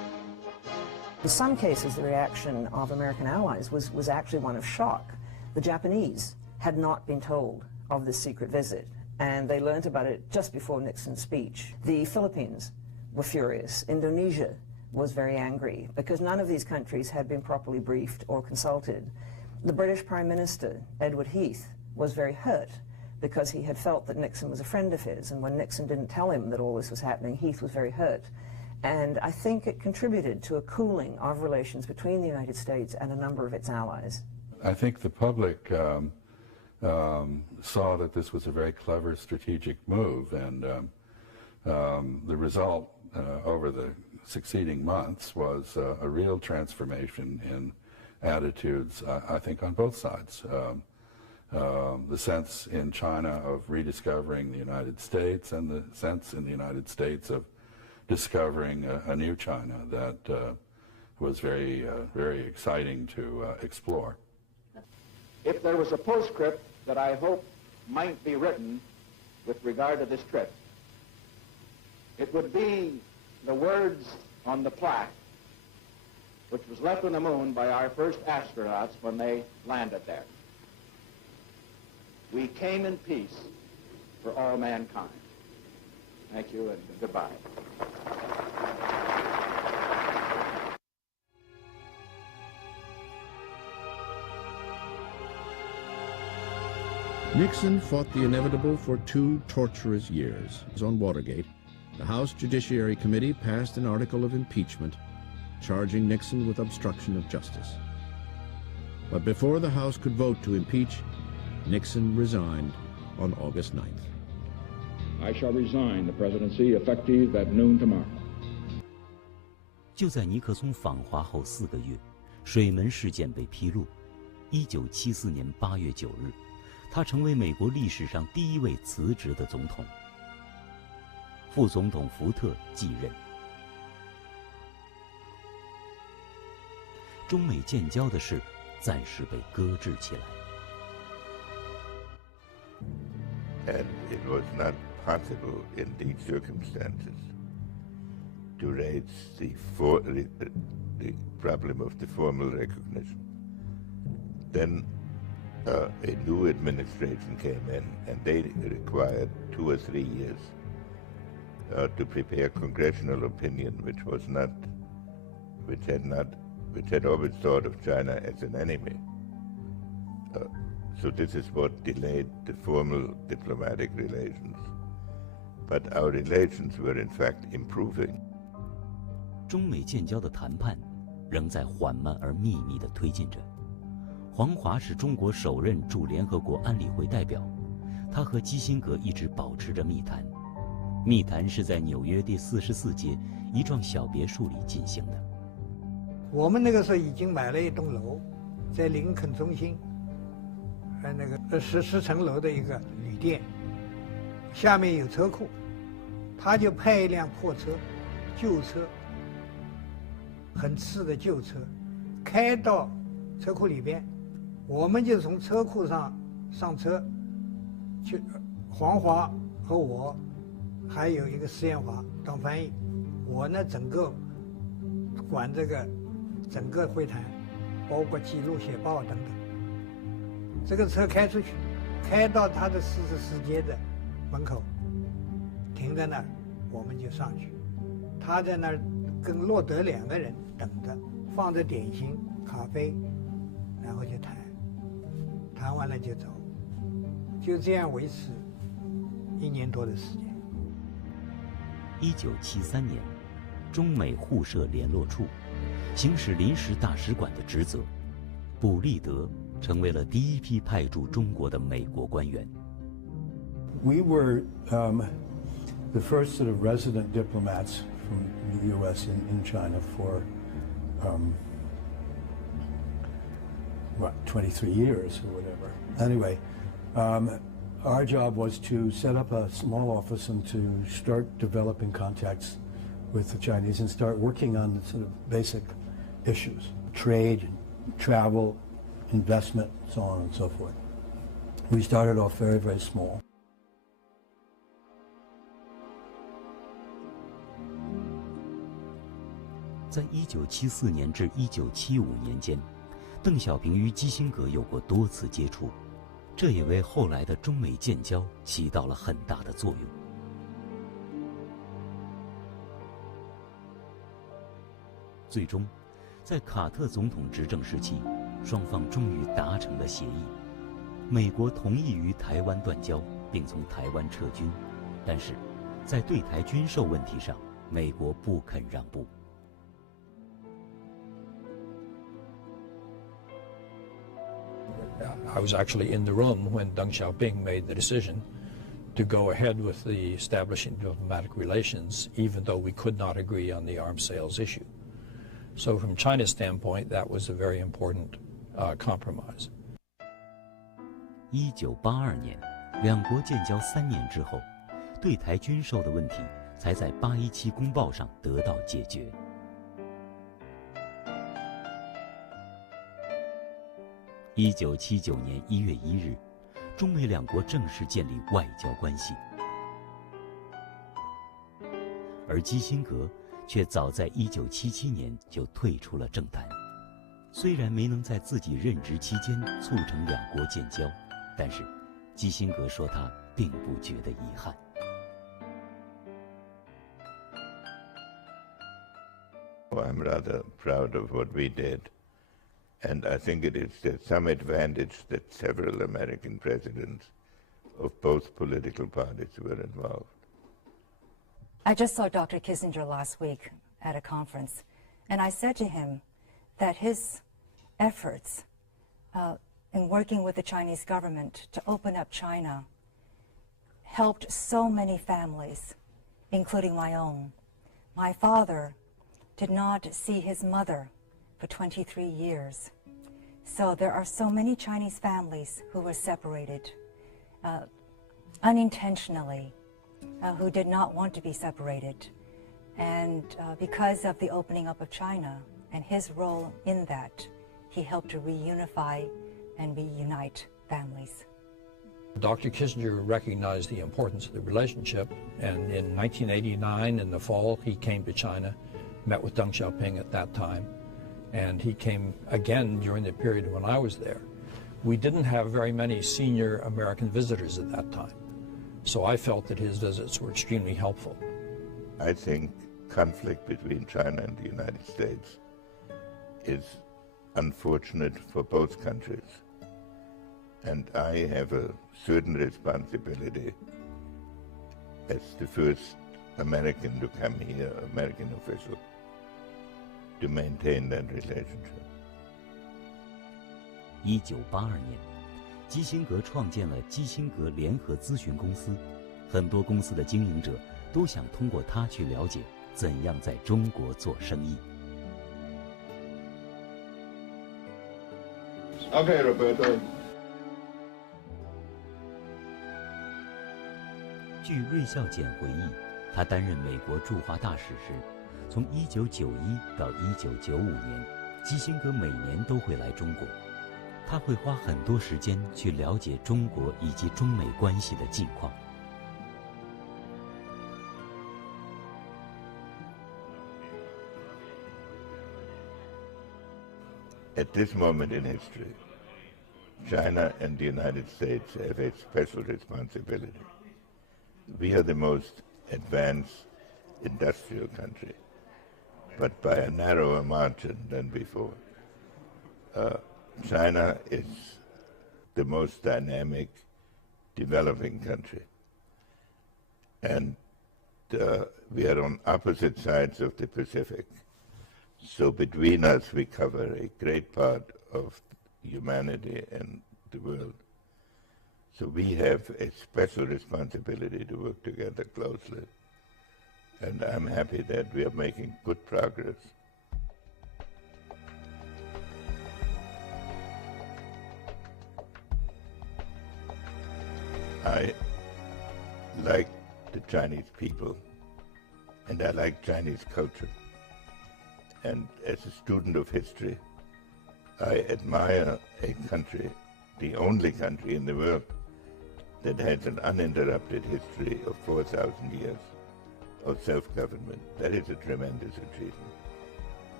In some cases, the reaction of American allies was actually one of shock. The Japanese had not been told of this secret visit, and they learned about it just before Nixon's speech. The Philippines were furious. Indonesia was very angry because none of these countries had been properly briefed or consulted. The British Prime Minister, Edward Heath, was very hurt because he had felt that Nixon was a friend of his, and when Nixon didn't tell him that all this was happening, Heath was very hurt. And I think it contributed to a cooling of relations between the United States and a number of its allies. I think the public saw that this was a very clever strategic move, and the result over the succeeding months was a real transformation in attitudes, I think, on both sides. The sense in China of rediscovering the United States, and the sense in the United States of discovering a new China that was very, very exciting to explore. If there was a postscript that I hope might be written with regard to this trip, it would be the words on the plaque which was left on the moon by our first astronauts when they landed there. We came in peace for all mankind. Thank you and goodbye. Nixon fought the inevitable for 2 torturous years. On Watergate, the House Judiciary Committee passed an article of impeachment charging Nixon with obstruction of justice. But before the House could vote to impeach, Nixon resigned on August 9th. I shall resign the presidency effective at noon tomorrow. 就在尼克松访华后4个月，水门事件被披露。1974年8月9日，他成为美国历史上第1位辞职的总统。副总统福特继任。中美建交的事暂时被搁置起来。And it was not possible in these circumstances to raise the problem of the formal recognition. Then a new administration came in, and they required 2 or 3 years to prepare congressional opinion, which had always thought of China as an enemy. So this is what delayed the formal diplomatic relations. But our relations were in fact improving. 中美建交的谈判仍在缓慢而秘密地推进着。黄华是中国首任驻联合国安理会代表，他和基辛格一直保持着密谈。密谈是在纽约第44街一幢小别墅里进行的。我们那个时候已经买了一栋楼，在林肯中心，那个10层楼的一个旅店，下面有车库，他就派一辆破车，旧车，很次的旧车，开到车库里边，我们就从车库上上车，去黄华和我，还有一个施艳华当翻译，我呢整个管这个整个会谈，包括记录写报等等。这个车开出去，开到他的44街的门口，停在那儿，我们就上去。他在那儿跟洛德2个人等着，放着点心、咖啡，然后就谈，谈完了就走，就这样维持1年多的时间。1973年，中美互设联络处，行使临时大使馆的职责。布利德成为了第1批派驻中国的美国官员。We were the first sort of resident diplomats from the U.S. in China for 23 years or whatever. Anyway, our job was to set up a small office and to start developing contacts with the Chinese and start working on the sort of basic issues, trade, travel, investment, so on and so forth. We started off very, very small. 在1974年至1975年间，邓小平与基辛格有过多次接触，这也为后来的中美建交起到了很大的作用。最终，在卡特总统执政时期，双方终于达成了协议，美国同意与台湾断交，并从台湾撤军，但是在对台军售问题上，美国不肯让步。I was actually in the room when Deng Xiaoping made the decision to go ahead with the establishing diplomatic relations, even though we could not agree on the arms sales issue. So from China's standpoint, that was a very important compromise. 1982年，两国建交3年之后，对台军售的问题才在817公报上得到解决。1979年1月1日，中美两国正式建立外交关系，而基辛格却早在1977年就退出了政坛。虽然没能在自己任职期间促成两国建交，但是基辛格说他并不觉得遗憾。I'm rather proud of what we did. And I think it is some advantage that several American presidents of both political parties were involved. I just saw Dr. Kissinger last week at a conference, and I said to him that his efforts in working with the Chinese government to open up China helped so many families, including my own. My father did not see his mother for 23 years. So there are so many Chinese families who were separated unintentionally, who did not want to be separated. And because of the opening up of China and his role in that, he helped to reunify and reunite families. Dr. Kissinger recognized the importance of the relationship, and in 1989, in the fall, he came to China, met with Deng Xiaoping at that time, and he came again during the period when I was there. We didn't have very many senior American visitors at that time, so I felt that his visits were extremely helpful. I think conflict between China and the United States is unfortunate for both countries, and I have a certain responsibility as the first American to come here, American official, to maintain that relationship. 1982年，基辛格创建了基辛格联合咨询公司，很多公司的经营者都想通过他去了解怎样在中国做生意。Okay, Roberto. 据芮孝俭回忆，他担任美国驻华大使时，从1991到1995年，基辛格每年都会来中国。他会花很多时间去了解中国以及中美关系的近况。At this moment in history, China and the United States have a special responsibility. We are the most advanced industrial country, but by a narrower margin than before. China is the most dynamic developing country, and we are on opposite sides of the Pacific. So between us we cover a great part of humanity and the world. So we have a special responsibility to work together closely, and I'm happy that we are making good progress. I like the Chinese people, and I like Chinese culture. And as a student of history, I admire a country, the only country in the world, that has an uninterrupted history of 4,000 years of self-government. That is a tremendous achievement.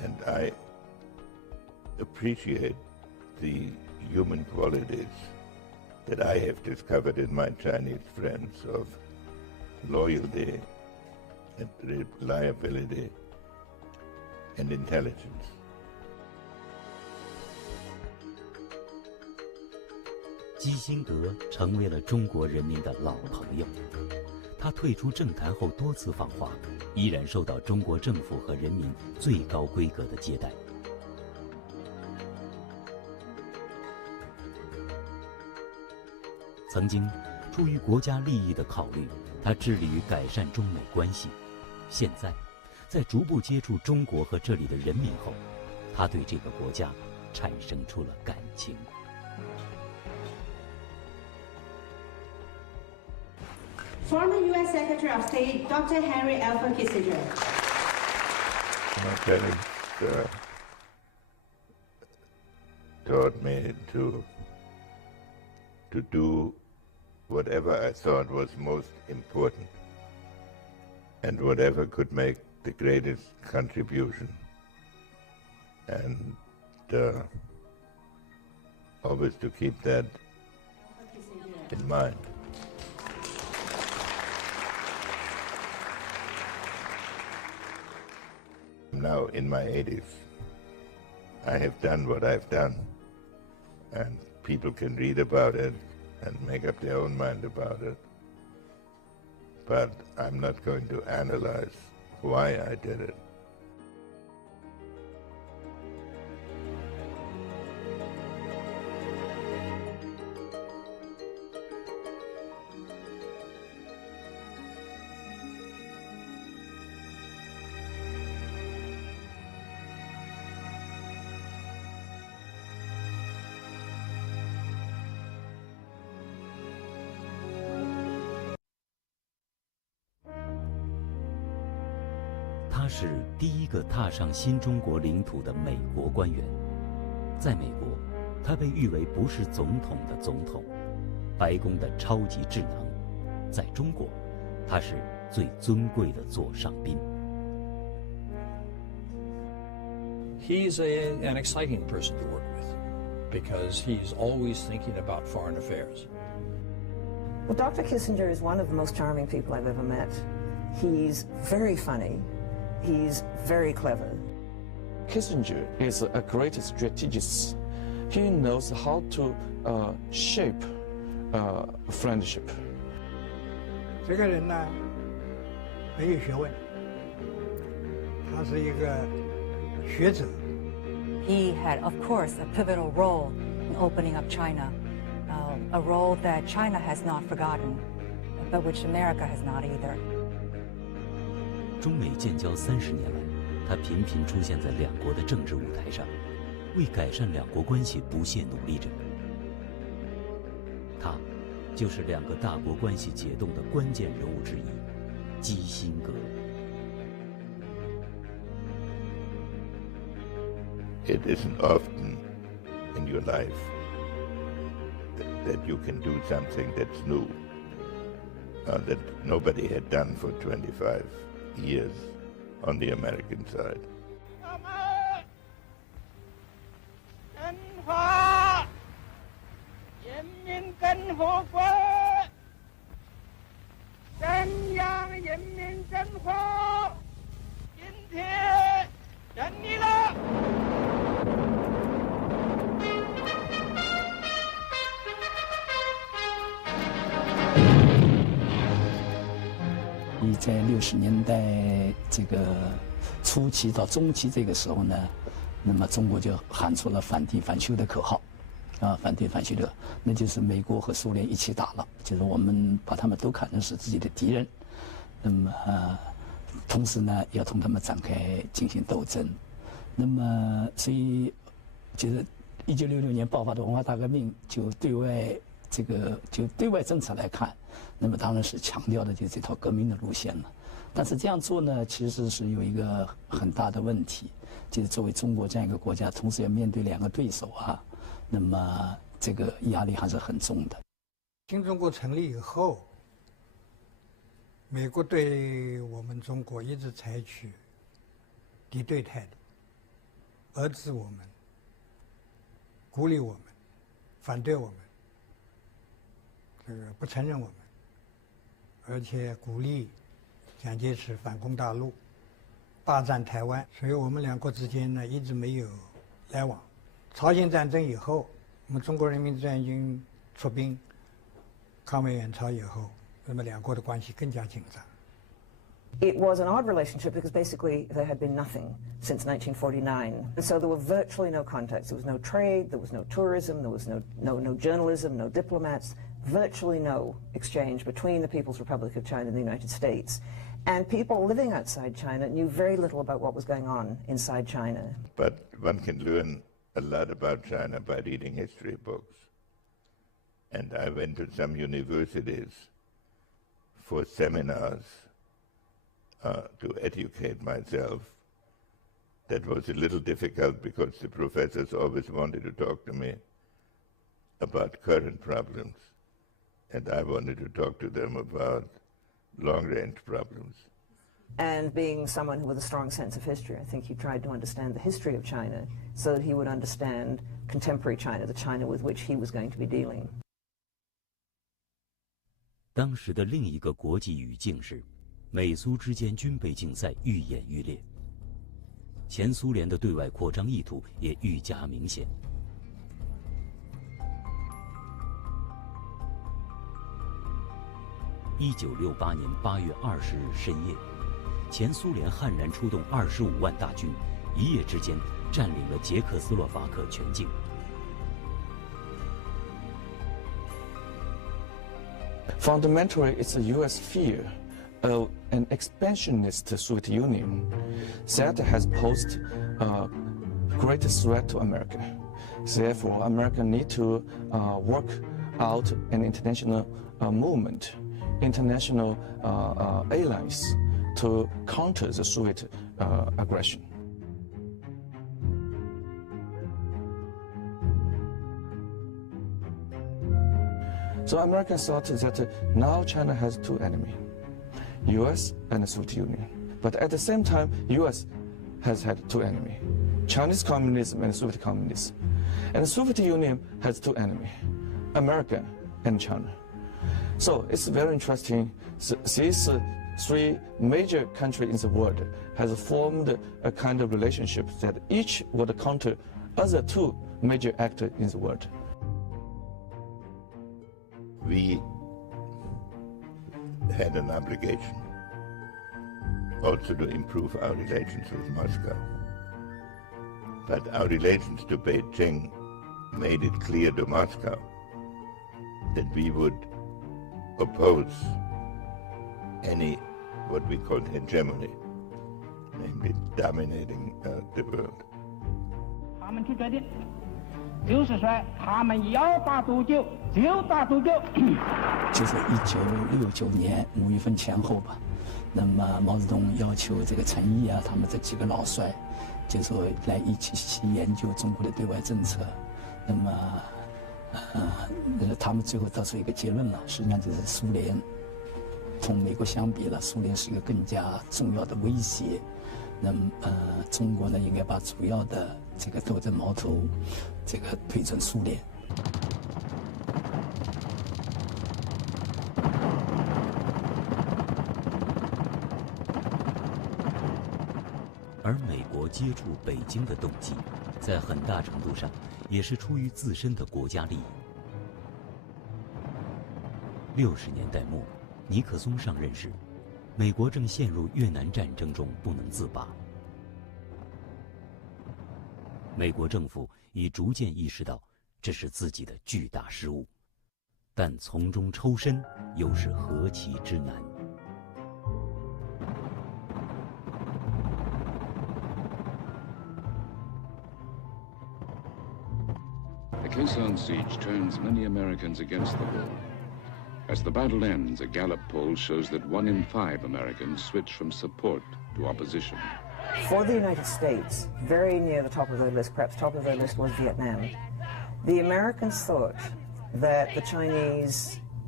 And I appreciate the human qualities that I have discovered in my Chinese friends of loyalty and reliability and intelligence. 基辛格成为了中国人民的老朋友。他退出政坛后多次访华，依然受到中国政府和人民最高规格的接待。曾经，出于国家利益的考虑，他致力于改善中美关系。现在，在逐步接触中国和这里的人民后，他对这个国家产生出了感情。Former U.S. Secretary of State Dr. Henry Alfred Kissinger. My parents taught me to do whatever I thought was most important and whatever could make the greatest contribution, and always to keep that in mind. I'm now in my 80s. I have done what I've done, and people can read about it and make up their own mind about it. But I'm not going to analyze why I did it. 他是第一个踏上新中国领土的美国官员。在美国，他被誉为不是总统的总统，白宫的超级智囊。在中国，他是最尊贵的座上宾。He's an exciting person to work with because he's always thinking about foreign affairs. Well, Dr. Kissinger is one of the most charming people I've ever met. He's very funny. He's very clever. Kissinger is a great strategist. He knows how to shape friendship. 这个人呢，很有学问，他是一个学者。He had, of course, a pivotal role in opening up China, a role that China has not forgotten, but which America has not either. 中美建交30年来，他频频出现在两国的政治舞台上，为改善两国关系不懈努力着。他就是两个大国关系解冻的关键人物之一，基辛格。It isn't often in your life that you can do something that's new, that nobody had done for 25 years on the American side. 中华人民共和国中央人民政府今天成立了。在60年代这个初期到中期这个时候呢，那么中国就喊出了反帝反修的口号，反帝反修的，那就是美国和苏联一起打了，就是我们把他们都看成是自己的敌人，那么同时呢要同他们展开进行斗争，那么所以就是1966年爆发的文化大革命，就对外政策来看，那么当然是强调的就是这套革命的路线了。但是这样做呢，其实是有一个很大的问题，就是作为中国这样一个国家，同时要面对两个对手啊，那么这个压力还是很重的。新中国成立以后，美国对我们中国一直采取敌对态度，遏制我们、孤立我们、反对我们，这个不承认我们，而且鼓励蒋介石反攻大陆、霸占台湾，所以我们两国之间呢一直没有来往。朝鲜战争以后，我们中国人民志愿军出兵抗美援朝以后，那么两国的关系更加紧张。It was an odd relationship because basically there had been nothing since 1949. And so there were virtually no contacts. There was no trade, there was no tourism, there was no journalism, no diplomats, virtually no exchange between the People's Republic of China and the United States. And people living outside China knew very little about what was going on inside China. But one can learn a lot about China by reading history books. And I went to some universities for seminars to educate myself. That was a little difficult because the professors always wanted to talk to me about current problems, and I wanted to talk to them about long-range problems. And being someone with a strong sense of history, I think he tried to understand the history of China so that he would understand contemporary China, the China with which he was going to be dealing. 当时的另一个国际语境是，美苏之间军备竞赛愈演愈烈，前苏联的对外扩张意图也愈加明显。1968年8月20日深夜，前苏联悍然出动25万大军，一夜之间占领了捷克斯洛伐克全境。Fundamentally, it's a U.S. fear of an expansionist Soviet Union that has posed a great threat to America. Therefore, America needs to work out an international movement, international alliance to counter the Soviet aggression. So Americans thought that now China has two enemies, U.S. and the Soviet Union. But at the same time, U.S. has had two enemies, Chinese communism and Soviet communism. And the Soviet Union has two enemies, America and China. So it's very interesting. These three major countries in the world has formed a kind of relationship that each would counter other two major actors in the world. We had an obligation also to improve our relations with Moscow. But our relations to Beijing made it clear to Moscow that we would oppose any what we called hegemony, namely dominating the world. 他们去决定，就是说他们要打独救就打独救。就是1969年5月份前后吧，那么毛泽东要求这个陈毅啊，他们这几个老帅，就说来一起研究中国的对外政策。那么，他们最后得出一个结论了，实际上就是苏联同美国相比了，苏联是一个更加重要的威胁。那么，中国呢，应该把主要的这个斗争矛头，这个推准苏联。而美国接触北京的动机，在很大程度上也是出于自身的国家利益。60年代末，尼克松上任时，美国正陷入越南战争中不能自拔。美国政府已逐渐意识到这是自己的巨大失误，但从中抽身又是何其之难。The Kherson siege turns many Americans against the war. As the battle ends, a Gallup poll shows that 1 in 5 Americans switch from support to opposition. For the United States, very near the top of their list, perhaps top of their list, was Vietnam. The Americans thought that the Chinese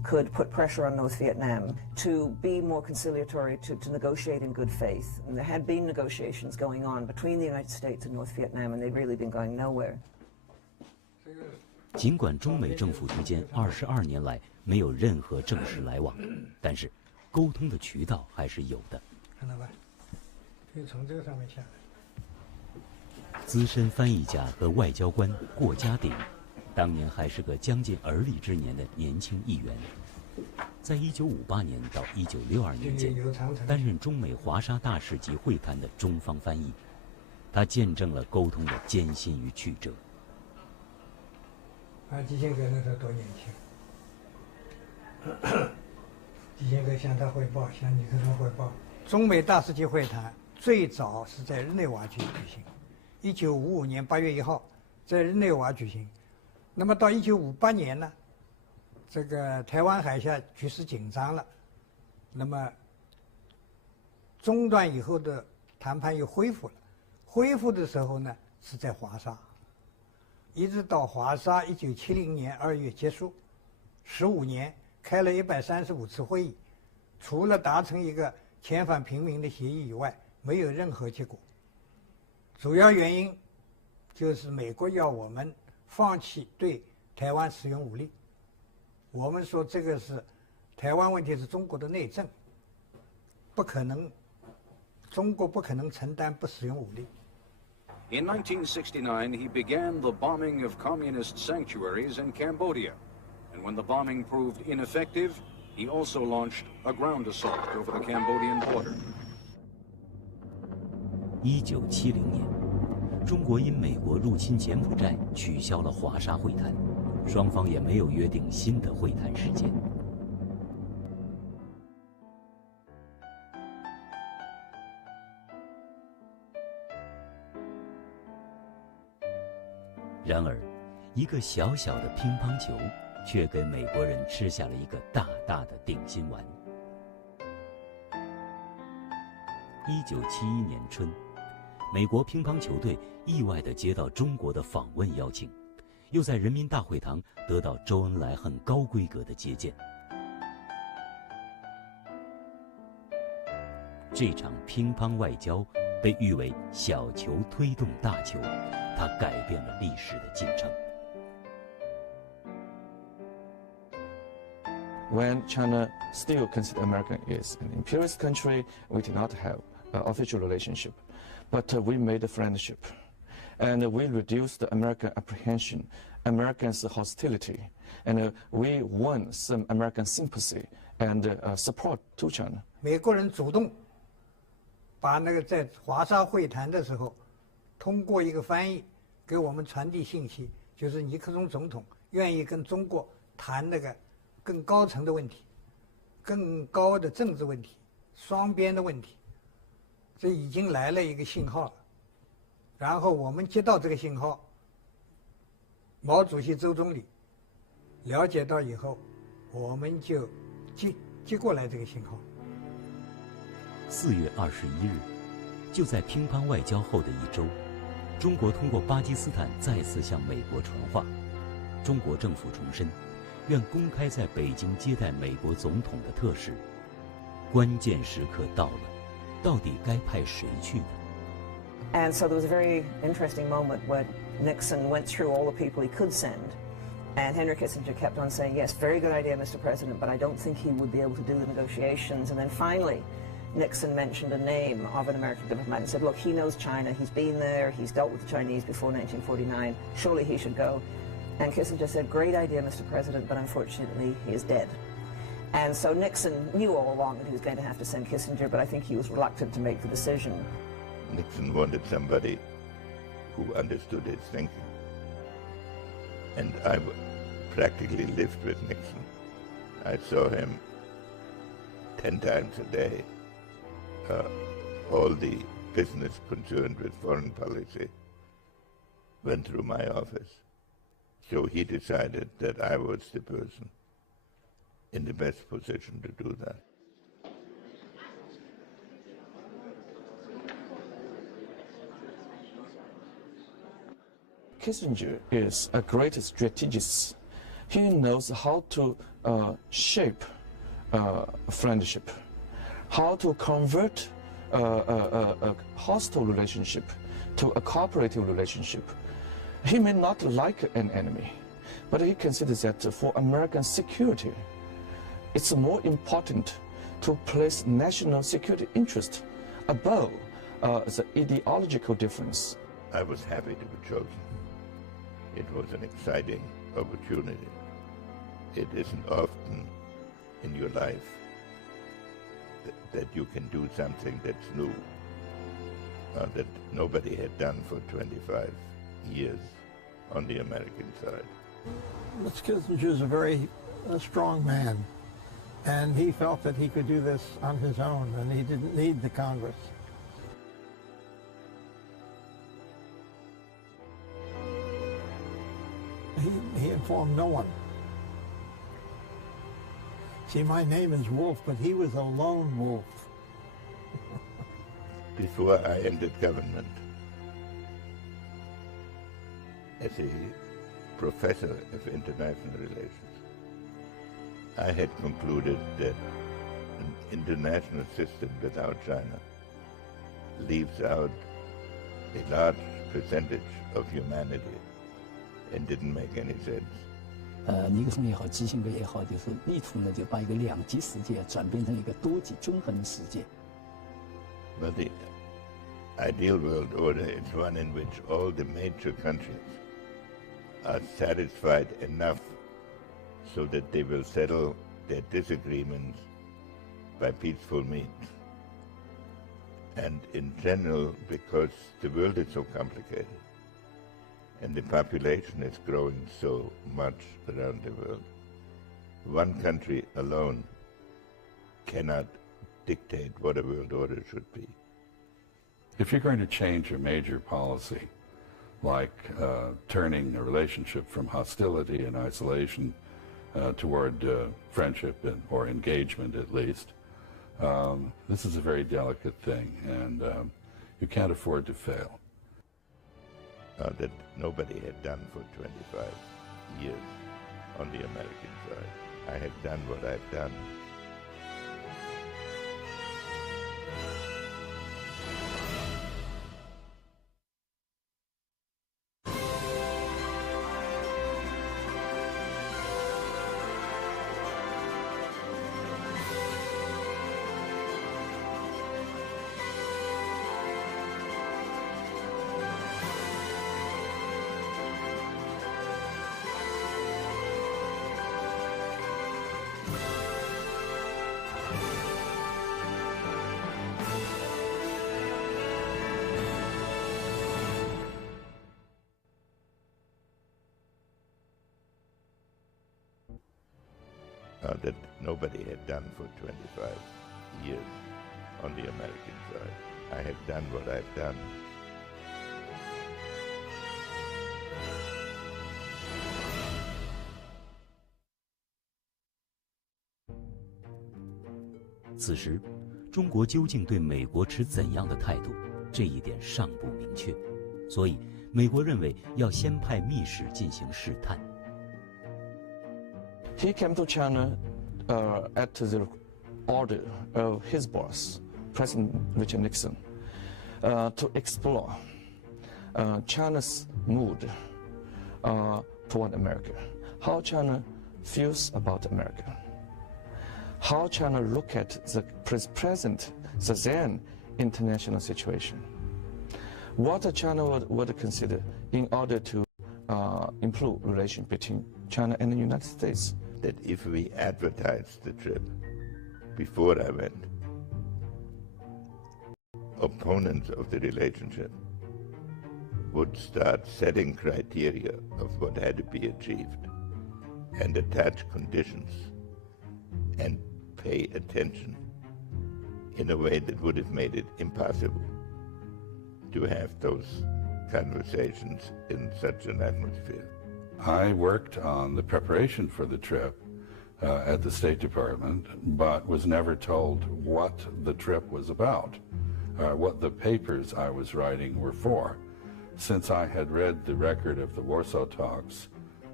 could put pressure on North Vietnam to be more conciliatory, to negotiate in good faith. And there had been negotiations going on between the United States and North Vietnam, and they'd really been going nowhere. 尽管中美政府之间22年来没有任何正式来往，但是沟通的渠道还是有的。看到吧？可以从这个上面下来。资深翻译家和外交官郭家鼎，当年还是个将近而立之年的年轻议员，在1958年到1962年间，担任中美华沙大使级会谈的中方翻译，他见证了沟通的艰辛与曲折。基辛格那时候多年轻，基辛格向他汇报，向尼克松汇报。中美大使级会谈最早是在日内瓦举行，1955年8月1号在日内瓦举行。那么到1958年呢，这个台湾海峡局势紧张了，那么中断以后的谈判又恢复了。恢复的时候呢，是在华沙。一直到华沙1970年2月结束，15年开了135次会议，除了达成一个遣返平民的协议以外，没有任何结果。主要原因就是美国要我们放弃对台湾使用武力。我们说这个是台湾问题是中国的内政，不可能，中国不可能承担不使用武力。In 1969, he began the bombing of communist sanctuaries in Cambodia. And when the bombing proved ineffective, he also launched a ground assault over the Cambodian border. 1970年，中国因美国入侵柬埔寨取消了华沙会谈，双方也没有约定新的会谈时间。然而，一个小小的乒乓球，却给美国人吃下了一个大大的定心丸。1971年春，美国乒乓球队意外地接到中国的访问邀请，又在人民大会堂得到周恩来很高规格的接见。这场乒乓外交被誉为“小球推动大球”。它改变了历史的进程。When China still considered America is an imperialist country, we did not have an official relationship, but we made a friendship, and we reduced the American apprehension, Americans' hostility, and we won some American sympathy and support to China. 美国人主动把那个在华沙会谈的时候。通过一个翻译给我们传递信息，就是尼克松总统愿意跟中国谈那个更高层的问题，更高的政治问题，双边的问题，这已经来了一个信号了。然后我们接到这个信号，毛主席、周总理了解到以后，我们就接过来这个信号。4月21日，就在乒乓外交后的一周。中国通过巴基斯坦再次向美国传话，中国政府重申，愿公开在北京接待美国总统的特使。关键时刻到了，到底该派谁去呢？ And so there was a very interesting moment when Nixon went through all the people he could send. And Henry Kissinger kept on saying, yes, very good idea, Mr. President, but I don't think he would be able to do the negotiations. And then finally, Nixon mentioned a name of an American diplomat and said, look, he knows China, he's been there, he's dealt with the Chinese before 1949, surely he should go. And Kissinger said, great idea, Mr. President, but unfortunately he is dead. And so Nixon knew all along that he was going to have to send Kissinger, but I think he was reluctant to make the decision. Nixon wanted somebody who understood his thinking. And I practically lived with Nixon. I saw him 10 times a day. All the business concerned with foreign policy went through my office. So he decided that I was the person in the best position to do that. Kissinger is a great strategist. He knows how to shape friendship, how to convert a hostile relationship to a cooperative relationship. He may not like an enemy, but he considers that for American security, it's more important to place national security interest above the ideological difference. I was happy to be chosen. It was an exciting opportunity. It isn't often in your life that you can do something that's new, that nobody had done for 25 years on the American side. Mr. Kissinger is a very strong man, and he felt that he could do this on his own, and he didn't need the Congress. He informed no one. See, my name is Wolf, but he was a lone wolf. Before I entered government, as a professor of international relations, I had concluded that an international system without China leaves out a large percentage of humanity and didn't make any sense. 尼克松也好，基辛格也好，就是力图呢，就把一个两极世界转变成一个多极均衡的世界。But the ideal world order is one in which all the major countries are satisfied enough so that they will settle their disagreements by peaceful means. And in general, because the world is so complicated, and the population is growing so much around the world, one country alone cannot dictate what a world order should be. If you're going to change a major policy, like turning a relationship from hostility and isolation toward friendship or engagement at least, this is a very delicate thing, and you can't afford to fail. That nobody had done for 25 years on the American side. I have done what I've done. That nobody had done for 25 years on the American side. I have done what I've done. 此时，中国究竟对美国持怎样的态度，这一点尚不明确，所以美国认为要先派密使进行试探。He came to China at the order of his boss, President Richard Nixon, to explore China's mood toward America, how China feels about America, how China look at the the then international situation, what China would consider in order to improve relations between China and the United States. That if we advertised the trip before I went, opponents of the relationship would start setting criteria of what had to be achieved and attach conditions and pay attention in a way that would have made it impossible to have those conversations in such an atmosphere. I worked on the preparation for the trip at the State Department, but was never told what the trip was about, what the papers I was writing were for. Since I had read the record of the Warsaw talks,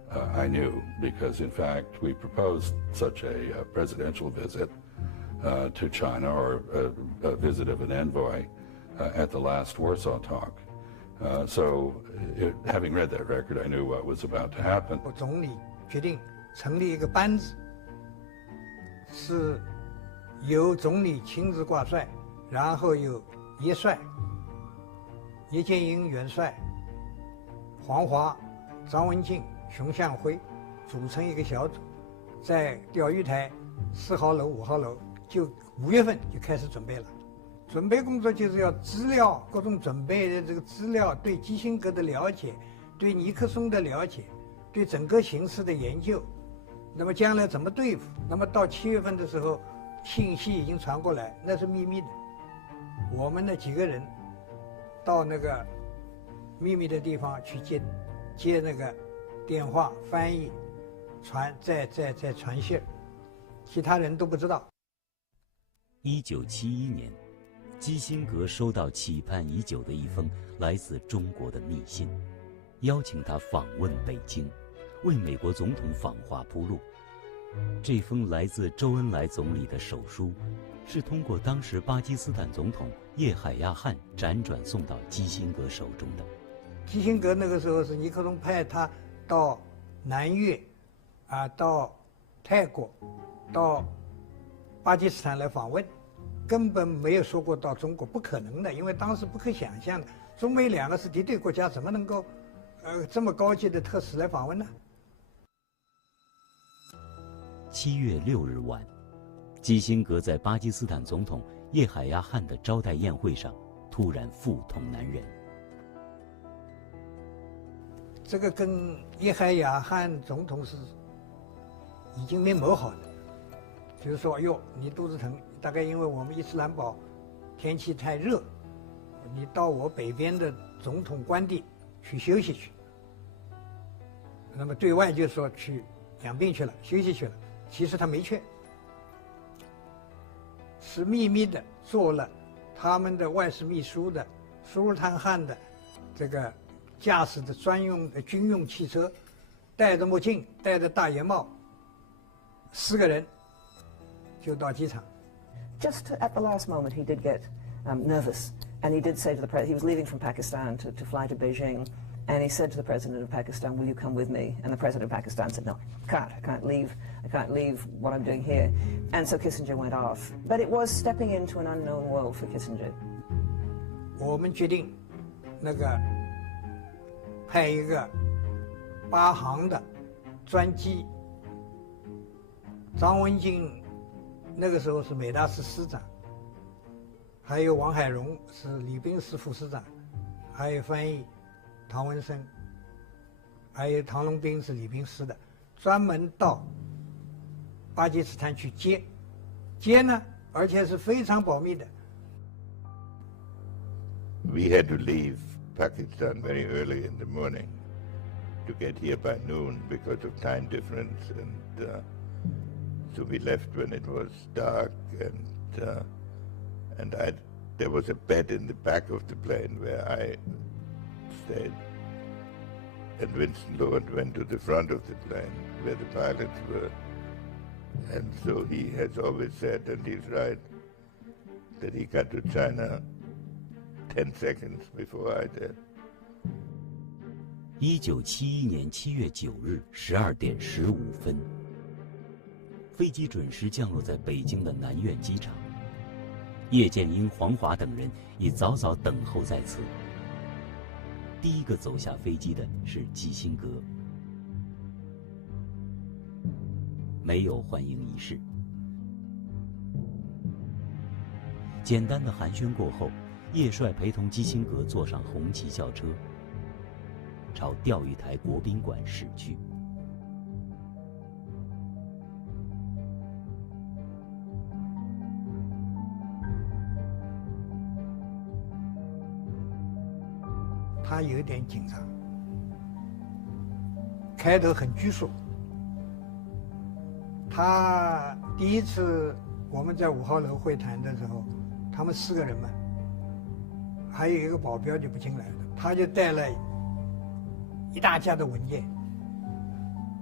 I knew, because in fact we proposed such a presidential visit to China, or a visit of an envoy at the last Warsaw talk. So having read that record, I knew what was about to happen. 总理决定成立一个班子，是由总理亲自挂帅，然后有叶帅、叶剑英元帅、黄华、张文静、熊向晖组成一个小组，在钓鱼台4号楼、5号楼，就5月份就开始准备了。准备工作就是要资料，各种准备的这个资料，对基辛格的了解，对尼克松的了解，对整个形势的研究，那么将来怎么对付？那么到7月份的时候，信息已经传过来，那是秘密的。我们那几个人到那个秘密的地方去接那个电话，翻译，再传信，其他人都不知道。1971年，基辛格收到期盼已久的一封来自中国的密信，邀请他访问北京，为美国总统访华铺路。这封来自周恩来总理的手书，是通过当时巴基斯坦总统叶海亚汗辗转送到基辛格手中的。基辛格那个时候是尼克松派他到南越，到泰国，到巴基斯坦来访问，根本没有说过到中国，不可能的，因为当时不可想象的，中美两个是敌对国家，怎么能够这么高级的特使来访问呢？7月6日晚，基辛格在巴基斯坦总统叶海亚汗的招待宴会上突然腹痛难忍。这个跟叶海亚汗总统是已经没谋好的，就是说，哟，你肚子疼，大概因为我们伊斯兰堡天气太热，你到我北边的总统官邸去休息去。那么对外就说去养病去了，休息去了，其实他没去，是秘密的做了他们的外事秘书的苏尔坦汗的这个驾驶的专用的军用汽车，戴着墨镜，戴着大檐帽，4个人就到机场。Just at the last moment, he did get nervous, and he did say to the president, he was leaving from Pakistan to fly to Beijing, and he said to the president of Pakistan, "Will you come with me?" And the president of Pakistan said, "No, I can't leave what I'm doing here." And so Kissinger went off. But it was stepping into an unknown world for Kissinger. 我们决定，那个派一个8航的专机，张文静那个时候是美大师师长，还有王海荣是礼宾司副师长，还有翻译唐文生，还有唐龙斌是礼宾司的，专门到巴基斯坦去接呢，而且是非常保密的。We had to leave Pakistan very early in the morning to get here by noon because of time difference, and so we left when it was dark, and there was a bed in the back of the plane where I stayed, and Winston Lord went to the front of the plane where the pilots were, and so he has always said, and he's right, that he got to China 10 seconds before I did. 1971年7月9日12点15分，飞机准时降落在北京的南苑机场。叶剑英、黄华等人已早早等候在此。第一个走下飞机的是基辛格，没有欢迎仪式。简单的寒暄过后，叶帅陪同基辛格坐上红旗轿车，朝钓鱼台国宾馆驶去。他有点紧张，开头很拘束。他第一次我们在5号楼会谈的时候，他们4个人嘛，还有一个保镖就不进来了，他就带了一大架的文件，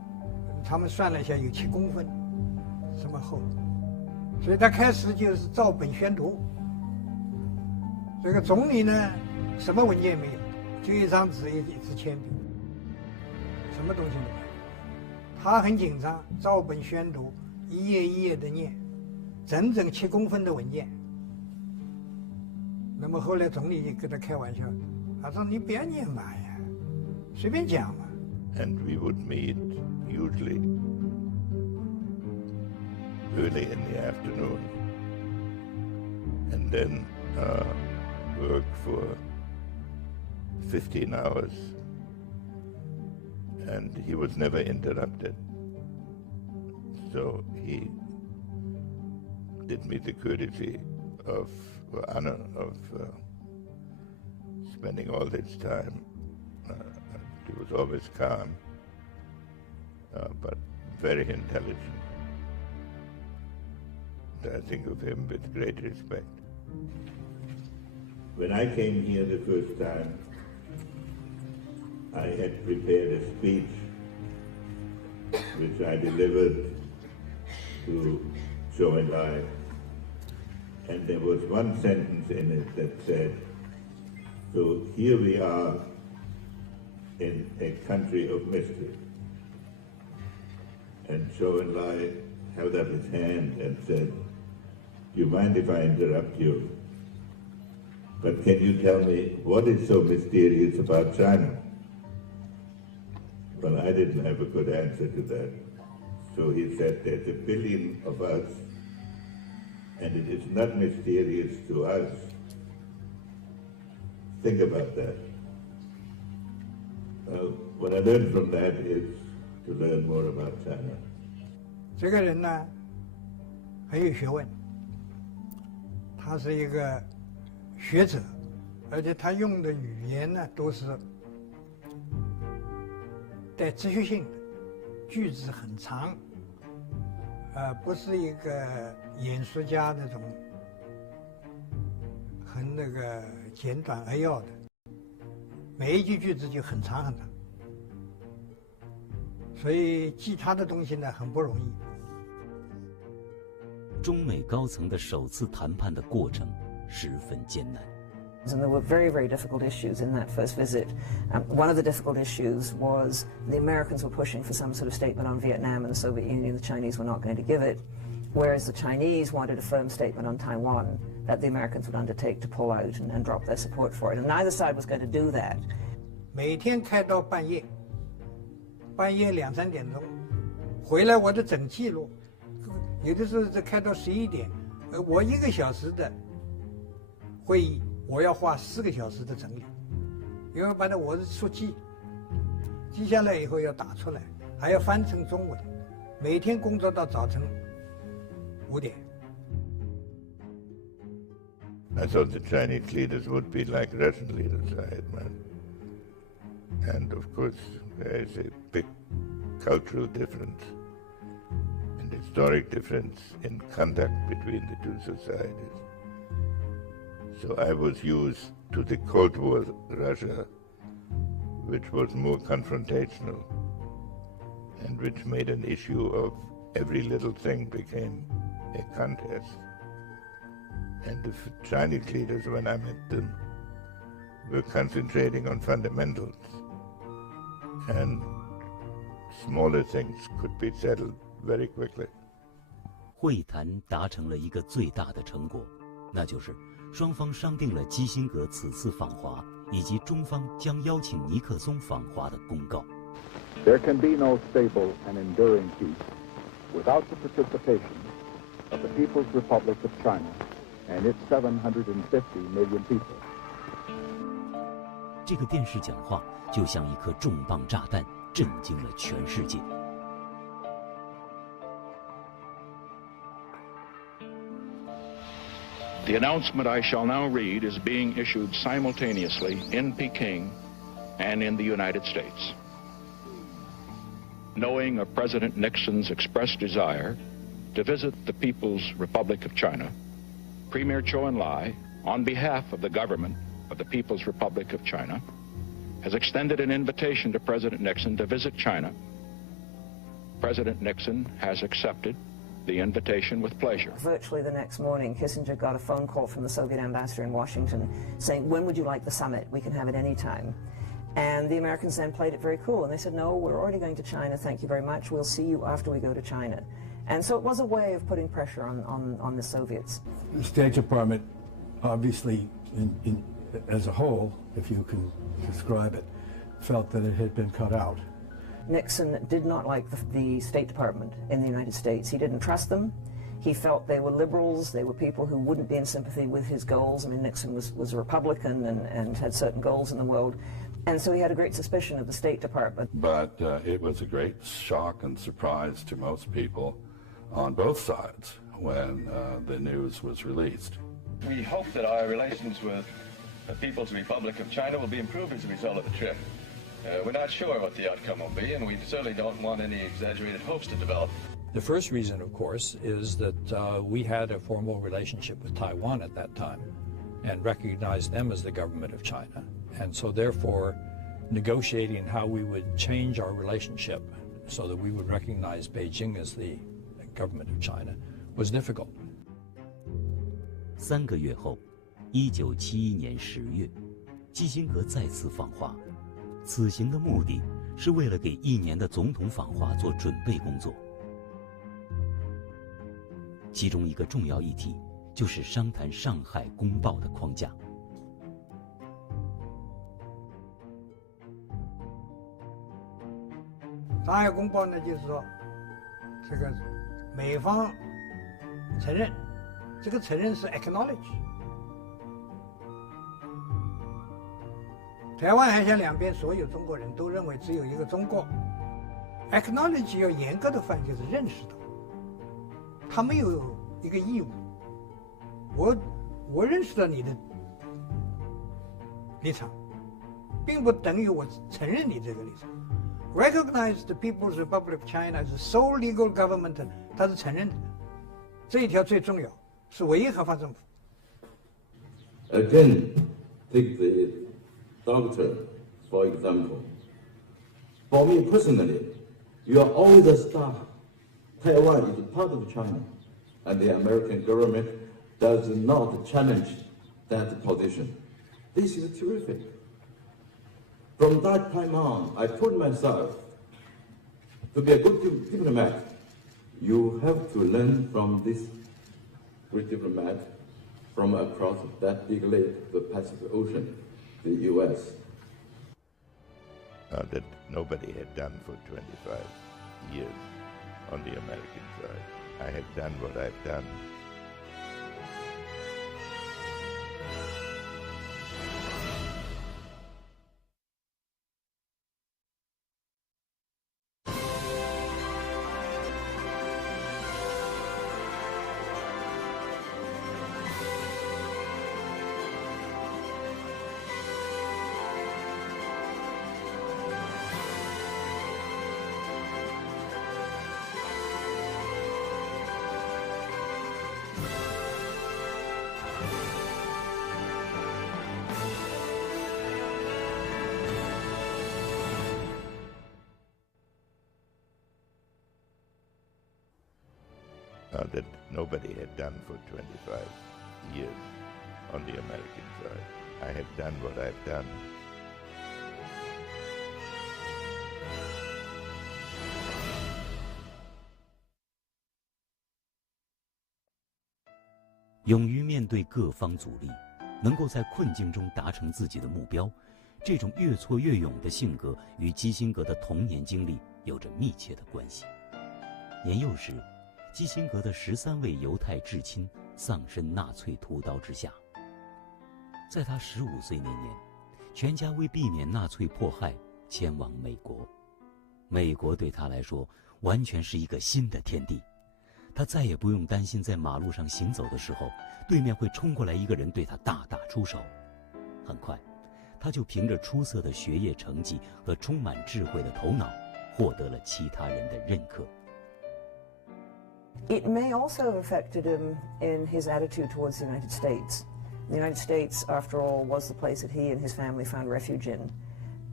他们算了一下有7公分，这么厚，所以他开始就是照本宣读。这个总理呢，什么文件没有，就一张纸一支铅笔，什么东西没有。他很紧张，照本宣读，一页一页的念，整整7公分的文件。那么后来总理跟他开玩笑，他说：“你不要念嘛呀，随便讲嘛。” And we would meet usually early in the afternoon, and then work for 15 hours, and he was never interrupted. So he did me the courtesy of, or honor of spending all this time. He was always calm, but very intelligent. I think of him with great respect. When I came here the first time, I had prepared a speech which I delivered to Zhou Enlai, and there was one sentence in it that said, "So here we are in a country of mystery." And Zhou Enlai held up his hand and said, "Do you mind if I interrupt you? But can you tell me what is so mysterious about China?" Well, I didn't have a good answer to that. So he said, "There's 1 billion of us, and it is not mysterious to us. Think about that." What I learned from that is to learn more about China. 这个人呢，很有学问，他是一个学者，而且他用的语言呢都是带哲学性的，句子很长，不是一个演说家那种很那个简短扼要的，每一句句子就很长很长，所以记他的东西呢很不容易。中美高层的首次谈判的过程十分艰难。And there were very, very difficult issues in that first visit. One of the difficult issues was the Americans were pushing for some sort of statement on Vietnam and the Soviet Union. The Chinese were not going to give it, whereas the Chinese wanted a firm statement on Taiwan that the Americans would undertake to pull out and drop their support for it. And neither side was going to do that. 每天开到半夜2、3点钟，回来我的整记录，有的时候是开到11点，我1个小时的会议。我要花4个小时的整理，因为把我是速记，记下来以后要打出来，还要翻成中文，每天工作到早晨5点。I thought the Chinese leaders would be like Russian leaders, I admit. And of course, there is a big cultural difference and historic difference in conduct between the two societies. So I was used to the Cold War Russia, which was more confrontational and which made an issue of every little thing became a contest. And the Chinese leaders, when I met them, were concentrating on fundamentals, and smaller things could be settled very quickly. 会谈达成了一个最大的成果，那就是双方商定了基辛格此次访华，以及中方将邀请尼克松访华的公告。There can be no stable and enduring peace without the participation of the People's Republic of China and its 750 million people. 这个电视讲话就像一颗重磅炸弹，震惊了全世界。The announcement I shall now read is being issued simultaneously in Peking and in the United States. Knowing of President Nixon's expressed desire to visit the People's Republic of China, Premier Zhou Enlai, on behalf of the government of the People's Republic of China, has extended an invitation to President Nixon to visit China President Nixon has accepted the invitation with pleasure. Virtually the next morning, Kissinger got a phone call from the Soviet ambassador in Washington saying, when would you like the summit? We can have it any time. And the Americans then played it very cool, and they said, no, we're already going to China, thank you very much, we'll see you after we go to China. And so it was a way of putting pressure on the Soviets. The State Department, obviously, as a whole, if you can describe it, felt that it had been cut out. Nixon did not like the State Department in the United States. He didn't trust them. He felt they were liberals. They were people who wouldn't be in sympathy with his goals. I mean, Nixon was a Republican and had certain goals in the world. And so he had a great suspicion of the State Department. But it was a great shock and surprise to most people on both sides when the news was released. We hope that our relations with the People's Republic of China will be improved as a result of the trip. We're not sure what the outcome will be, and we certainly don't want any exaggerated hopes to develop. The first reason, of course, is that we had a formal relationship with Taiwan at that time and recognized them as the government of China. And so therefore, negotiating how we would change our relationship so that we would recognize Beijing as the government of China was difficult. 3个月后，1971年10月，基辛格再次访华。此行的目的是为了给1年的总统访华做准备工作。其中一个重要议题就是商谈《上海公报》的框架。上海公报呢，就是说，这个美方承认，这个承认是 acknowledge。台湾海峡两边所有中国人都认为只有一个中国。acknowledge 要严格的翻译就是认识到，他没有一个义务。我认识到你的立场，并不等于我承认你这个立场。Recognize the People's Republic of China as the sole legal government， 它是承认的，这一条最重要，是唯一合法政府。Again, take the doctor, for example. For me personally, you are always a star. Taiwan is part of China, and the American government does not challenge that position. This is terrific. From that time on, I told myself, to be a good diplomat, you have to learn from this great diplomat from across that big lake, the Pacific Ocean, the U.S. That nobody had done for 25 years on the American side. I have done what I've done. That nobody had done for 25 years on the American side. I have done what I've done. 勇于面对各方阻力，能够在困境中达成自己的目标，这种越挫越勇的性格与基辛格的童年经历有着密切的关系。年幼时，基辛格的13位犹太至亲丧身纳粹屠刀之下。在他15岁那年，全家为避免纳粹迫害，迁往美国。美国对他来说完全是一个新的天地，他再也不用担心在马路上行走的时候，对面会冲过来一个人对他大打出手。很快，他就凭着出色的学业成绩和充满智慧的头脑，获得了其他人的认可。It may also have affected him in his attitude towards the United States. The United States, after all, was the place that he and his family found refuge in.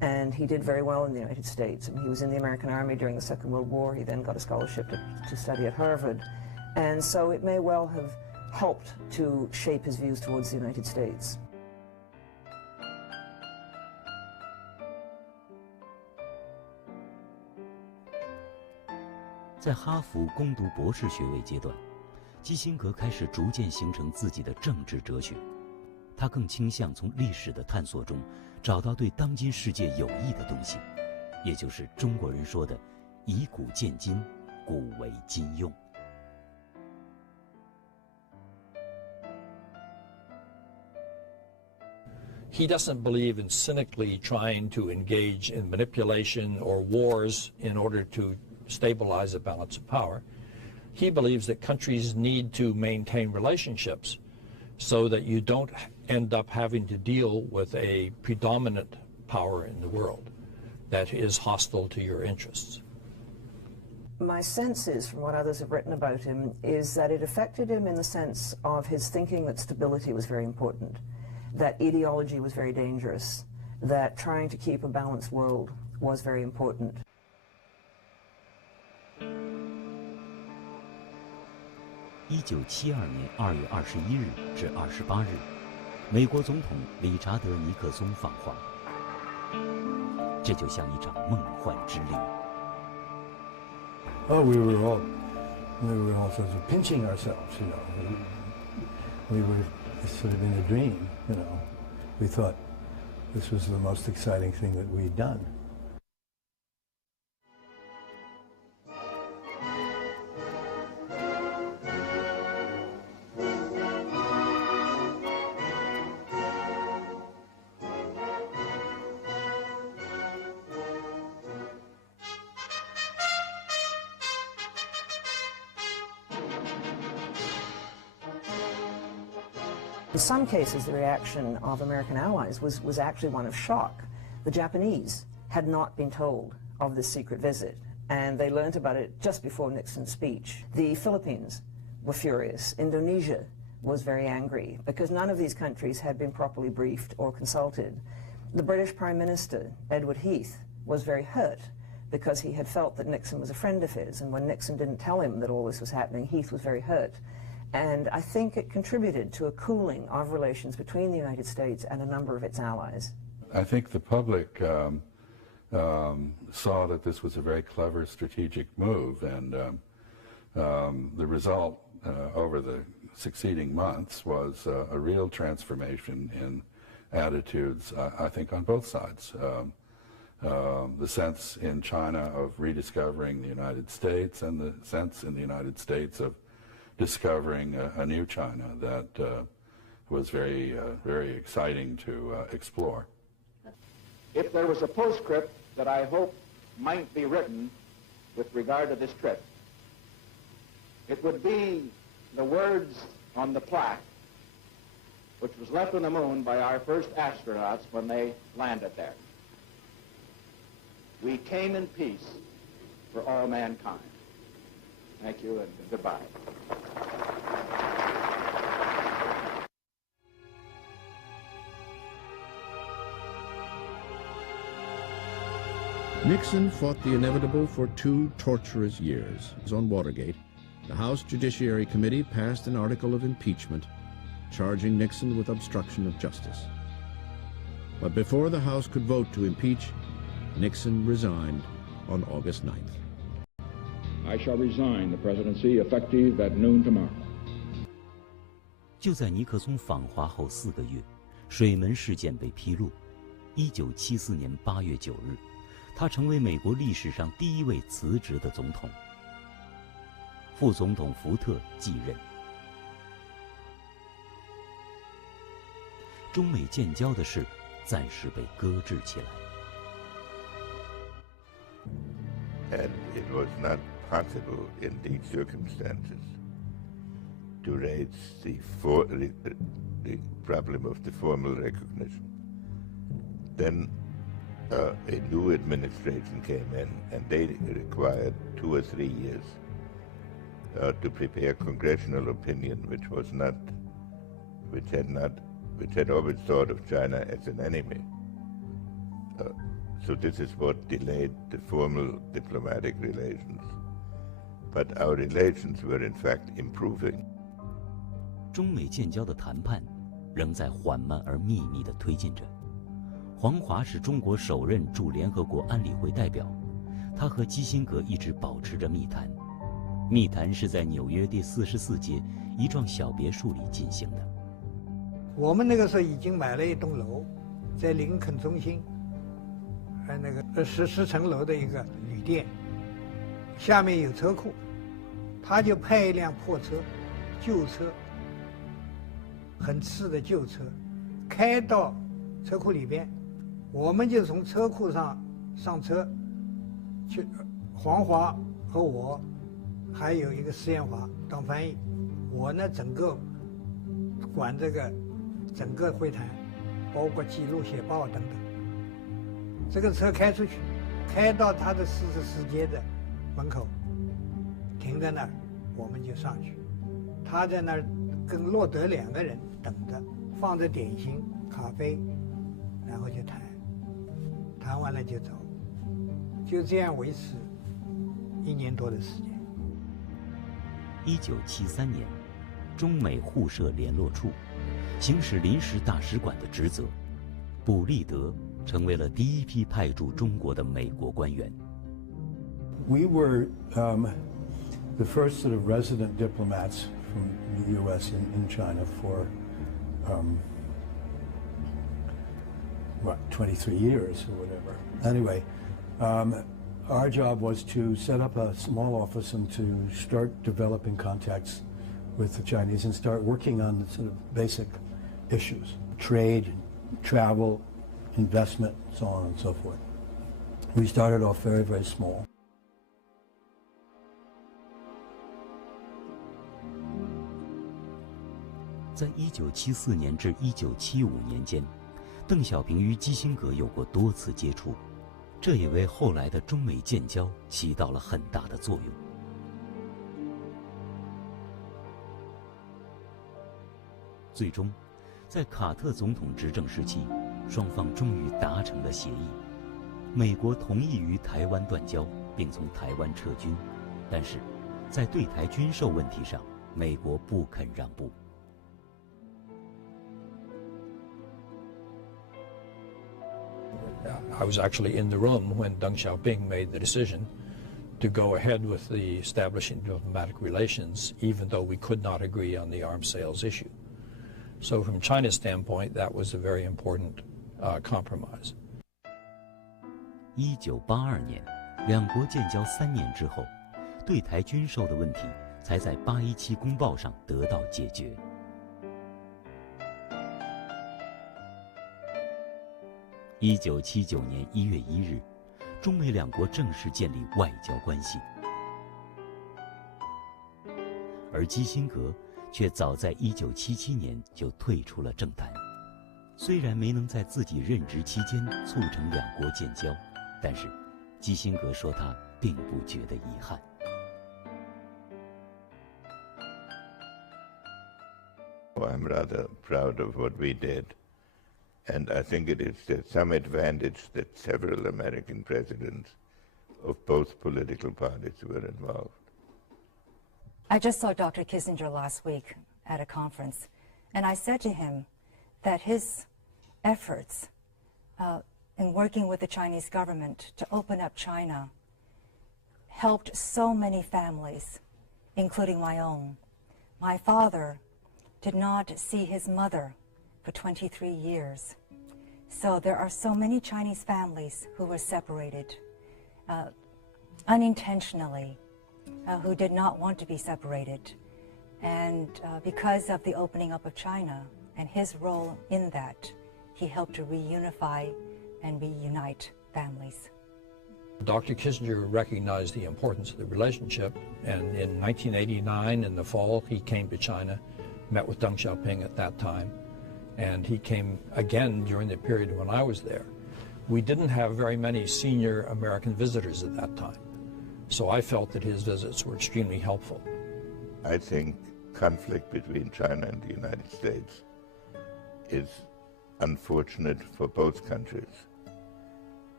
And he did very well in the United States. I mean, he was in the American Army during the Second World War. He then got a scholarship to study at Harvard. And so it may well have helped to shape his views towards the United States. 在哈佛攻读博士学位阶段，基辛格开始逐渐形成自己的政治哲学。他更倾向从历史的探索中找到对当今世界有益的东西，也就是中国人说的“以古鉴今，古为今用”。He doesn't believe in cynically trying to engage in manipulation or wars in order to stabilize a balance of power. He believes that countries need to maintain relationships so that you don't end up having to deal with a predominant power in the world that is hostile to your interests. My sense is, from what others have written about him, is that it affected him in the sense of his thinking that stability was very important, that ideology was very dangerous, that trying to keep a balanced world was very important. 1972年2月21日至28日，美国总统理查德·尼克松访华，这就像一场梦幻之旅。Oh, we were all sort of pinching ourselves, you know. We were sort of in a dream, you know. We thought this was the most exciting thing that we'd done. In some cases, the reaction of American allies was actually one of shock. The Japanese had not been told of this secret visit, and they learned about it just before Nixon's speech. The Philippines were furious. Indonesia was very angry because none of these countries had been properly briefed or consulted. The British Prime Minister, Edward Heath, was very hurt because he had felt that Nixon was a friend of his, and when Nixon didn't tell him that all this was happening, Heath was very hurt. And I think it contributed to a cooling of relations between the United States and a number of its allies. I think the public saw that this was a very clever strategic move, and the result over the succeeding months was a real transformation in attitudes, I think, on both sides. The sense in China of rediscovering the United States, and the sense in the United States of discovering a new China that was very exciting to explore. If there was a postscript that I hope might be written with regard to this trip, it would be the words on the plaque which was left on the moon by our first astronauts when they landed there. We came in peace for all mankind. Thank you and goodbye. Nixon fought the inevitable for 2 torturous years. On Watergate, the House Judiciary Committee passed an article of impeachment charging Nixon with obstruction of justice. But before the House could vote to impeach, Nixon resigned on August 9th. I shall resign the presidency effective at noon tomorrow. 就在尼克松访华后4个月，水门事件被披露。1974年8月9日，他成为美国历史上第1位辞职的总统。副总统福特继任。中美建交的事暂时被搁置起来。And it was not possible in these circumstances to raise the problem of the formal recognition. Then a new administration came in, and they required 2 or 3 years to prepare congressional opinion, which had always thought of China as an enemy. So this is what delayed the formal diplomatic relations. But our relations were in fact improving. 中美建交的谈判仍在缓慢而秘密地推进着。黄华是中国首任驻联合国安理会代表，他和基辛格一直保持着密谈。密谈是在纽约第44街一幢小别墅里进行的。我们那个时候已经买了一栋楼，在林肯中心，那个10层楼的一个旅店，下面有车库，他就派一辆破车，旧车，很次的旧车，开到车库里边，我们就从车库上车，去黄华和我，还有一个施艳华当翻译，我呢整个管这个整个会谈，包括记录、写报等等。这个车开出去，开到他的44街的门口，停在那儿，我们就上去。他在那儿跟洛德2个人等着，放着点心、咖啡，然后就谈，谈完了就走，就这样维持1年多的时间。1973年，中美互设联络处，行使临时大使馆的职责。卜立德成为了第一批派驻中国的美国官员。We were the first sort of resident diplomats from the U.S. in China for 23 years or whatever. Anyway, our job was to set up a small office and to start developing contacts with the Chinese and start working on the sort of basic issues, trade, travel, investment, so on and so forth. We started off very, very small. 在1974年至1975年间，邓小平与基辛格有过多次接触，这也为后来的中美建交起到了很大的作用。最终，在卡特总统执政时期，双方终于达成了协议，美国同意与台湾断交，并从台湾撤军，但是，在对台军售问题上，美国不肯让步。I was actually in the room when Deng Xiaoping made the decision to go ahead with the establishing diplomatic relations, even though we could not agree on the arms sales issue. So from China's standpoint, that was a very important compromise. 1982年，两国建交3年之后，对台军售的问题才在817公报上得到解决。1979年1月1日，中美两国正式建立外交关系，而基辛格却早在1977年就退出了政坛。虽然没能在自己任职期间促成两国建交，但是基辛格说他并不觉得遗憾。I'm rather proud of what we did. And I think it is some advantage that several American presidents of both political parties were involved. I just saw Dr. Kissinger last week at a conference, and I said to him that his efforts in working with the Chinese government to open up China helped so many families, including my own. My father did not see his mother for 23 years. So there are so many Chinese families who were separated unintentionally, who did not want to be separated. And because of the opening up of China and his role in that, he helped to reunify and reunite families. Dr. Kissinger recognized the importance of the relationship, and in 1989, in the fall, he came to China, met with Deng Xiaoping at that time, and he came again during the period when I was there. We didn't have very many senior American visitors at that time, so I felt that his visits were extremely helpful. I think conflict between China and the United States is unfortunate for both countries.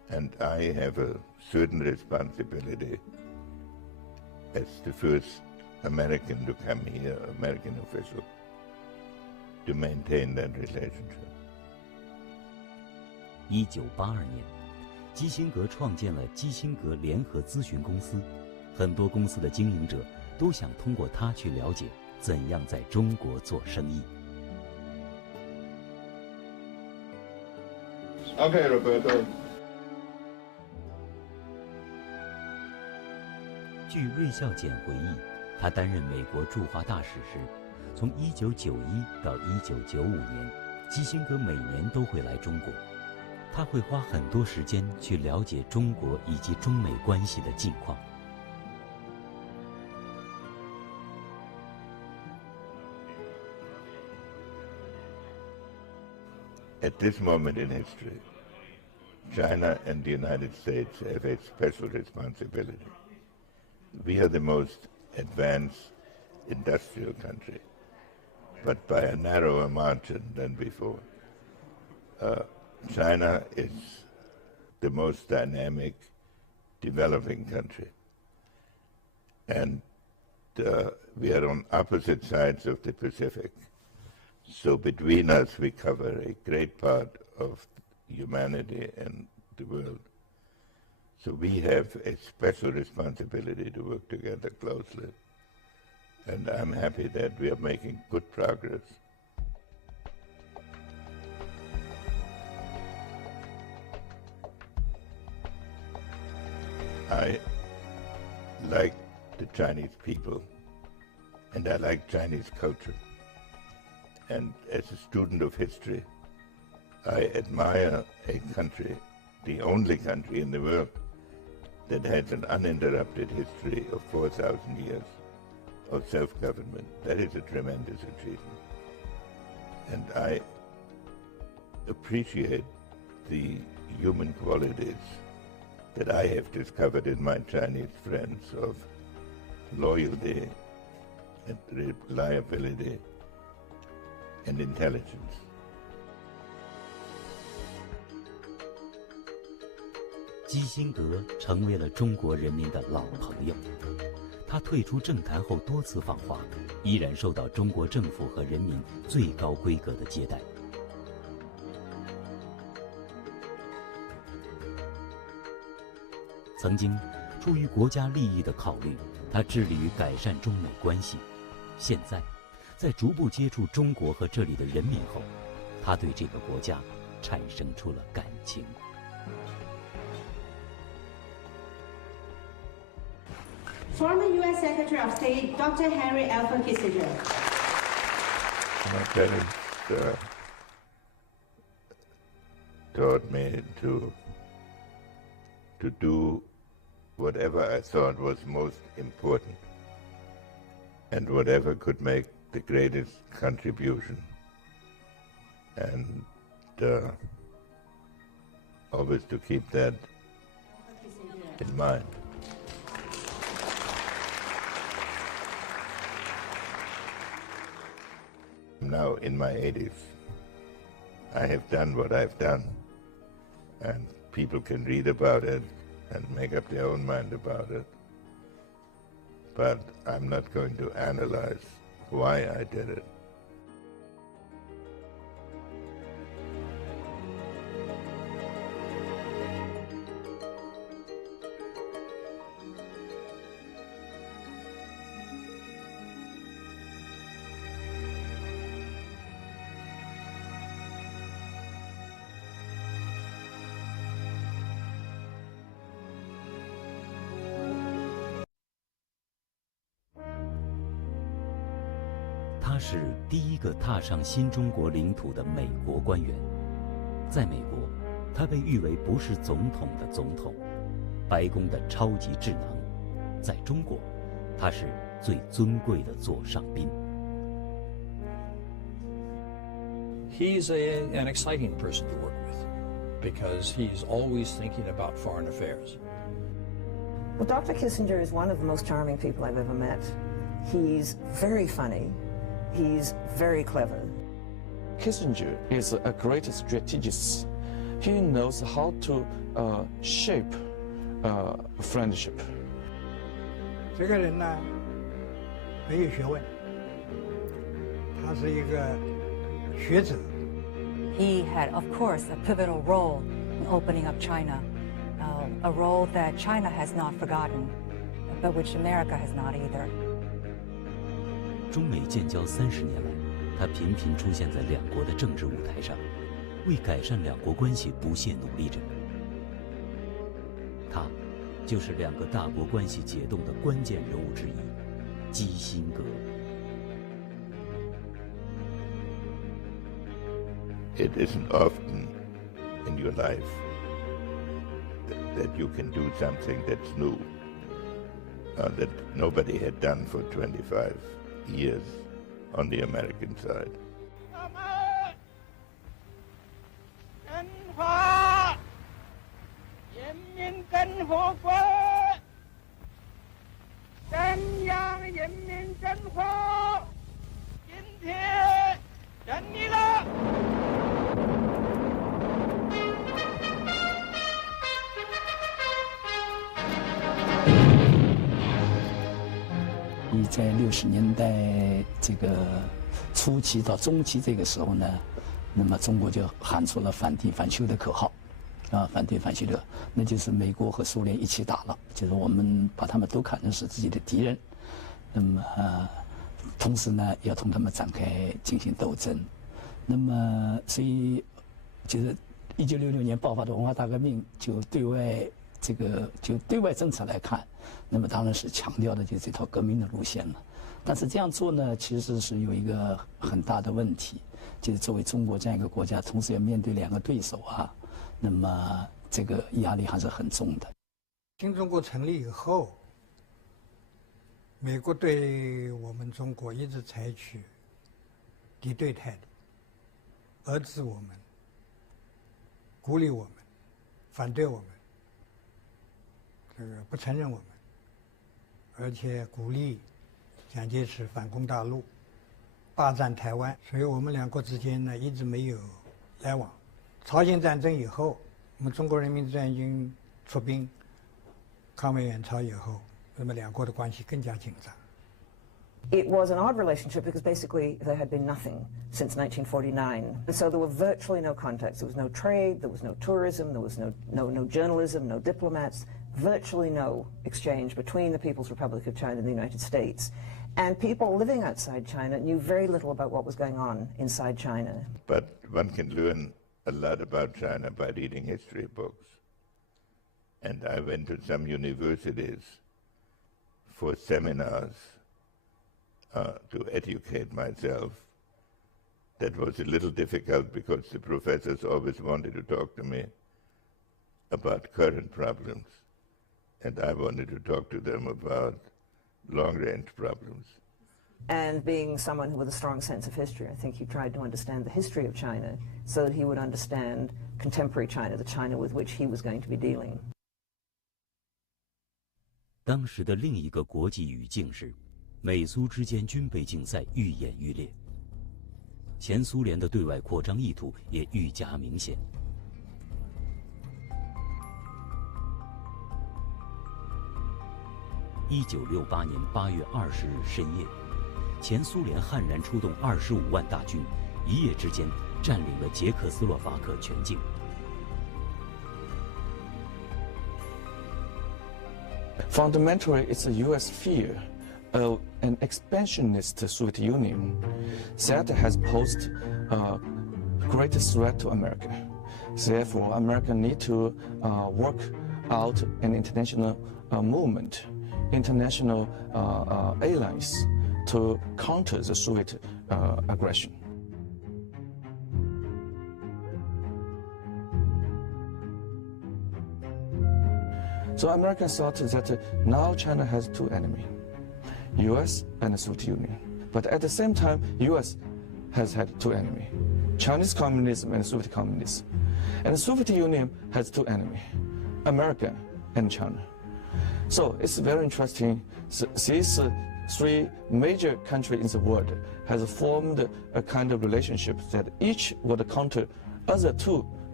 And I have a certain responsibility as the first American to come here, American official, to maintain that relationship. 1982年，基辛格创建了基辛格联合咨询公司，很多公司的经营者都想通过他去了解怎样在中国做生意。Okay, Roberto. 据芮孝俭回忆，他担任美国驻华大使时，从1991到1995年，基辛格每年都会来中国。他会花很多时间去了解中国以及中美关系的近况。At this moment in history, China and the United States have a special responsibility. We are the most advanced industrial country, but by a narrower margin than before. China is the most dynamic developing country, and we are on opposite sides of the Pacific. So between us we cover a great part of humanity and the world. So we have a special responsibility to work together closely, and I'm happy that we are making good progress. I like the Chinese people, and I like Chinese culture. And as a student of history, I admire a country, the only country in the world, that has an uninterrupted history of 4,000 years of self-government. That is a tremendous achievement. And I appreciate the human qualities that I have discovered in my Chinese friends of loyalty and reliability and intelligence. 基辛格成为了中国人民的老朋友。他退出政坛后多次访华，依然受到中国政府和人民最高规格的接待。曾经，出于国家利益的考虑，他致力于改善中美关系。现在，在逐步接触中国和这里的人民后，他对这个国家产生出了感情。Former U.S. Secretary of State Dr. Henry Alpha Kissinger. My parents taught me to do whatever I thought was most important and whatever could make the greatest contribution, and always to keep that in mind. I'm now in my 80s. I have done what I've done, and people can read about it and make up their own mind about it. But I'm not going to analyze why I did it.他是第一个踏上新中国领土的美国官员。在美国，他被誉为不是总统的总统，白宫的超级智囊。在中国，他是最尊贵的座上宾。He's an exciting person to work with because he's always thinking about foreign affairs. Well, Dr. Kissinger is one of the most charming people I've ever met. He's very funny. He's very clever. Kissinger is a great strategist. He knows how to shape friendship. 这个人呢，很有学问，他是一个学者。He had, of course, a pivotal role in opening up China, a role that China has not forgotten, but which America has not either. 中美建交30年来，他频频出现在两国的政治舞台上，为改善两国关系不懈努力着。他就是两个大国关系解冻的关键人物之一，基辛格。It isn't often in your life that you can do something that's new, that nobody had done for 25 years on the American side. 中华人民共和国中央人民政府今天成立了。在60年代这个初期到中期这个时候呢，那么中国就喊出了反帝反修的口号，反帝反修的，那就是美国和苏联一起打了，就是我们把他们都看成是自己的敌人，那么同时呢要同他们展开进行斗争，那么所以就是1966年爆发的文化大革命，就对外政策来看，那么当然是强调的就是这套革命的路线了。但是这样做呢，其实是有一个很大的问题，就是作为中国这样一个国家，同时要面对两个对手啊，那么这个压力还是很重的。新中国成立以后，美国对我们中国一直采取敌对态度，遏制我们，孤立我们，反对我们，这个不承认我们，而且鼓励蒋介石反攻大陆，霸占台湾，所以我们两国之间呢一直没有来往。朝鲜战争以后，我们中国人民志愿军出兵抗美援朝以后，那么两国的关系更加紧张。It was an odd relationship because basically there had been nothing since 1949. And so there were virtually no contacts. There was no trade, there was no tourism, there was no journalism, no diplomats, virtually no exchange between the People's Republic of China and the United States. And people living outside China knew very little about what was going on inside China. But one can learn a lot about China by reading history books. And I went to some universities for seminars to educate myself. That was a little difficult because the professors always wanted to talk to me about current problems, and I wanted to talk to them about long-range problems. And being someone with a strong sense of history, I think he tried to understand the history of China so that he would understand contemporary China, the China with which he was going to be dealing. 当时的另一个国际语境是，美苏之间军备竞赛愈演愈烈，前苏联的对外扩张意图也愈加明显。1968年8月20日深夜，前苏联悍然出动25万大军，一夜之间占领了捷克斯洛伐克全境。Fundamentally, it's a U.S. fear of an expansionist Soviet Union that has posed a great threat to America. Therefore, America needs to work out an international movement, international alliance to counter the Soviet aggression. So Americans thought that now China has two enemies, U.S. and the Soviet Union. But at the same time, U.S. has had two enemies, Chinese communism and Soviet communism. And the Soviet Union has two enemies, America and China. So it's very interesting. These three major countries in the world has formed a kind of relationship that each would counter other two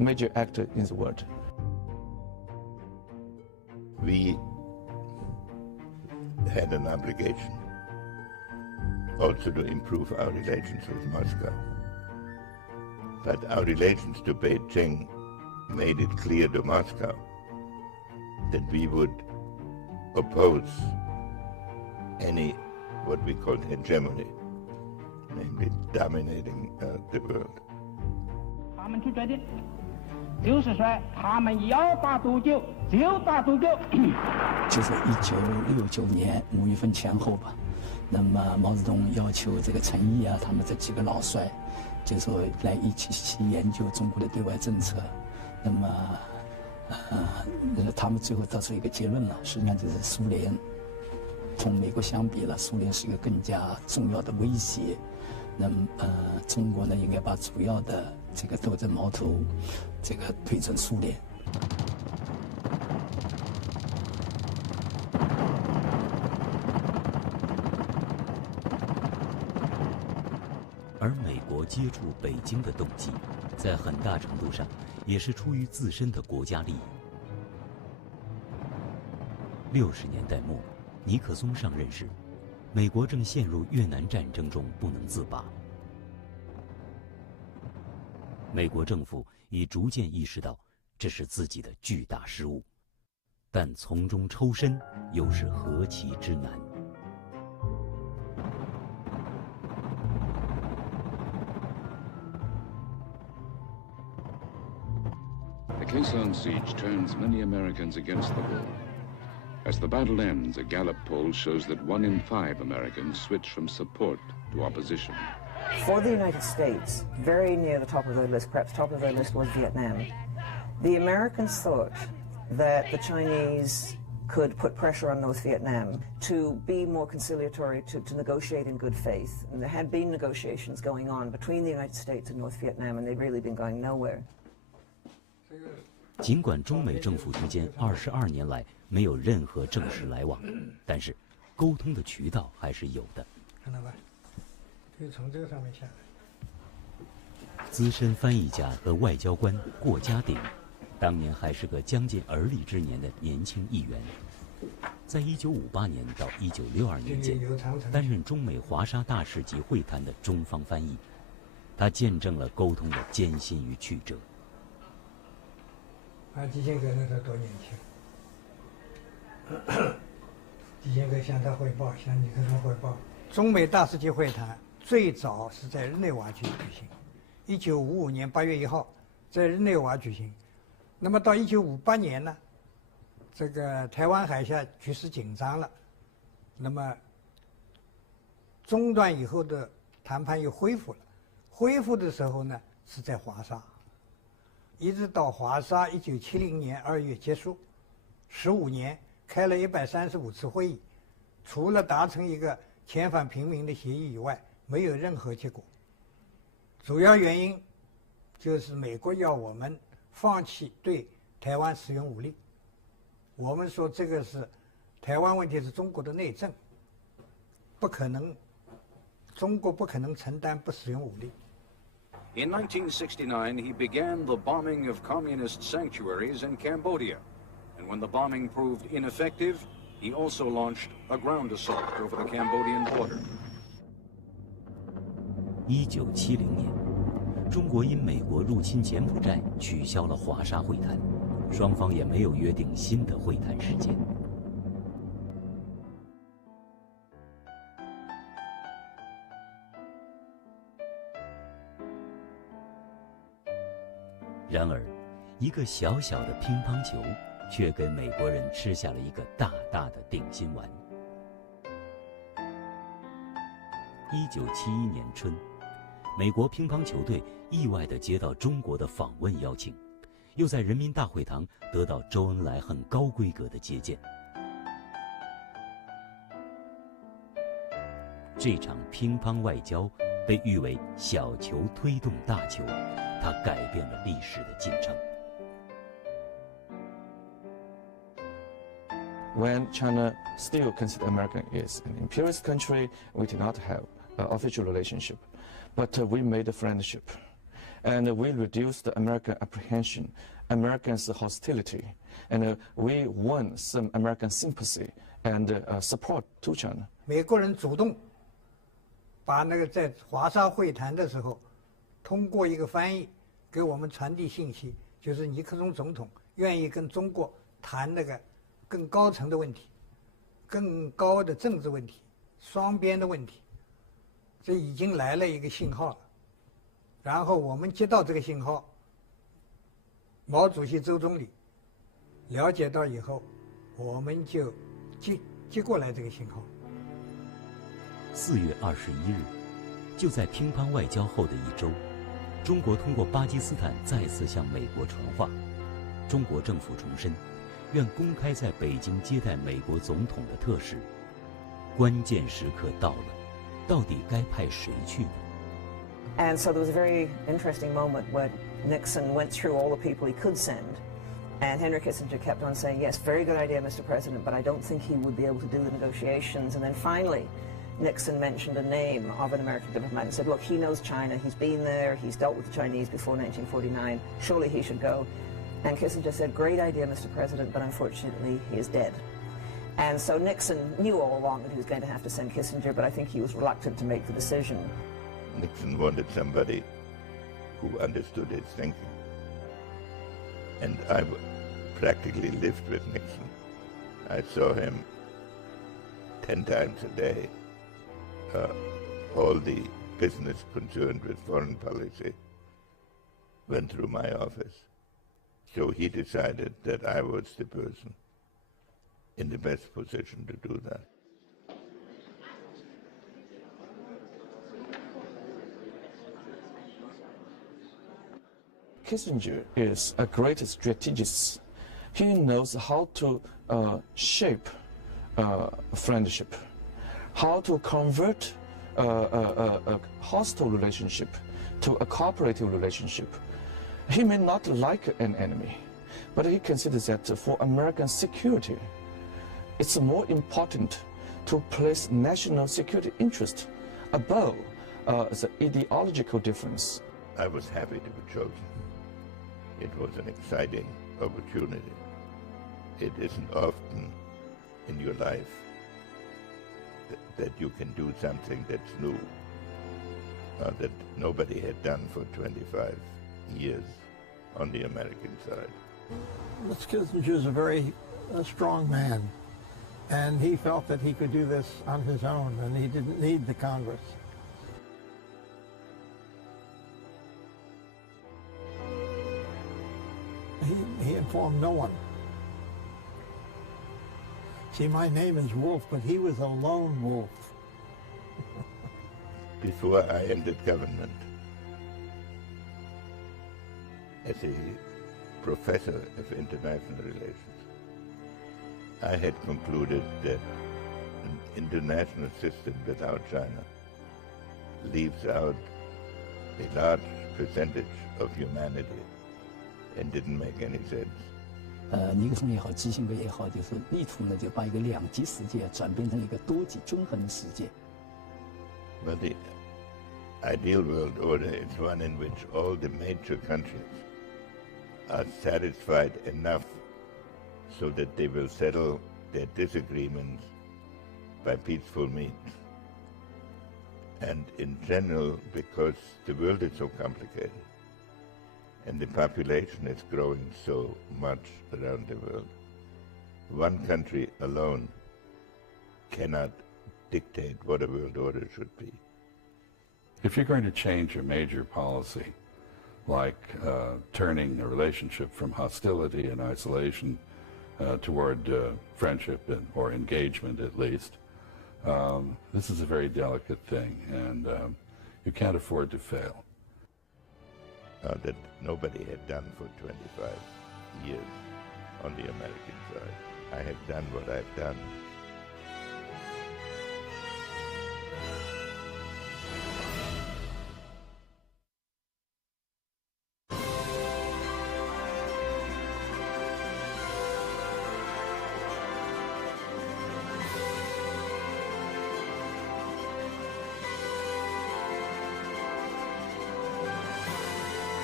major actor in the world. We had an obligation also to improve our relations with Moscow. But our relations to Beijing made it clear to Moscow that we would oppose any what we called hegemony, namely dominating the world. 他们去决定，就是说他们要打独救就打独救。就是1969年5月份前后吧，那么毛泽东要求这个陈毅啊，他们这几个老帅，就说来一起去研究中国的对外政策。那么，他们最后得出一个结论了，实际上就是苏联同美国相比了，苏联是一个更加重要的威胁。那么，中国呢，应该把主要的这个斗争矛头，这个推准苏联。而美国接触北京的动机，在很大程度上也是出于自身的国家利益。60年代末，尼克松上任时，美国正陷入越南战争中不能自拔。美国政府已逐渐意识到这是自己的巨大失误，但从中抽身又是何其之难。The Kherson siege turns many Americans against the war. As the battle ends, a Gallup poll shows that 1 in 5 Americans switch from support to opposition. For the United States, very near the top of their list, perhaps top of their list, was Vietnam. The Americans thought that the Chinese could put pressure on North Vietnam to be more conciliatory, to negotiate in good faith. And there had been negotiations going on between the United States and North Vietnam, and they'd really been going nowhere. 尽管中美政府之间22年来没有任何正式来往，但是沟通的渠道还是有的。看到吧？可以从这个上面下来。资深翻译家和外交官郭家鼎，当年还是个将近而立之年的年轻议员，在1958年到1962年间，担任中美华沙大使级会谈的中方翻译，他见证了沟通的艰辛与曲折。基辛格那时候多年轻，基辛格向他汇报，向尼克松汇报。中美大使级会谈最早是在日内瓦举行，1955年8月1号在日内瓦举行。那么到1958年呢，这个台湾海峡局势紧张了，那么中断以后的谈判又恢复了。恢复的时候呢，是在华沙。一直到华沙1970年2月结束，15年开了135次会议，除了达成一个遣返平民的协议以外，没有任何结果。主要原因就是美国要我们放弃对台湾使用武力。我们说这个是台湾问题是中国的内政，不可能，中国不可能承担不使用武力。In 1969, he began the bombing of communist sanctuaries in Cambodia. And when the bombing proved ineffective, he also launched a ground assault over the Cambodian border. 1970年，中国因美国入侵柬埔寨取消了华沙会谈，双方也没有约定新的会谈时间。然而，一个小小的乒乓球，却给美国人吃下了一个大大的定心丸。1971年春，美国乒乓球队意外地接到中国的访问邀请，又在人民大会堂得到周恩来很高规格的接见。这场乒乓外交被誉为“小球推动大球”。它改变了历史的进程。When China still considered America is an imperialist country, we did not have an official relationship, but we made a friendship. and we reduced the American apprehension, Americans' hostility, and we won some American sympathy and support to China. 美国人主动把那个在华沙会谈的时候，通过一个翻译给我们传递信息，就是尼克松总统愿意跟中国谈那个更高层的问题，更高的政治问题，双边的问题，这已经来了一个信号了。然后我们接到这个信号，毛主席、周总理了解到以后，我们就接过来这个信号。4月21日，就在乒乓外交后的一周，中国通过巴基斯坦再次向美国传话，中国政府重申，愿公开在北京接待美国总统的特使。关键时刻到了，到底该派谁去呢？ And so there was a very interesting moment where Nixon went through all the people he could send. And Henry Kissinger kept on saying, yes, very good idea, Mr. President, but I don't think he would be able to do the negotiations. And then finally, Nixon mentioned a name of an American diplomat and said, look, he knows China, he's been there, he's dealt with the Chinese before 1949, surely he should go. And Kissinger said, great idea, Mr. President, but unfortunately he is dead. And so Nixon knew all along that he was going to have to send Kissinger, but I think he was reluctant to make the decision. Nixon wanted somebody who understood his thinking. And I practically lived with Nixon. I saw him 10 times a day. All the business concerned with foreign policy went through my office. So he decided that I was the person in the best position to do that. Kissinger is a great strategist. He knows how to shape friendship, how to convert a hostile relationship to a cooperative relationship. He may not like an enemy, but he considers that for American security, it's more important to place national security interest above the ideological difference. I was happy to be chosen. It was an exciting opportunity. It isn't often in your life that you can do something that's new, that nobody had done for 25 years on the American side. Mr. Kissinger is a very strong man, and he felt that he could do this on his own, and he didn't need the Congress. He informed no one. See, my name is Wolf, but he was a lone wolf. Before I entered government, as a professor of international relations, I had concluded that an international system without China leaves out a large percentage of humanity and didn't make any sense. 尼克松也好，基辛格也好，就是力图呢，就把一个两极世界转变成一个多极均衡的世界。But the ideal world order is one in which all the major countries are satisfied enough so that they will settle their disagreements by peaceful means. And in general, because the world is so complicated, and the population is growing so much around the world, one country alone cannot dictate what a world order should be. If you're going to change a major policy, like turning a relationship from hostility and isolation toward friendship or engagement at least, this is a very delicate thing, and you can't afford to fail. That nobody had done for 25 years on the American side. I have done what I've done.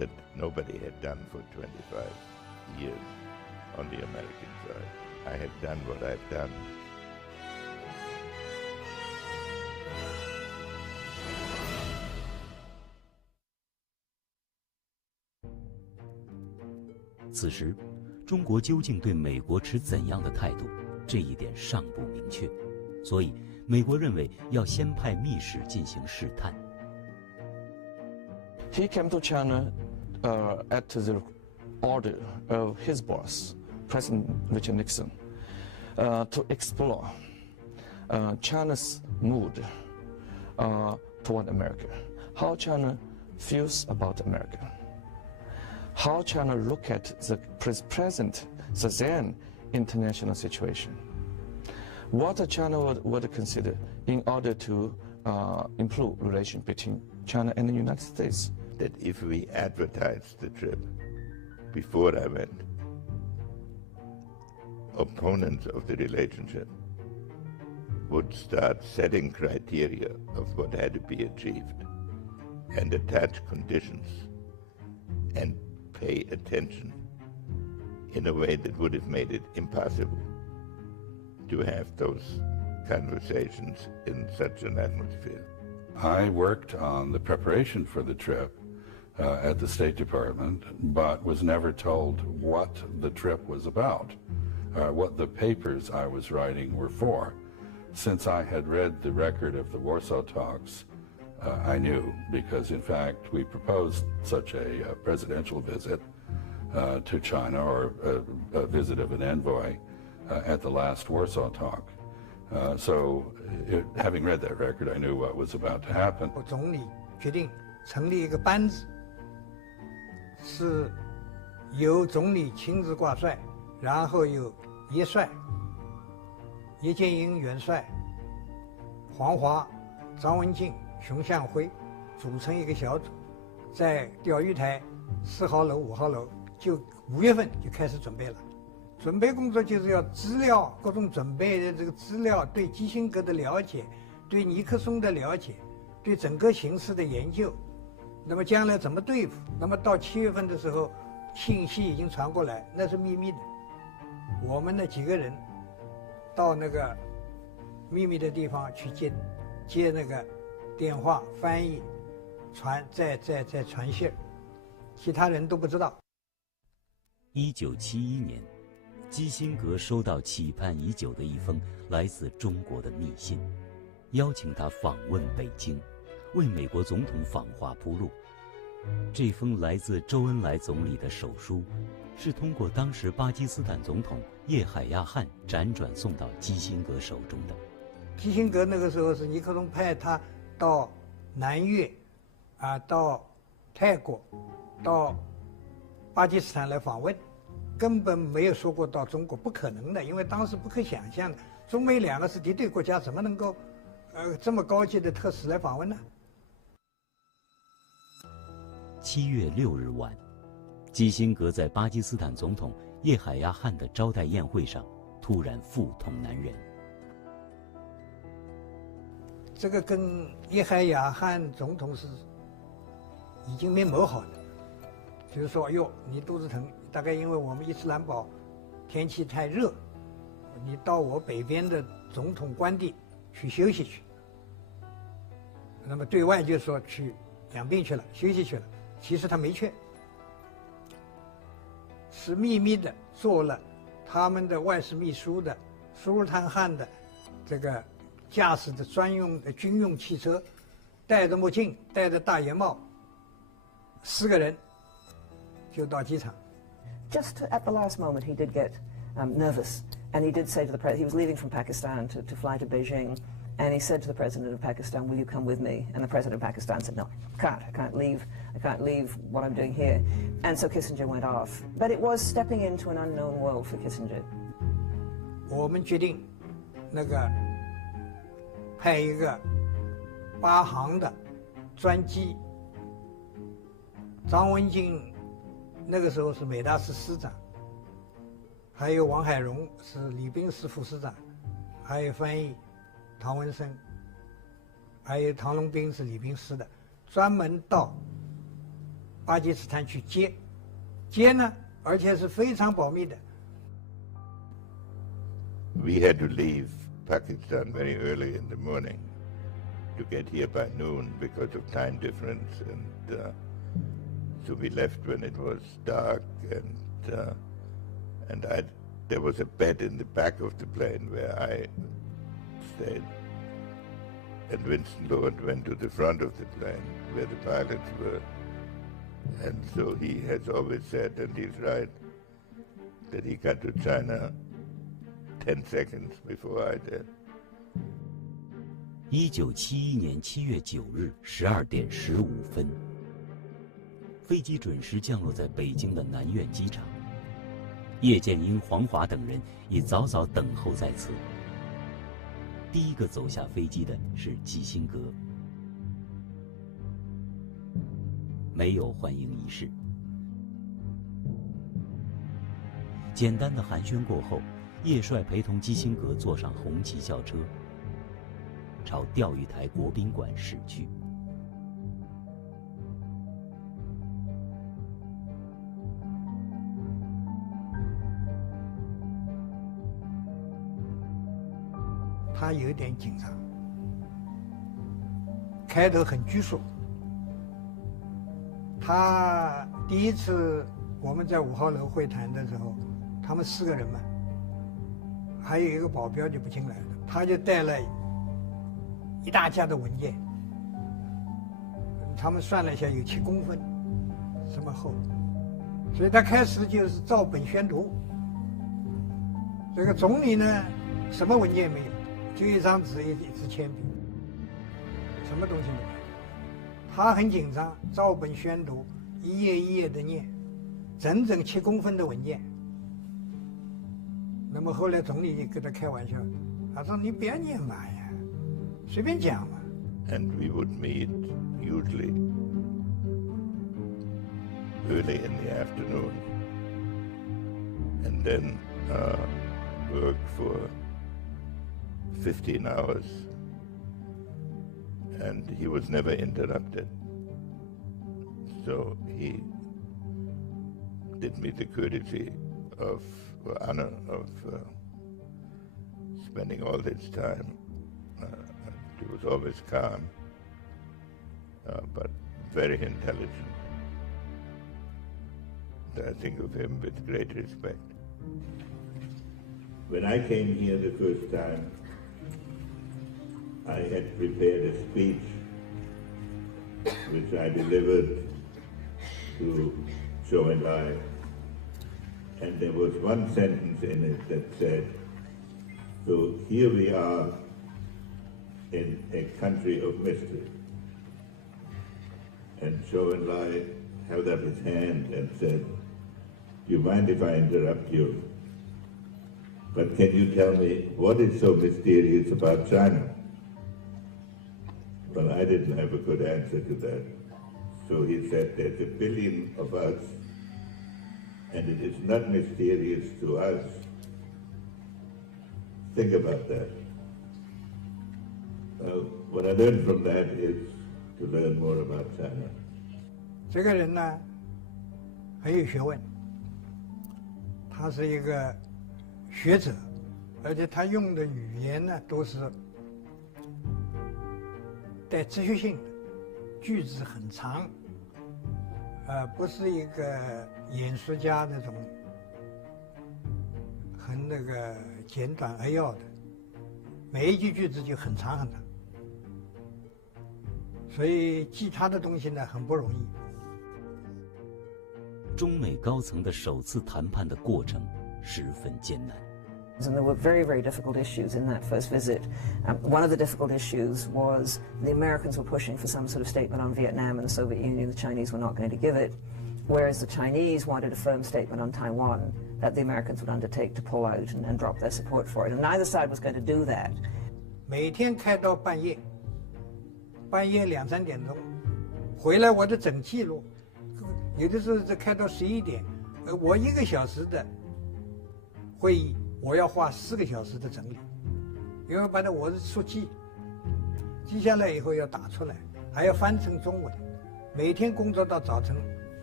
that nobody had done for 25 years on the American side. I have done what I've done. 此时，中国究竟对美国持怎样的态度，这一点尚不明确，所以美国认为要先派密使进行试探。He came to China at the order of his boss, President Richard Nixon, to explore China's mood toward America, how China feels about America, how China look at the present, the then international situation, what China would consider in order to improve relations between China and the United States. That if we advertised the trip before I went, opponents of the relationship would start setting criteria of what had to be achieved and attach conditions and pay attention in a way that would have made it impossible to have those conversations in such an atmosphere. I worked on the preparation for the trip at the State Department, but was never told what the trip was about, what the papers I was writing were for. Since I had read the record of the Warsaw talks, I knew, because in fact we proposed such a presidential visit to China, or a visit of an envoy at the last Warsaw talk. So having read that record, I knew what was about to happen. 总理决定成立一个班子，是由总理亲自挂帅，然后有叶帅、叶剑英元帅、黄华、张文静、熊向晖组成一个小组，在钓鱼台4号楼、5号楼，就5月份就开始准备了。准备工作就是要资料，各种准备的这个资料，对基辛格的了解，对尼克松的了解，对整个形势的研究，那么将来怎么对付？那么到7月份的时候，信息已经传过来，那是秘密的。我们那几个人到那个秘密的地方去接那个电话，翻译，再传信，其他人都不知道。1971年，基辛格收到期盼已久的一封来自中国的密信，邀请他访问北京，为美国总统访华铺路。这封来自周恩来总理的手书，是通过当时巴基斯坦总统叶海亚汗辗转送到基辛格手中的。基辛格那个时候是尼克松派他到南越，到泰国，到巴基斯坦来访问，根本没有说过到中国，不可能的，因为当时不可想象的，中美两个是敌对国家，怎么能够这么高级的特使来访问呢？7月6日晚，基辛格在巴基斯坦总统叶海亚汗的招待宴会上突然腹痛难忍。这个跟叶海亚汗总统是已经没谋好的，就是说，哟，你肚子疼，大概因为我们伊斯兰堡天气太热，你到我北边的总统官邸去休息去。那么对外就说去养病去了，休息去了，其实他没去，是秘密的做了他们的外事秘书的苏尔坦汗的这个驾驶的专用的军用汽车，戴着墨镜，戴着大檐帽，4个人就到机场。Just at the last moment, he did get nervous, and he did say to the president, he was leaving from Pakistan to fly to Beijing, and he said to the president of Pakistan, "Will you come with me?" And the president of Pakistan said, "No, I can't leave what I'm doing here." And so Kissinger went off. But it was stepping into an unknown world for Kissinger. 我们决定，那个派一个8航的专机，张文静那个时候是美大师师长，还有王海荣是礼宾司副司长，还有翻译唐文生，还有唐龙斌是礼宾司的，专门到巴基斯坦去接呢，而且是非常保密的。We had to leave Pakistan very early in the morning to get here by noon because of time difference, and so we left when it was dark, and there was a bed in the back of the plane where I stayed, and Winston Lord went to the front of the plane where the pilots were, and so he has always said, and he's right, that he got to China 10 seconds before I did. 1971年7月9日12点15分，飞机准时降落在北京的南苑机场。叶剑英、黄华等人已早早等候在此。第一个走下飞机的是基辛格，没有欢迎仪式。简单的寒暄过后，叶帅陪同基辛格坐上红旗校车，朝钓鱼台国宾馆驶去。他有点紧张，开头很拘束。他第一次我们在5号楼会谈的时候，他们4个人嘛，还有一个保镖就不进来了，他就带了一大架的文件，他们算了一下有7公分，这么厚，所以他开始就是照本宣读。这个总理呢，什么文件没有，就一张纸一支铅笔，什么东西没有。他很紧张，照本宣读，一页一页的念，整整7公分的文件。那么后来总理跟他开玩笑，他说：“你不要念嘛呀，随便讲嘛。” And we would meet usually early in the afternoon, and then work for 15 hours, and he was never interrupted. So he did me the courtesy of, or honor of, spending all this time. He was always calm, but very intelligent. I think of him with great respect. When I came here the first time, I had prepared a speech which I delivered to Zhou Enlai, and there was one sentence in it that said, "So here we are in a country of mystery." And Zhou Enlai held up his hand and said, "Do you mind if I interrupt you? But can you tell me what is so mysterious about China?" Well, I didn't have a good answer to that. So he said, "There's 1 billion of us, and it is not mysterious to us. Think about that." What I learned from that is to learn more about China. 这个人呢，很有学问，他是一个学者，而且他用的语言呢都是带哲学性的，句子很长，不是一个演说家那种很那个简短扼要的，每一句句子就很长很长，所以记他的东西呢很不容易。中美高层的首次谈判的过程十分艰难。And there were very, very difficult issues in that first visit. One of the difficult issues was the Americans were pushing for some sort of statement on Vietnam, and the Soviet Union, the Chinese were not going to give it, whereas the Chinese wanted a firm statement on Taiwan that the Americans would undertake to pull out and drop their support for it. And neither side was going to do that. 每天开到半夜2、3点钟，回来我的整记录，有的时候是开到11点，我1个小时的会议。我要花4个小时的整理，因为把我是速记，记下来以后要打出来，还要翻成中文，每天工作到早晨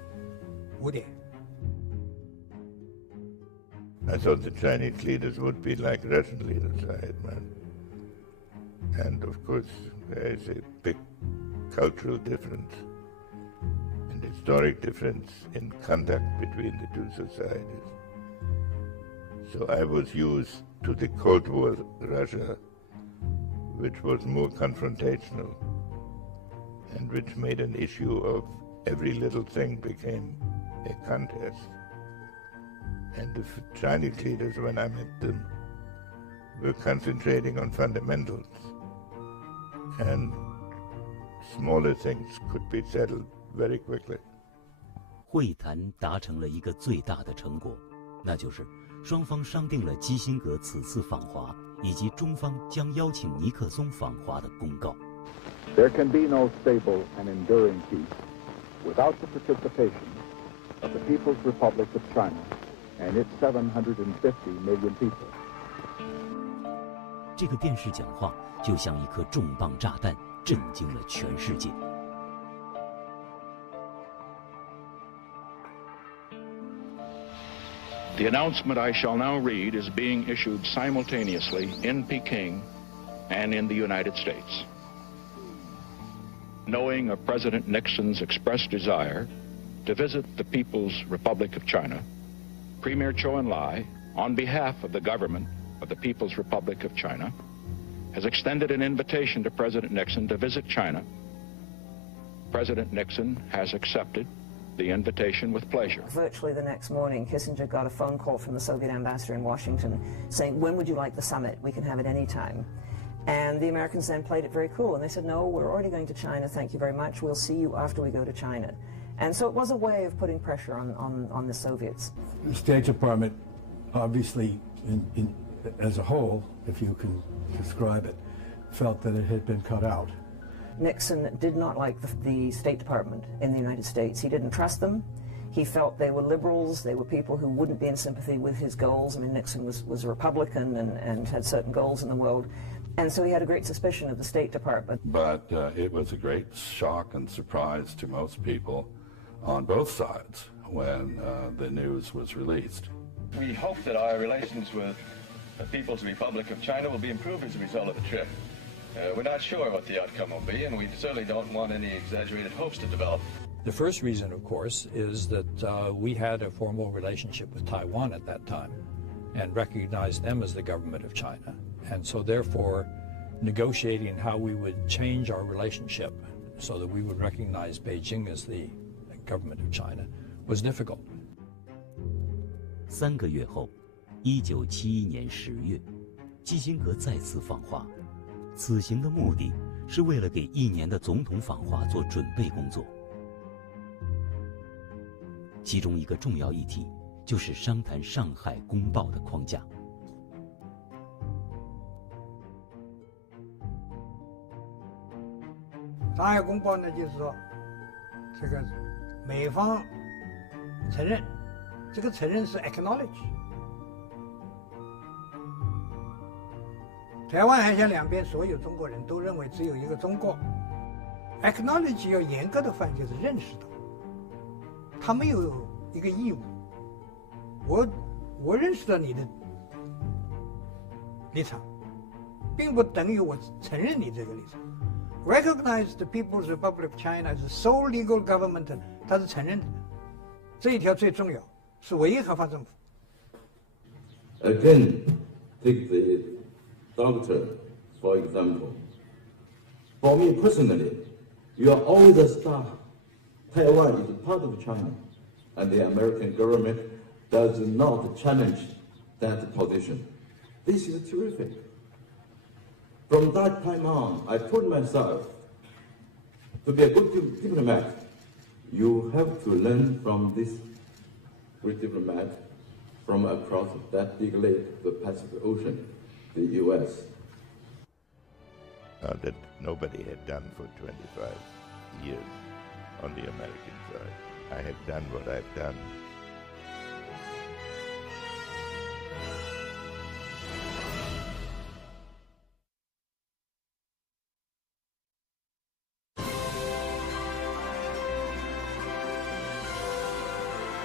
5点。 I thought the Chinese leaders would be like Russian leaders, I admit. And of course, there is a big cultural difference and historic difference in conduct between the two societies. So I was used to the Cold War Russia, which was more confrontational and which made an issue of every little thing became a contest. And the Chinese leaders, when I met them, were concentrating on fundamentals. And smaller things could be settled very quickly. 会谈达成了一个最大的成果，那就是双方商定了基辛格此次访华，以及中方将邀请尼克松访华的公告。There can be no stable and enduring peace without the participation of the People's Republic of China and its 750 million people. 这个电视讲话就像一颗重磅炸弹，震惊了全世界。The announcement I shall now read is being issued simultaneously in Peking and in the United States. Knowing of President Nixon's expressed desire to visit the People's Republic of China, Premier Zhou Enlai, on behalf of the government of the People's Republic of China, has extended an invitation to President Nixon to visit China. President Nixon has accepted the invitation with pleasure. Virtually the next morning, Kissinger got a phone call from the Soviet ambassador in Washington saying, when would you like the summit? We can have it any time. And the Americans then played it very cool, and they said, no, we're already going to China, thank you very much, we'll see you after we go to China. And so it was a way of putting pressure on the Soviets. The State Department, obviously, as a whole, if you can describe it, felt that it had been cut out. Nixon did not like the State Department in the United States. He didn't trust them. He felt they were liberals. They were people who wouldn't be in sympathy with his goals. I mean, Nixon was a Republican and had certain goals in the world. And so he had a great suspicion of the State Department. But it was a great shock and surprise to most people on both sides when the news was released. We hope that our relations with the People's Republic of China will be improved as a result of the trip. We're not sure what the outcome will be, and we certainly don't want any exaggerated hopes to develop. The first reason, of course, is that we had a formal relationship with Taiwan at that time and recognized them as the government of China. And so therefore, negotiating how we would change our relationship so that we would recognize Beijing as the government of China was difficult. 3个月后，1971年10月，基辛格再次访华。此行的目的是为了给1年的总统访华做准备工作。其中一个重要议题就是商谈《上海公报》的框架。上海公报呢，就是说，这个美方承认，这个承认是 acknowledge。台湾海峡两边所有中国人都认为只有一个中国 ，acknowledge 要严格的翻译就是认识到，他没有一个义务。我认识到你的立场，并不等于我承认你这个立场。Recognize the People's Republic of China as the sole legal government， 它是承认的，这一条最重要，是唯一合法政府。Again, take the doctor, for example. For me personally, you are always a star. Taiwan is part of China, and the American government does not challenge that position. This is terrific. From that time on, I told myself, to be a good diplomat, you have to learn from this great diplomat from across that big lake, the Pacific Ocean, the U.S. That nobody had done for 25 years on the American side. I have done what I've done.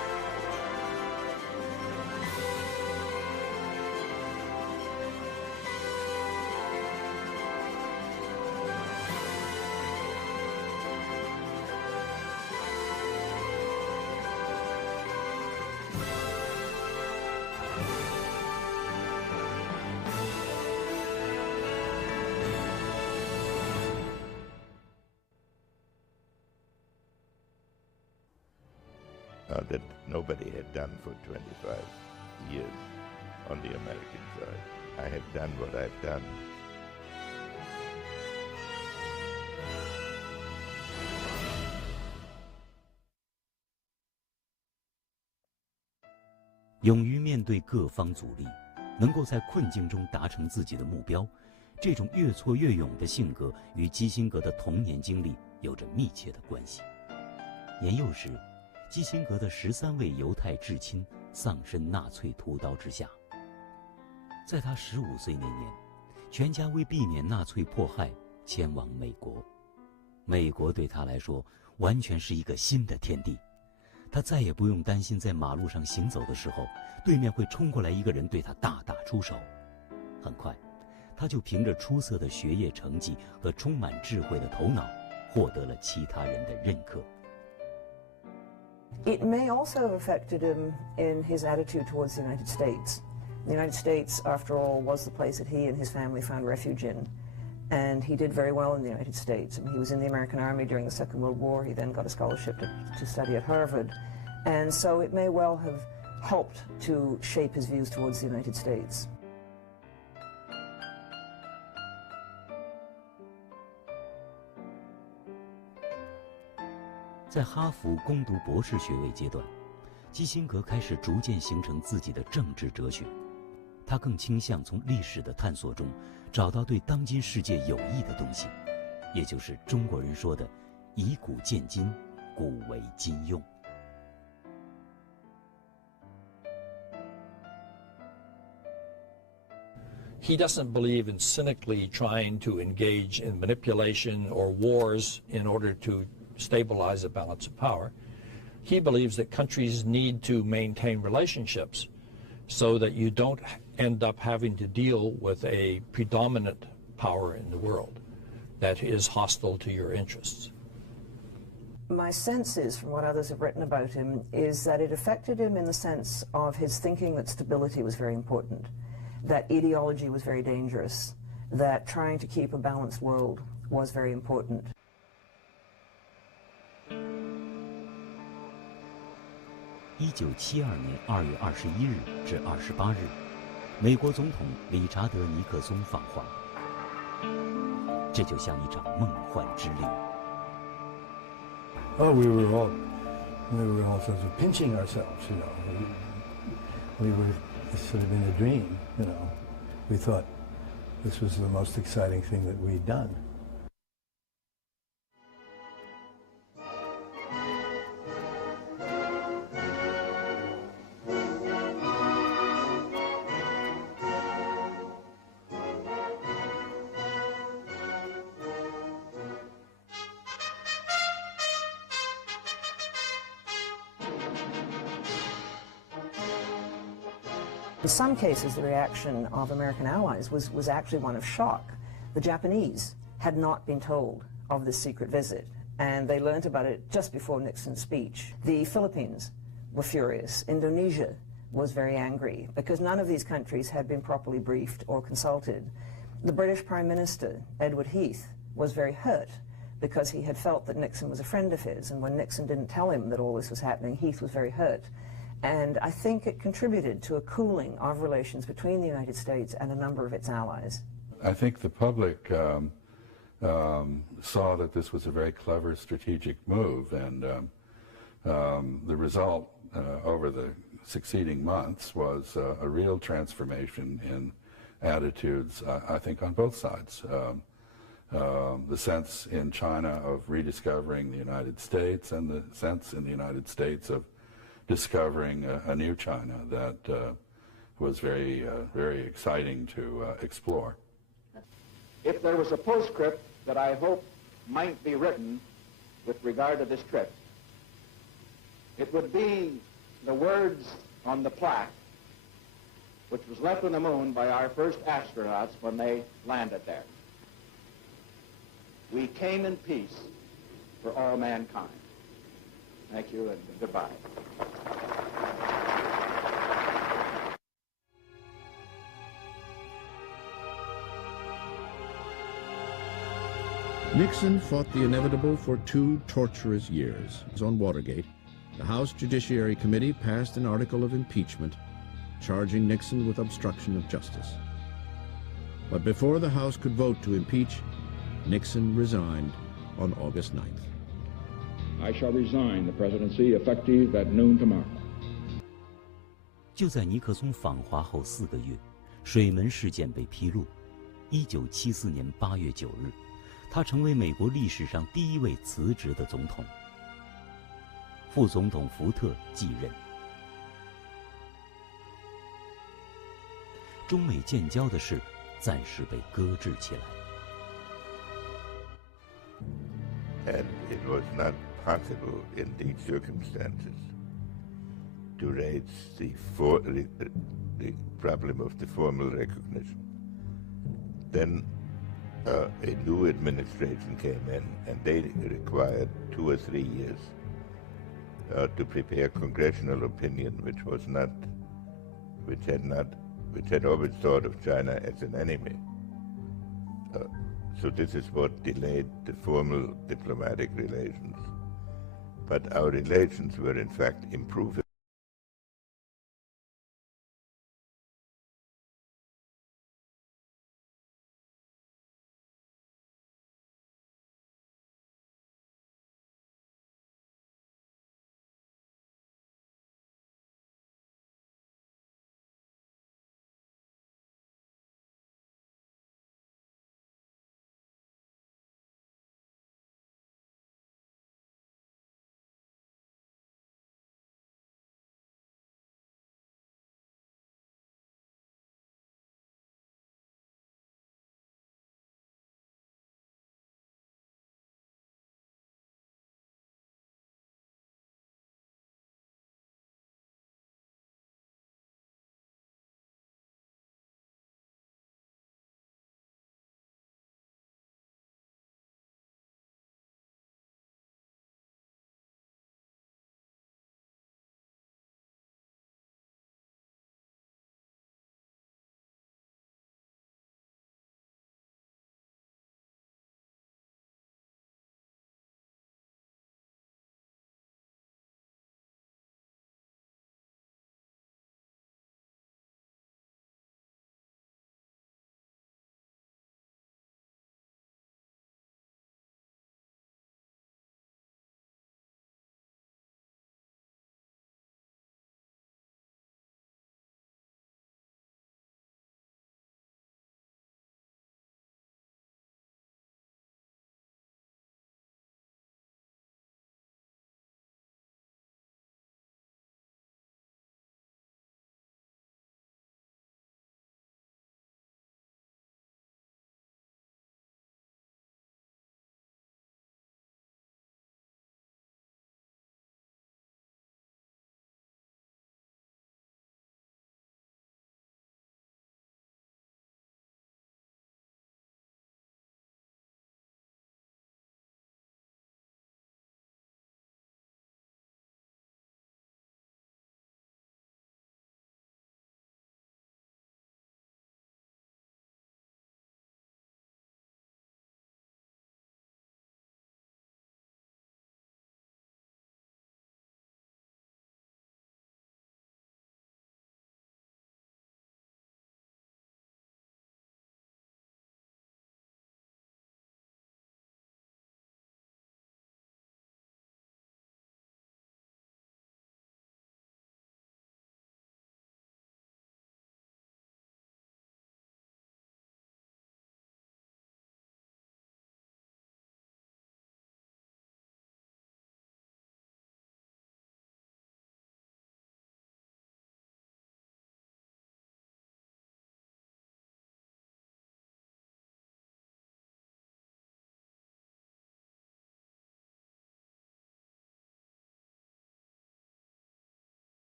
that nobody had done for 25 years on the American side. I have done what I've done. 勇于面对各方阻力，能够在困境中达成自己的目标，这种越挫越勇的性格与基辛格的童年经历有着密切的关系。年幼时，基辛格的13位犹太至亲丧身纳粹屠刀之下。在他15岁那年，全家为避免纳粹迫害，迁往美国。美国对他来说，完全是一个新的天地。他再也不用担心在马路上行走的时候，对面会冲过来一个人对他大打出手。很快，他就凭着出色的学业成绩和充满智慧的头脑，获得了其他人的认可。It may also have affected him in his attitude towards the United States. The United States, after all, was the place that he and his family found refuge in. And he did very well in the United States. I mean, he was in the American Army during the Second World War. He then got a scholarship to study at Harvard. And so it may well have helped to shape his views towards the United States. 在哈佛攻读博士学位阶段，基辛格开始逐渐形成自己的政治哲学。他更倾向从历史的探索中找到对当今世界有益的东西，也就是中国人说的“以古鉴今，古为今用”。He doesn't believe in cynically trying to engage in manipulation or wars in order to stabilize a balance of power. He believes that countries need to maintain relationships so that you don't end up having to deal with a predominant power in the world that is hostile to your interests. My sense is, from what others have written about him, is that it affected him in the sense of his thinking that stability was very important, that ideology was very dangerous, that trying to keep a balanced world was very important. 1972年2月21日至28日，美国总统理查德·尼克松访华，这就像一场梦幻之旅。Oh, we were all sort of pinching ourselves, you know. We were sort of in a dream, you know. We thought this was the most exciting thing that we'd done. In some cases, the reaction of American allies was actually one of shock. The Japanese had not been told of this secret visit, and they learned about it just before Nixon's speech. The Philippines were furious. Indonesia was very angry because none of these countries had been properly briefed or consulted. The British Prime Minister, Edward Heath, was very hurt because he had felt that Nixon was a friend of his, and when Nixon didn't tell him that all this was happening, Heath was very hurt. And I think it contributed to a cooling of relations between the United States and a number of its allies. I think the public saw that this was a very clever strategic move, and the result over the succeeding months was a real transformation in attitudes, I think, on both sides. The sense in China of rediscovering the United States, and the sense in the United States of discovering a new China that was very exciting to explore. If there was a postscript that I hope might be written with regard to this trip, it would be the words on the plaque which was left on the moon by our first astronauts when they landed there. We came in peace for all mankind. Thank you and goodbye. Nixon fought the inevitable for 2 torturous years. On Watergate, the the House Judiciary Committee passed an article of impeachment charging Nixon with obstruction of justice. But before the House could vote to impeach, Nixon resigned on August 9th. I shall resign the presidency effective at noon tomorrow. 就在尼克松访华后4个月，水门事件被披露。1974年8月9日，他成为美国历史上第一位辞职的总统。副总统福特继任。中美建交的事暂时被搁置起来。And it was not possible in these circumstances to raise the problem of the formal recognition. Then a new administration came in, and they required 2 or 3 years to prepare congressional opinion, which had always thought of China as an enemy. So this is what delayed the formal diplomatic relations. But our relations were in fact improving.